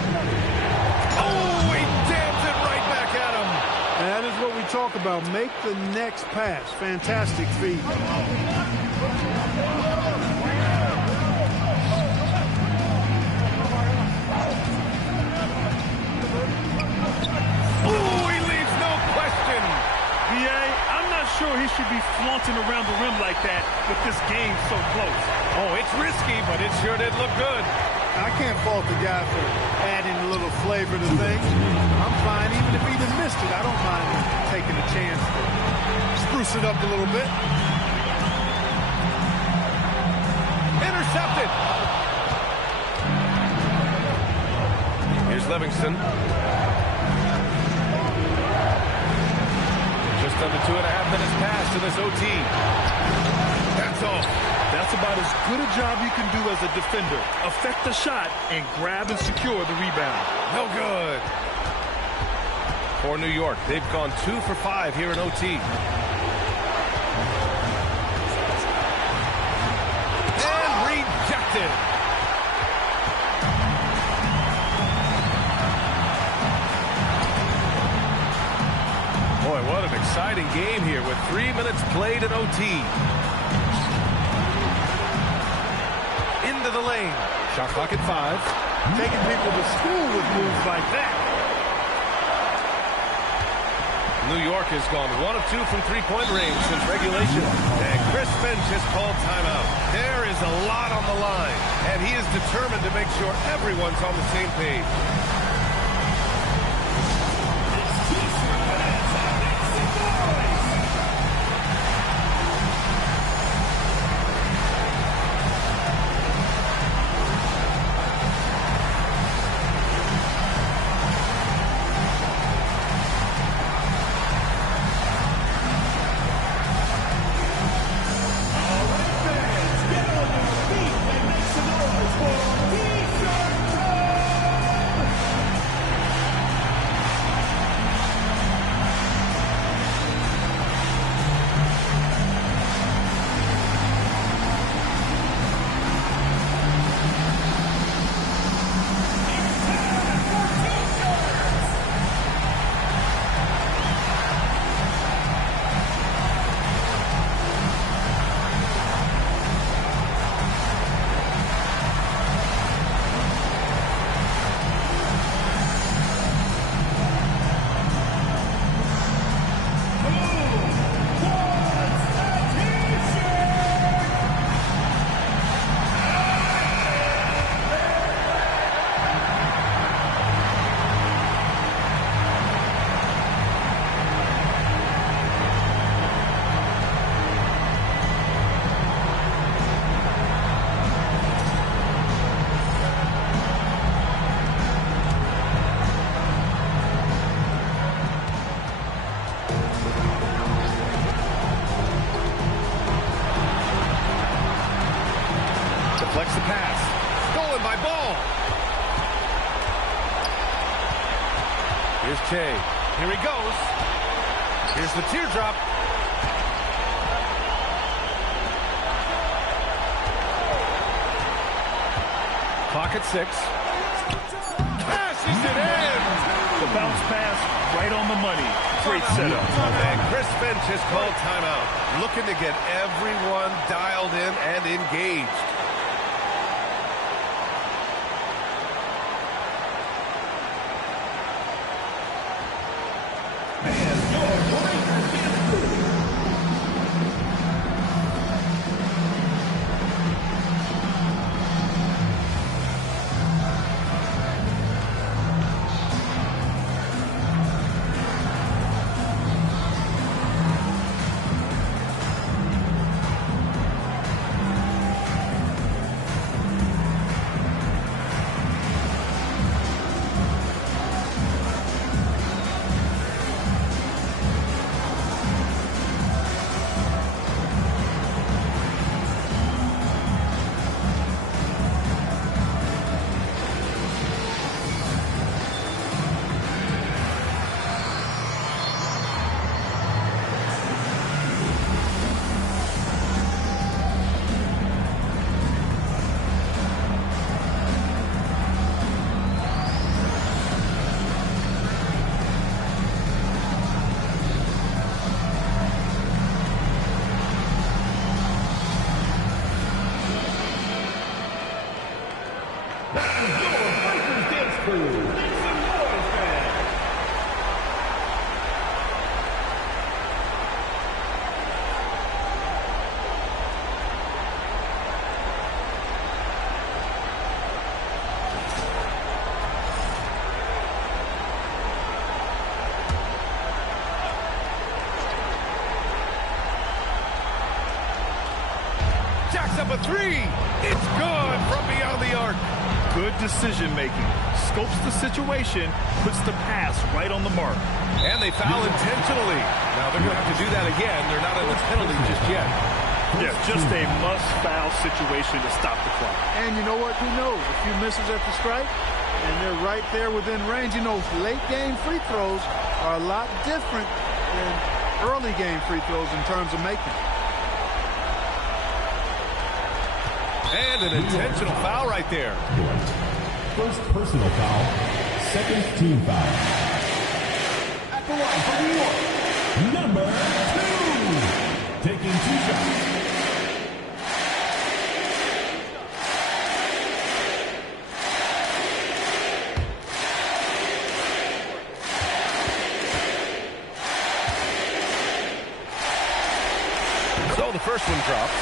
Oh, he jams it right back at him. And that is what we talk about. Make the next pass. Fantastic feed. Sure, he should be flaunting around the rim like that with this game so close. Oh, it's risky, but it sure did look good. I can't fault the guy for adding a little flavor to things. I'm fine. Even if he'd have missed it, I don't mind taking a chance to spruce it up a little bit. Intercepted. Here's Livingston. Under 2.5 minutes passed in this OT. That's all. That's about as good a job you can do as a defender. Affect the shot and grab and secure the rebound. No good. For New York, they've gone 2 for 5 here in OT. And rejected. exciting game here with 3 minutes played in OT. Into the lane. Shot clock at 5. Taking people to school with moves like that. New York has gone 1 of 2 from three-point range since regulation. And Chris Finch has called timeout. There is a lot on the line, and he is determined to make sure everyone's on the same page. Deflects the pass. Stolen by Ball. Here's Kay. Here he goes. Here's the teardrop. Clock at 6. Passes it in. The bounce pass right on the money. Great setup. And Chris Finch has called timeout. Looking to get everyone dialed in and engaged. Jacks up a 3. It's good from beyond the arc. Good decision making. Scopes the situation, puts the pass right on the mark. And they foul intentionally. Now they're going to have to do that again. They're not in the penalty just yet. Yeah, just a must-foul situation to stop the clock. And you know what? Who knows? A few misses at the strike, and they're right there within range. You know, late-game free throws are a lot different than early-game free throws in terms of making. And an intentional foul right there. First personal foul, second team foul. At the line for New York, number 2 shots. So the first one drops,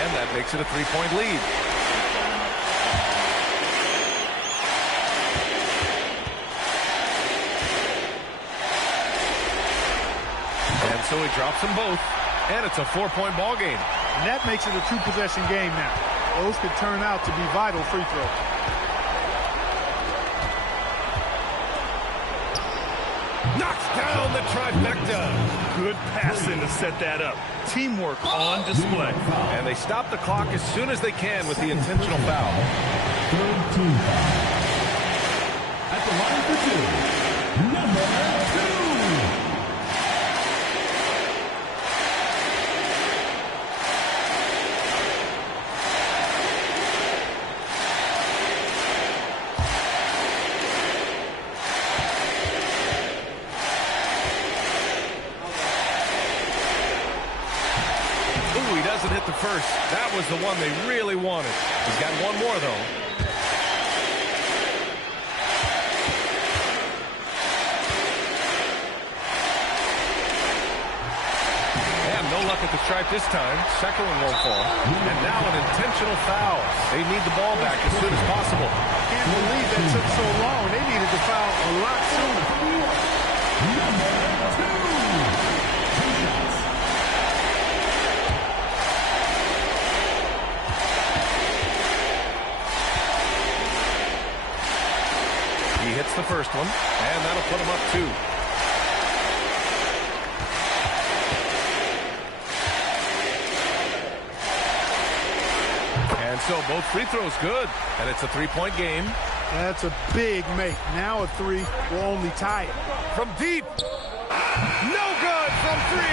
and that makes it a 3-point lead. And so he drops them both, and it's a 4-point ball game. And that makes it a 2-possession game now. Those could turn out to be vital free throws. Knocks down the trifecta. Good passing to set that up. Teamwork on display. And they stop the clock as soon as they can with the intentional foul. Third team foul. At the line for 2, number 2. Ooh, he doesn't hit the first. That was the one they really wanted. He's got one more, though. And no luck at the stripe this time. Second one won't fall. And now an intentional foul. They need the ball back as soon as possible. Can't believe that took so long. They needed to foul a lot sooner. Number 2. 2 shots. He hits the first one, and that'll put him up 2. And so both free throws good, and it's a 3-point game. That's a big make. Now a 3 will only tie it. From deep. No good from 3.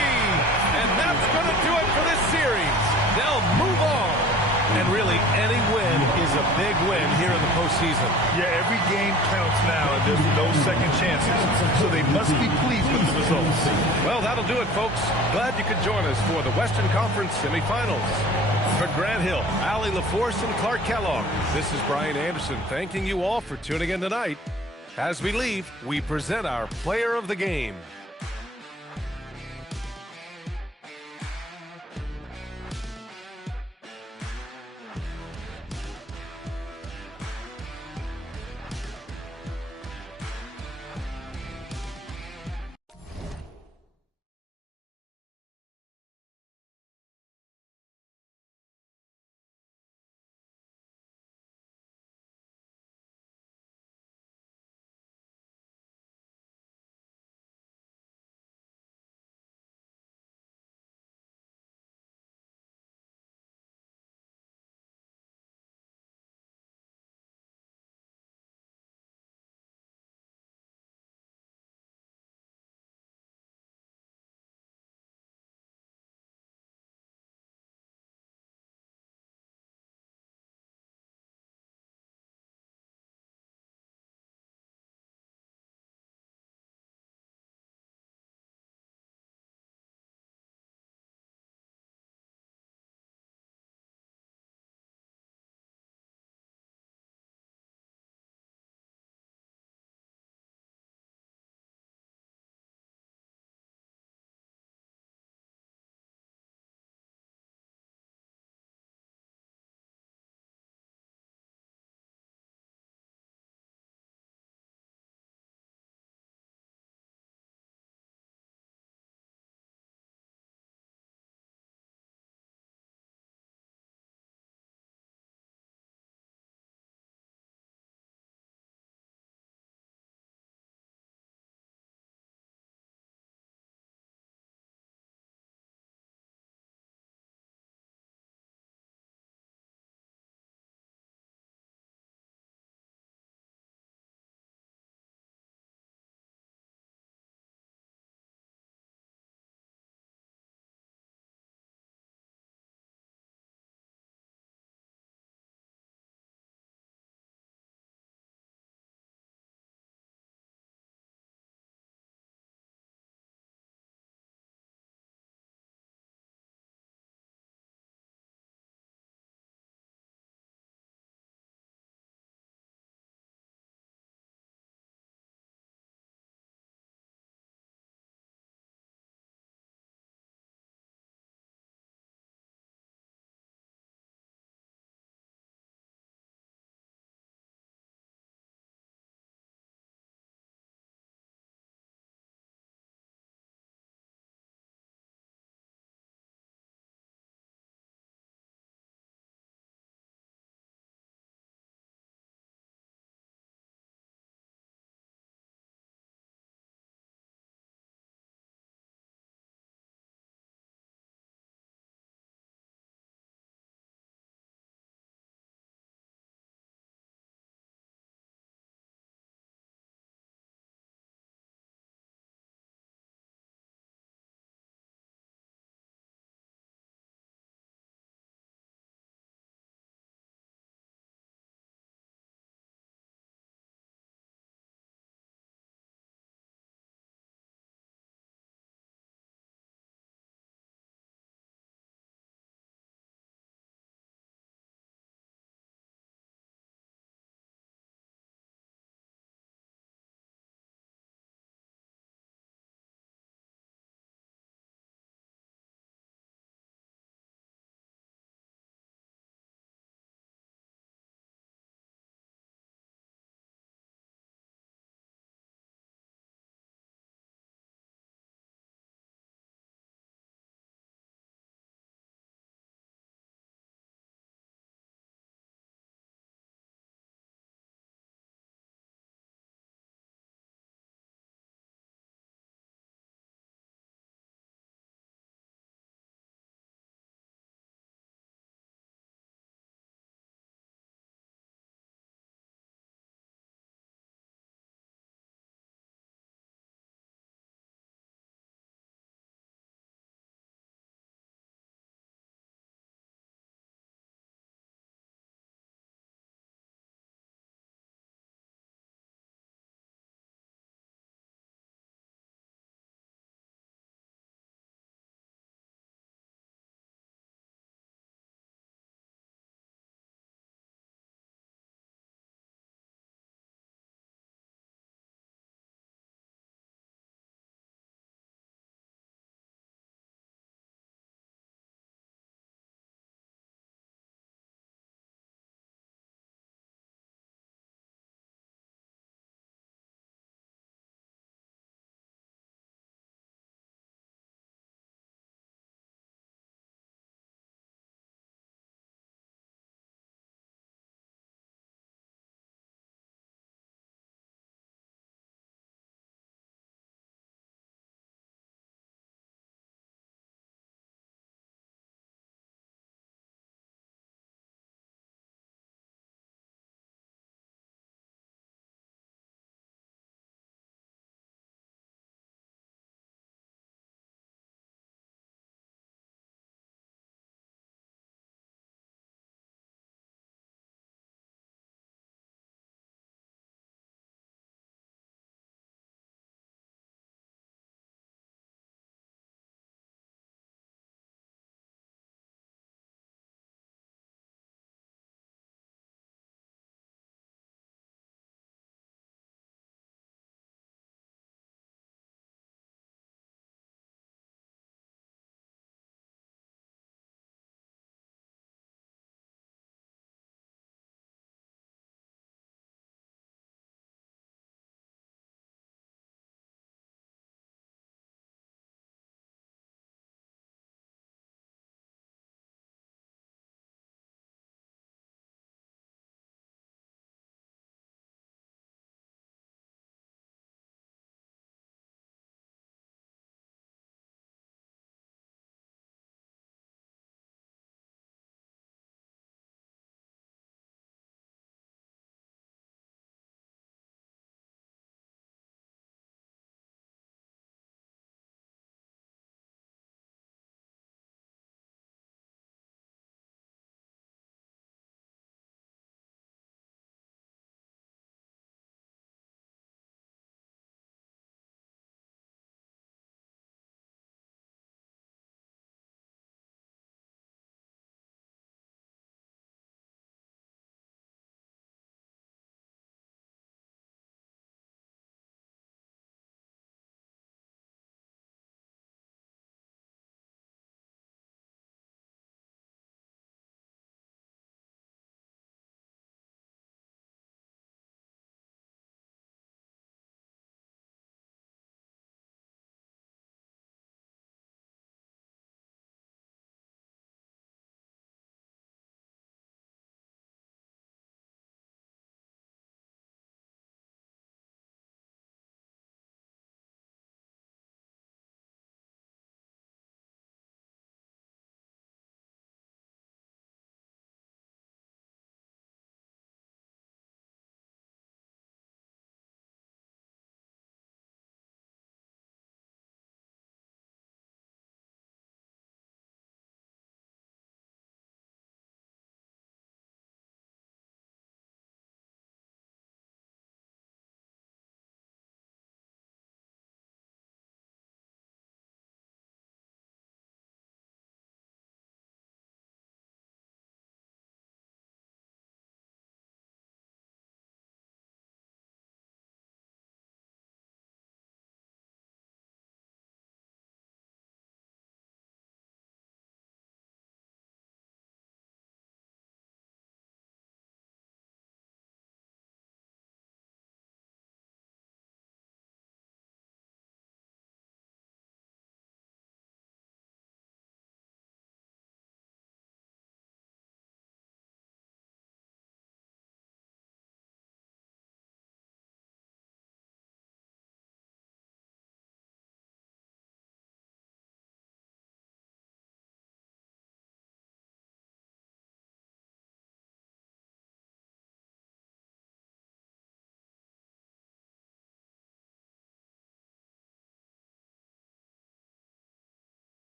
And that's going to do it for this series. They'll move on. And really, any win is a big win here in the postseason. Yeah, every game counts now, and there's no second chances. So they must be pleased with the results. Well, that'll do it, folks. Glad you could join us for the Western Conference semifinals. For Grant Hill, Allie LaForce, and Clark Kellogg, this is Brian Anderson thanking you all for tuning in tonight. As we leave, we present our player of the game.